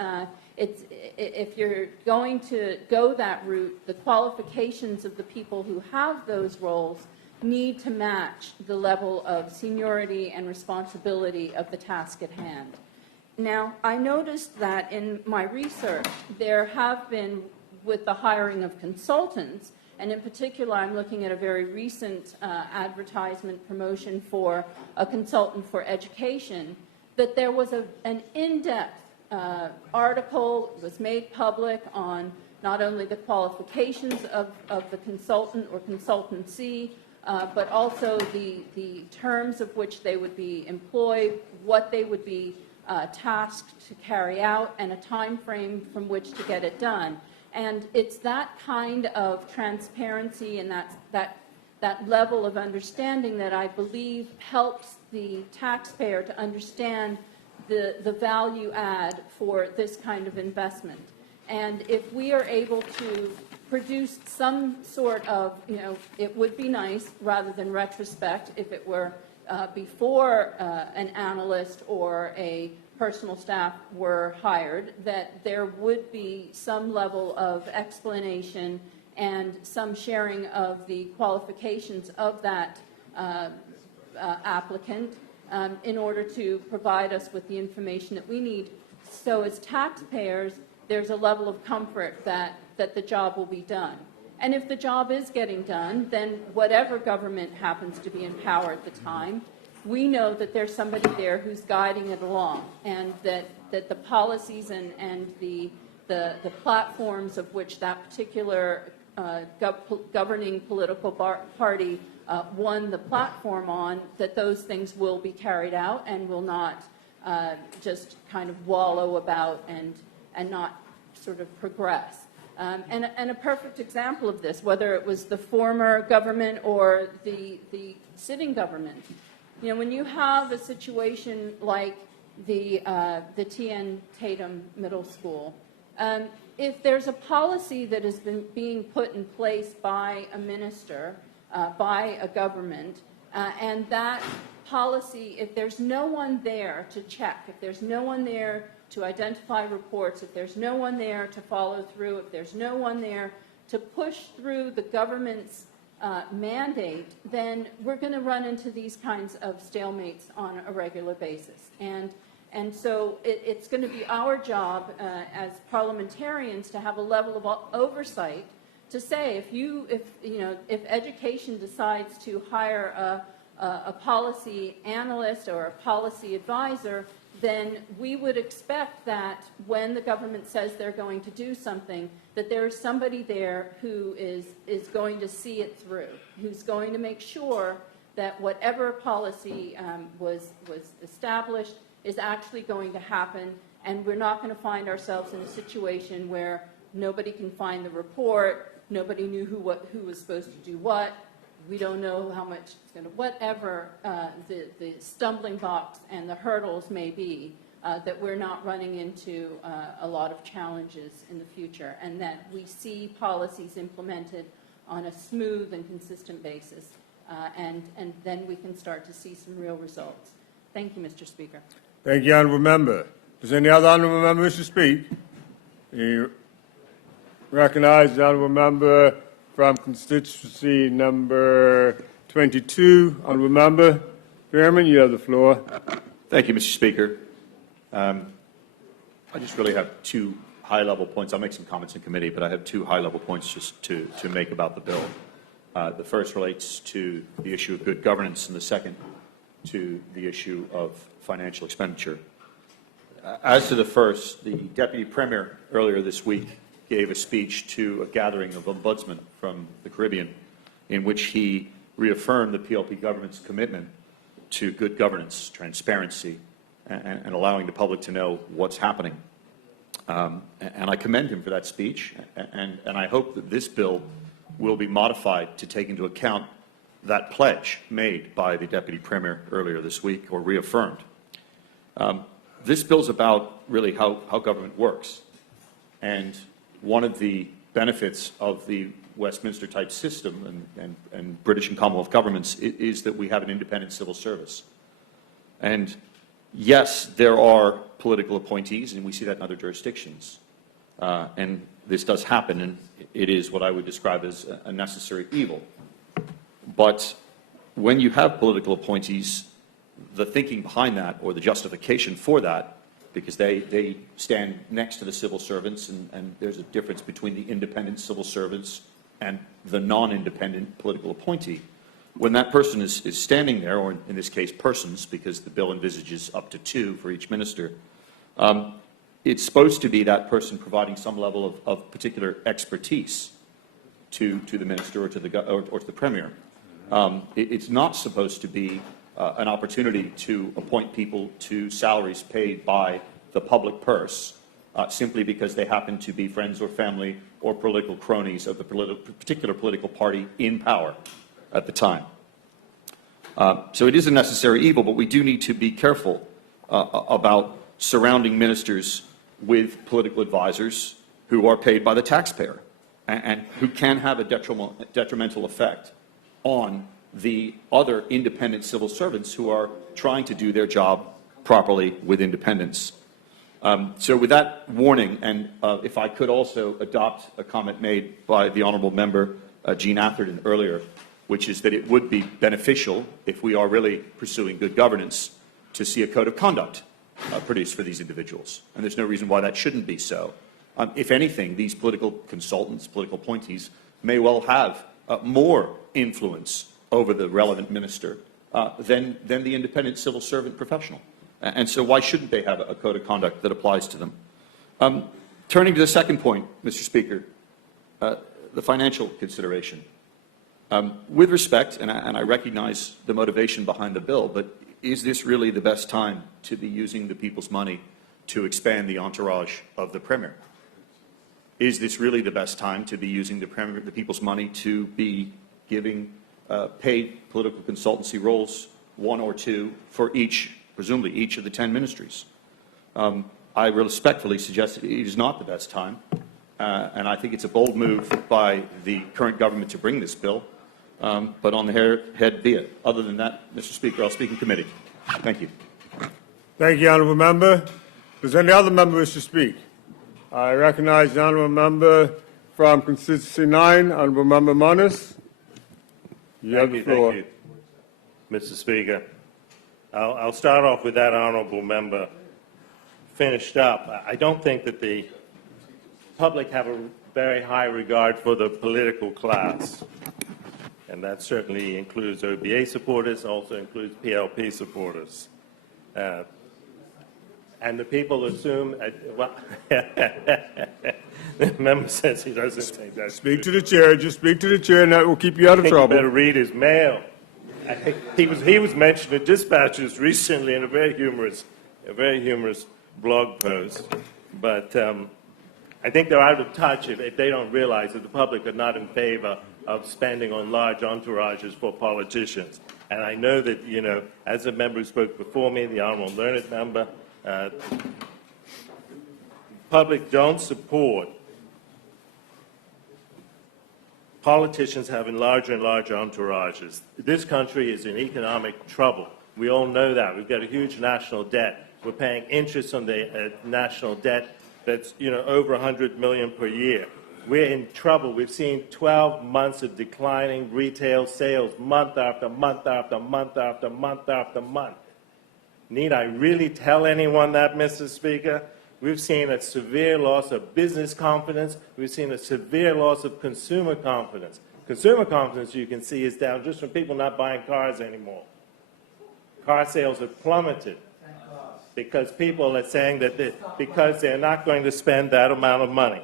If you're going to go that route, the qualifications of the people who have those roles need to match the level of seniority and responsibility of the task at hand. Now, I noticed that in my research, there have been, with the hiring of consultants, and in particular, I'm looking at a very recent advertisement promotion for a consultant for education, that there was an in-depth article was made public on not only the qualifications of the consultant or consultancy, but also the terms of which they would be employed, what they would be tasked to carry out, and a time frame from which to get it done. And it's that kind of transparency and that level of understanding that I believe helps the taxpayer to understand the value add for this kind of investment. And if we are able to produce some sort of, it would be nice, rather than retrospect, if it were before an analyst or a personal staff were hired, that there would be some level of explanation and some sharing of the qualifications of that applicant in order to provide us with the information that we need. So as taxpayers, there's a level of comfort that the job will be done. And if the job is getting done, then whatever government happens to be in power at the time, we know that there's somebody there who's guiding it along, and that the policies and the platforms of which that particular governing political party won the platform on, that those things will be carried out and will not just kind of wallow about and not sort of progress. And a perfect example of this, whether it was the former government or the sitting government, when you have a situation like the T.N. Tatum Middle School, if there's a policy that has been being put in place by a minister, by a government, and that policy, if there's no one there to check, if there's no one there to identify reports, if there's no one there to follow through, if there's no one there to push through the government's mandate, then we're going to run into these kinds of stalemates on a regular basis. And so it's going to be our job as parliamentarians to have a level of oversight to say if education decides to hire a policy analyst or a policy advisor, then we would expect that when the government says they're going to do something, that there is somebody there who is going to see it through, who's going to make sure that whatever policy was established is actually going to happen, and we're not going to find ourselves in a situation where nobody can find the report, nobody knew who was supposed to do what, we don't know how much it's going to, whatever the stumbling blocks and the hurdles may be, that we're not running into a lot of challenges in the future, and that we see policies implemented on a smooth and consistent basis, and then we can start to see some real results. Thank you, Mr. Speaker. Thank you, Honourable Member. Does any other Honourable Member wish to speak? You recognize the Honourable Member from constituency number 22. Honourable Member Fairman, you have the floor. Thank you, Mr. Speaker. I just really have two high-level points. I'll make some comments in committee, but I have two high-level points just to make about the bill. The first relates to the issue of good governance, and the second to the issue of financial expenditure. As to the first, the Deputy Premier earlier this week gave a speech to a gathering of ombudsmen from the Caribbean in which he reaffirmed the PLP government's commitment to good governance, transparency, and allowing the public to know what's happening. And I commend him for that speech, and I hope that this bill will be modified to take into account that pledge made by the Deputy Premier earlier this week, or reaffirmed. This bill's about really how government works. And one of the benefits of the Westminster-type system and British and Commonwealth governments is that we have an independent civil service. And yes, there are political appointees, and we see that in other jurisdictions. And this does happen, and it is what I would describe as a necessary evil. But when you have political appointees, the thinking behind that, or the justification for that, because they stand next to the civil servants, and there's a difference between the independent civil servants and the non-independent political appointee. When that person is standing there, or in this case persons, because the bill envisages up to 2 for each minister, it's supposed to be that person providing some level of particular expertise to the minister or to the premier. It's not supposed to be an opportunity to appoint people to salaries paid by the public purse simply because they happen to be friends or family or political cronies of the particular political party in power at the time. So it is a necessary evil, but we do need to be careful about surrounding ministers with political advisors who are paid by the taxpayer and who can have a detrimental effect on the other independent civil servants who are trying to do their job properly with independence. So with that warning, and if I could also adopt a comment made by the honourable member Jean Atherton earlier, which is that it would be beneficial, if we are really pursuing good governance, to see a code of conduct produced for these individuals. And there's no reason why that shouldn't be so. If anything, these political consultants, political appointees, may well have more influence over the relevant minister than the independent civil servant professional. And so why shouldn't they have a code of conduct that applies to them? Turning to the second point, Mr. Speaker, the financial consideration. With respect, and I recognize the motivation behind the bill, but is this really the best time to be using the people's money to expand the entourage of the Premier? Is this really the best time to be using the people's money to be giving paid political consultancy roles, 1 or 2, for each, presumably each of the 10 ministries? I respectfully suggest that it is not the best time, and I think it's a bold move by the current government to bring this bill. But on the head be it. Other than that, Mr. Speaker, I'll speak in committee. Thank you. Thank you, honourable member. Does any other member wish to speak? I recognise the honourable member from constituency 9, honourable member Monis. You have the floor. Thank you, Mr. Speaker. I'll start off with that honourable member finished up. I don't think that the public have a very high regard for the political class. And that certainly includes OBA supporters, also includes PLP supporters. And the people assume, well, the member says he doesn't think that. Speak to the chair, just speak to the chair, and that will keep you out of trouble. You better read his mail. I think he was mentioned in Dispatches recently in a very humorous blog post. But I think they're out of touch if they don't realize that the public are not in favor of spending on large entourages for politicians. And I know that, you know, as a member who spoke before me, the honourable learned member, public don't support politicians having larger and larger entourages. This country is in economic trouble. We all know that. We've got a huge national debt. We're paying interest on the national debt that's, you know, over $100 million per year. We're in trouble. We've seen 12 months of declining retail sales, month after month after month after month after month. Need I really tell anyone that, Mr. Speaker? We've seen a severe loss of business confidence. We've seen a severe loss of consumer confidence. Consumer confidence, you can see, is down just from people not buying cars anymore. Car sales have plummeted because people are saying that because they're not going to spend that amount of money.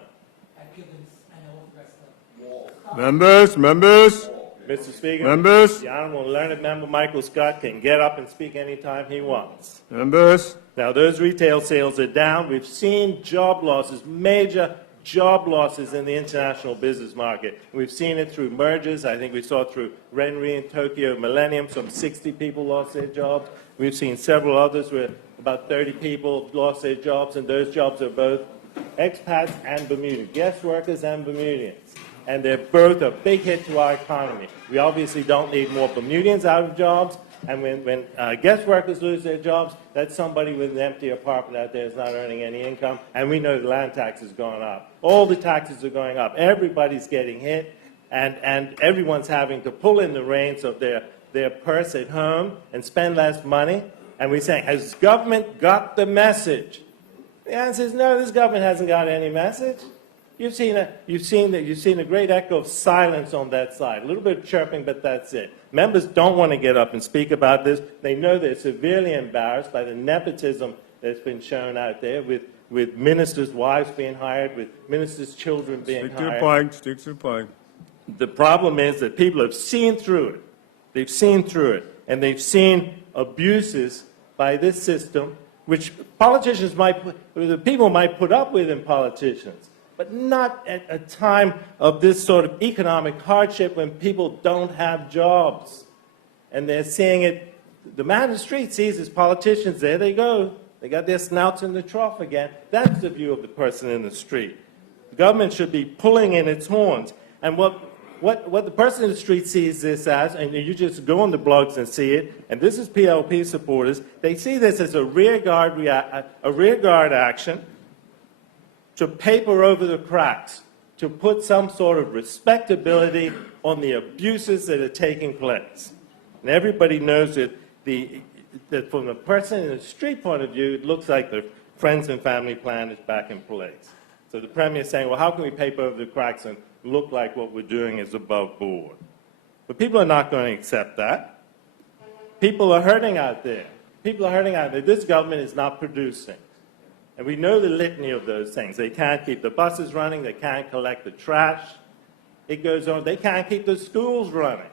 Members. Mr. Speaker, Members. The honourable learned member Michael Scott can get up and speak anytime he wants. Members. Now, those retail sales are down. We've seen job losses, major job losses in the international business market. We've seen it through mergers. I think we saw it through Renre and Tokyo Millennium. Some 60 people lost their jobs. We've seen several others where about 30 people lost their jobs, and those jobs are both expats and Bermuda, guest workers and Bermudians. And they're both a big hit to our economy. We obviously don't need more Bermudians out of jobs, and when guest workers lose their jobs, that's somebody with an empty apartment out there is not earning any income, and we know the land tax has gone up. All the taxes are going up. Everybody's getting hit, and everyone's having to pull in the reins of their purse at home and spend less money. And we're saying, has government got the message? The answer is no, this government hasn't got any message. You've seen a great echo of silence on that side. A little bit of chirping, but that's it. Members don't want to get up and speak about this. They know they're severely embarrassed by the nepotism that's been shown out there with ministers' wives being hired, with ministers' children being hired. Stick to the point. Stick to the point. The problem is that people have seen through it. They've seen through it, and they've seen abuses by this system, which people might put up with in politicians, but not at a time of this sort of economic hardship when people don't have jobs. And they're seeing it. The man in the street sees his politicians, there they go. They got their snouts in the trough again. That's the view of the person in the street. The government should be pulling in its horns. And what the person in the street sees this as, and you just go on the blogs and see it, and this is PLP supporters, they see this as a rearguard action to paper over the cracks, to put some sort of respectability on the abuses that are taking place. And everybody knows that from the person in the street point of view, it looks like the friends and family plan is back in place. So the Premier is saying, well, how can we paper over the cracks and look like what we're doing is above board? But people are not going to accept that. People are hurting out there. People are hurting out there. This government is not producing. And we know the litany of those things. They can't keep the buses running. They can't collect the trash. It goes on. They can't keep the schools running.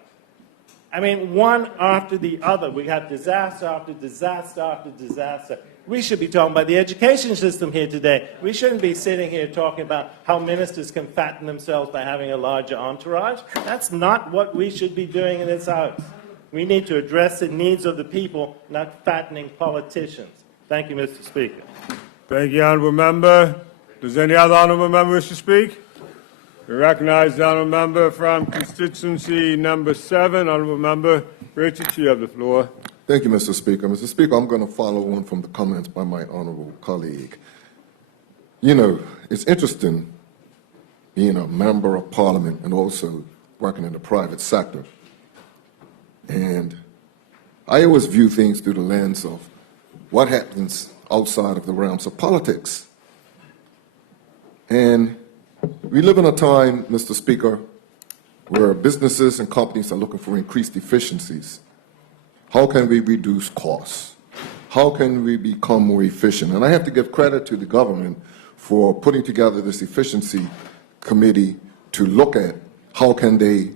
I mean, one after the other. We have disaster after disaster after disaster. We should be talking about the education system here today. We shouldn't be sitting here talking about how ministers can fatten themselves by having a larger entourage. That's not what we should be doing in this House. We need to address the needs of the people, not fattening politicians. Thank you, Mr. Speaker. Thank you, Honourable Member. Does any other Honourable Member wish to speak? We recognize the Honourable Member from constituency number 7. Honourable Member Richards, you have the floor. Thank you, Mr. Speaker. Mr. Speaker, I'm going to follow on from the comments by my honourable colleague. You know, it's interesting being a member of Parliament and also working in the private sector. And I always view things through the lens of what happens outside of the realms of politics. And we live in a time, Mr. Speaker, where businesses and companies are looking for increased efficiencies. How can we reduce costs? How can we become more efficient? And I have to give credit to the government for putting together this efficiency committee to look at how can they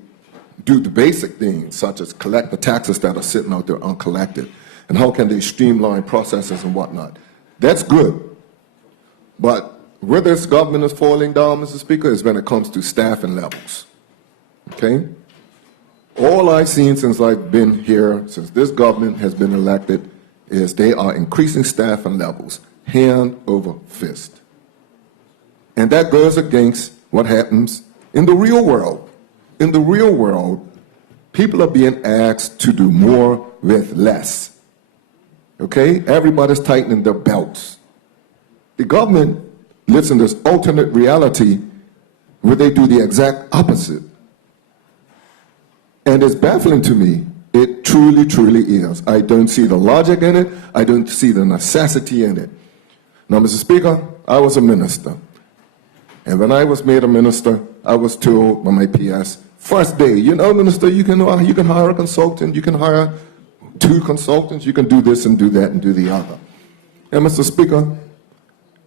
do the basic things, such as collect the taxes that are sitting out there uncollected, and how can they streamline processes and whatnot. That's good. But where this government is falling down, Mr. Speaker, is when it comes to staffing levels. Okay? All I've seen since I've been here, since this government has been elected, is they are increasing staffing levels, hand over fist. And that goes against what happens in the real world. In the real world, people are being asked to do more with less. Okay? Everybody's tightening their belts. The government lives in this alternate reality where they do the exact opposite. And it's baffling to me. It truly, truly is. I don't see the logic in it. I don't see the necessity in it. Now, Mr. Speaker, I was a minister. And when I was made a minister, I was told by my PS, first day, you know, minister, you can hire a consultant, you can hire 2 consultants, you can do this and do that and do the other. And Mr. Speaker,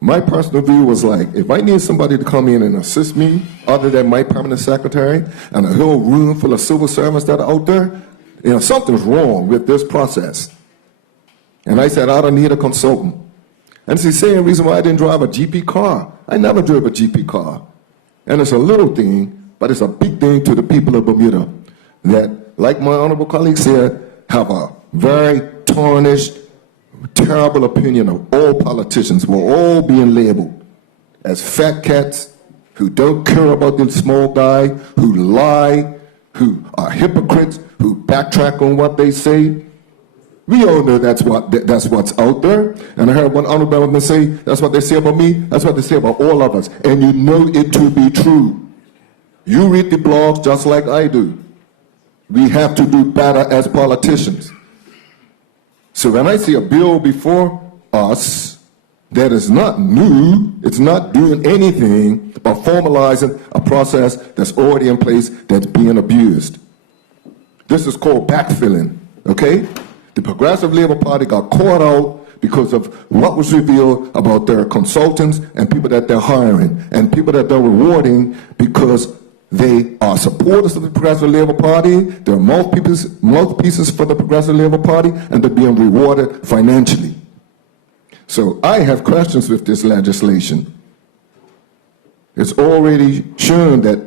my personal view was like, if I need somebody to come in and assist me, other than my permanent secretary, and a whole room full of civil servants that are out there, you know, something's wrong with this process. And I said, I don't need a consultant. And it's the same reason why I didn't drive a GP car. I never drove a GP car. And it's a little thing, but it's a big thing to the people of Bermuda that, like my honorable colleague said, have a very tarnished, terrible opinion of all politicians. We're all being labeled. as fat cats who don't care about the small guy, who lie, who are hypocrites, who backtrack on what they say. We all know that's what's out there. And I heard one honorable member say, that's what they say about me, that's what they say about all of us. And you know it to be true. You read the blogs just like I do. We have to do better as politicians. So when I see a bill before us that is not new, it's not doing anything but formalizing a process that's already in place that's being abused. This is called backfilling, okay? The Progressive Labor Party got caught out because of what was revealed about their consultants and people that they're hiring and people that they're rewarding because they are supporters of the Progressive Labor Party, they're mouthpieces for the Progressive Labor Party, and they're being rewarded financially. So I have questions with this legislation. It's already shown that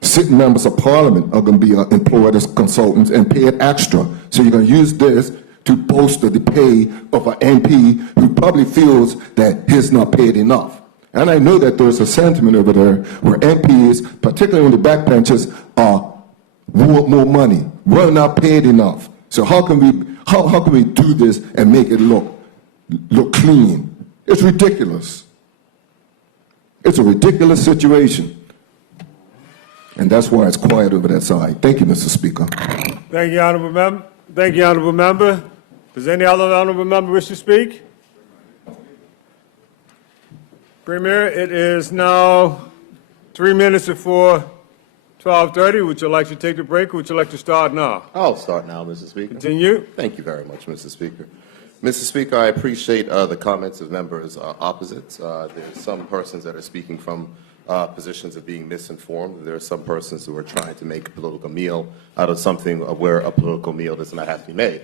sitting members of parliament are going to be employed as consultants and paid extra. So you're going to use this to bolster the pay of an MP who probably feels that he's not paid enough. And I know that there's a sentiment over there where MPs, particularly on the backbenchers, want more money. We're not paid enough. So how can we do this and make it look clean? It's ridiculous. It's a ridiculous situation. And that's why it's quiet over that side. Thank you, Mr. Speaker. Thank you, Honourable Member. Thank you, Honourable Member. Does any other Honourable Member wish to speak? Premier, it is now 3 minutes before 12:30. Would you like to take the break, or would you like to start now? I'll start now, Mr. Speaker. Continue. Thank you very much, Mr. Speaker. Mr. Speaker, I appreciate the comments of members opposite. There's some persons that are speaking from positions of being misinformed. There are some persons who are trying to make a political meal out of something where a political meal does not have to be made.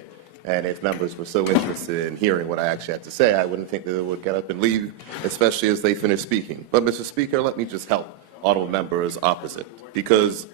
And if members were so interested in hearing what I actually had to say, I wouldn't think that they would get up and leave, especially as they finish speaking. But, Mr. Speaker, let me just help honourable members opposite, because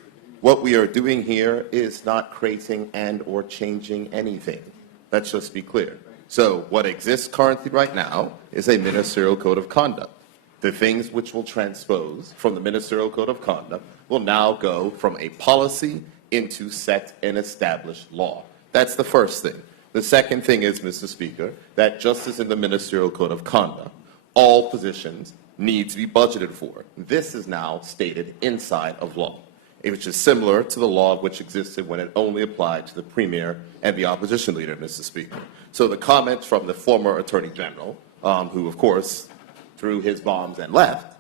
what we are doing here is not creating and or changing anything. Let's just be clear. So what exists currently right now is a ministerial code of conduct. The things which will transpose from the ministerial code of conduct will now go from a policy into set and established law. That's the first thing. The second thing is, Mr. Speaker, that just as in the ministerial code of conduct, all positions need to be budgeted for. This is now stated inside of law, which is similar to the law which existed when it only applied to the Premier and the opposition leader, Mr. Speaker. So the comment from the former Attorney General, who, of course, threw his bombs and left,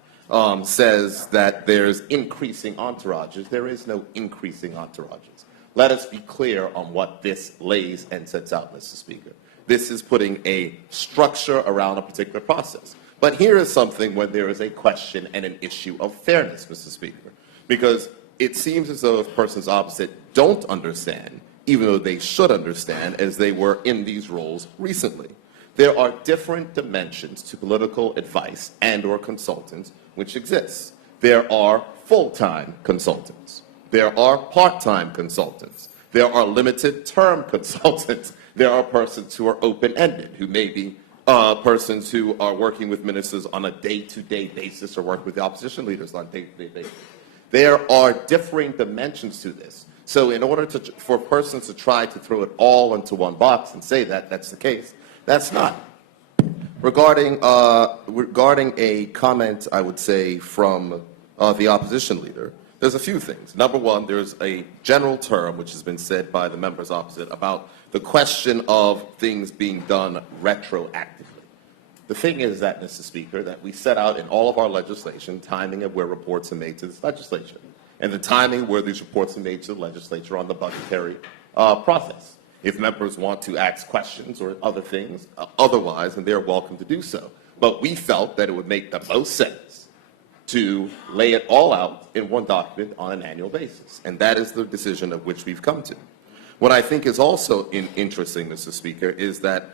says that there's increasing entourages. There is no increasing entourages. Let us be clear on what this lays and sets out, Mr. Speaker. This is putting a structure around a particular process. But here is something when there is a question and an issue of fairness, Mr. Speaker, because it seems as though if persons opposite don't understand, even though they should understand, as they were in these roles recently. There are different dimensions to political advice and or consultants which exists. There are full-time consultants. There are part-time consultants. There are limited-term consultants. There are persons who are open-ended, who may be persons who are working with ministers on a day-to-day basis or work with the opposition leaders on a day-to-day basis. There are differing dimensions to this. So in order for persons to try to throw it all into one box and say that that's the case, that's not. Regarding a comment, I would say, from the opposition leader, there's a few things. Number one, there's a general term which has been said by the members opposite about the question of things being done retroactively. The thing is that, Mr. Speaker, that we set out in all of our legislation timing of where reports are made to this legislature and the timing where these reports are made to the legislature on the budgetary process. If members want to ask questions or other things otherwise, then they're welcome to do so. But we felt that it would make the most sense to lay it all out in one document on an annual basis. And that is the decision of which we've come to. What I think is also interesting, Mr. Speaker, is that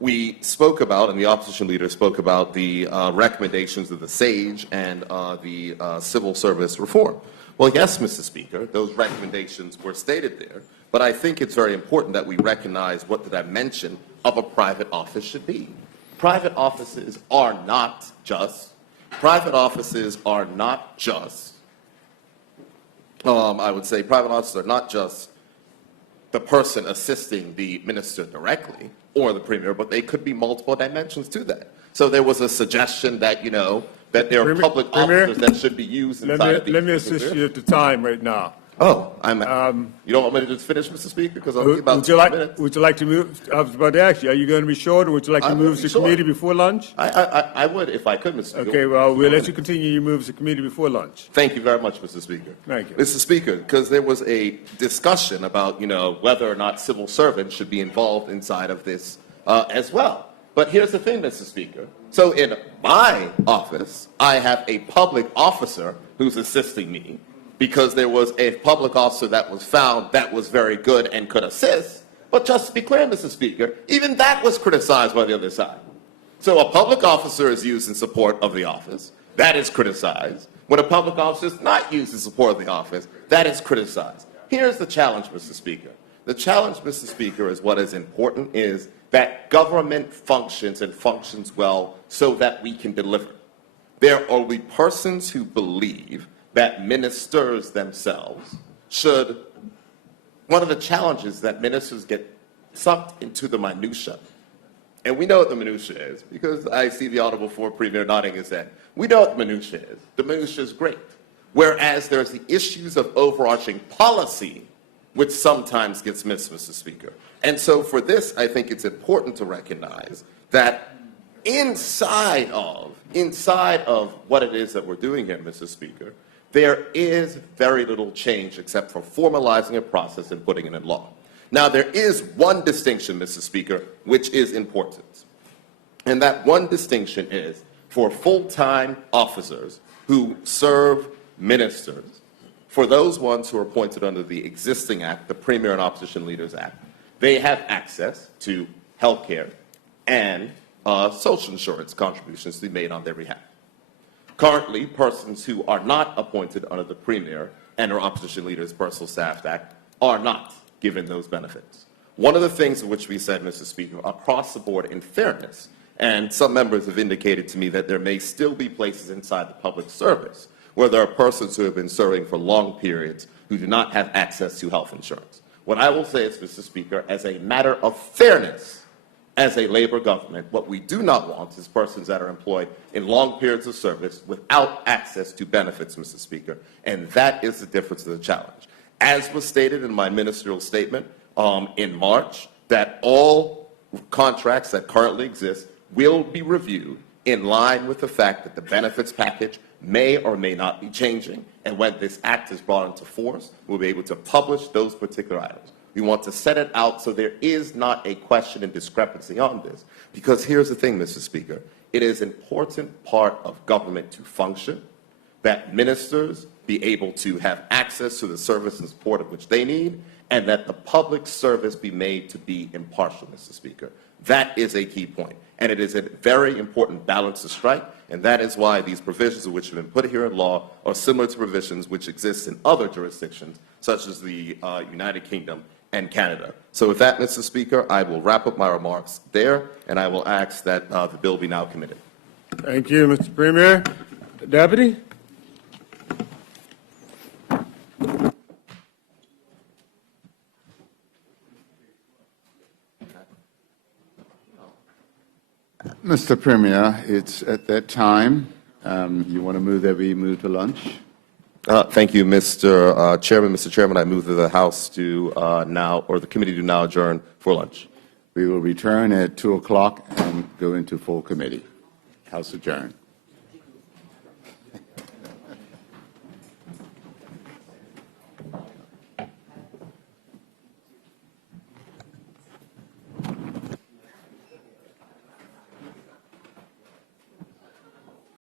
we spoke about, and the opposition leader spoke about, the recommendations of the SAGE and the civil service reform. Well, yes, Mr. Speaker, those recommendations were stated there, but I think it's very important that we recognize what the dimension of a private office should be. Private offices are not just private offices are not just, I would say private offices are not just the person assisting the minister directly or the premier, but they could be multiple dimensions to that. So there was a suggestion that, that there are public officers that should be used inside of these. Let me assist you at the time right now. Oh, you don't want me to just finish, Mr. Speaker? Because I'll be about 2 minutes. Would you like to move? I was about to ask you, are you going to be short, or would you like to move to committee before lunch? I would if I could, Mr. Speaker. Okay, well, we'll let you continue your moves to committee before lunch. Thank you very much, Mr. Speaker. Thank you. Mr. Speaker, because there was a discussion about, whether or not civil servants should be involved inside of this as well. But here's the thing, Mr. Speaker. So in my office, I have a public officer who's assisting me, because there was a public officer that was found that was very good and could assist. But just to be clear, Mr. Speaker, even that was criticized by the other side. So a public officer is used in support of the office. That is criticized. When a public officer is not used in support of the office, that is criticized. Here's the challenge, Mr. Speaker. The challenge, Mr. Speaker, is what is important is that government functions and functions well so that we can deliver. There are persons who believe that ministers themselves should, one of the challenges that ministers get sucked into the minutia. And we know what the minutia is, because I see the Honorable Former Premier nodding his head. We know what the minutia is. The minutia is great. Whereas there's the issues of overarching policy, which sometimes gets missed, Mr. Speaker. And so for this, I think it's important to recognize that inside of what it is that we're doing here, Mr. Speaker, there is very little change except for formalizing a process and putting it in law. Now, there is one distinction, Mr. Speaker, which is important. And that one distinction is for full-time officers who serve ministers, for those ones who are appointed under the existing act, the Premier and Opposition Leaders Act, they have access to health care and social insurance contributions to be made on their behalf. Currently, persons who are not appointed under the Premier and or Opposition Leaders Personal Staff Act are not given those benefits. One of the things which we said, Mr. Speaker, across the board in fairness, and some members have indicated to me that there may still be places inside the public service where there are persons who have been serving for long periods who do not have access to health insurance. What I will say is, Mr. Speaker, as a matter of fairness, as a labor government, what we do not want is persons that are employed in long periods of service without access to benefits, Mr. Speaker, and that is the difference of the challenge. As was stated in my ministerial statement in March, that all contracts that currently exist will be reviewed in line with the fact that the benefits package may or may not be changing, and when this act is brought into force, we'll be able to publish those particular items. We want to set it out so there is not a question and discrepancy on this. Because here's the thing, Mr. Speaker. It is an important part of government to function that ministers be able to have access to the service and support of which they need, and that the public service be made to be impartial, Mr. Speaker. That is a key point. And it is a very important balance to strike, and that is why these provisions which have been put here in law are similar to provisions which exist in other jurisdictions, such as the United Kingdom and Canada. So with that, Mr. Speaker, I will wrap up my remarks there, and I will ask that the bill be now committed. Thank you, Mr. Premier. Deputy? Mr. Premier, it's at that time. You want to move that we move to lunch? Thank you, Mr. Chairman. Mr. Chairman, I move that the House do now, or the committee do now adjourn for lunch. We will return at 2 o'clock and go into full committee. House adjourned.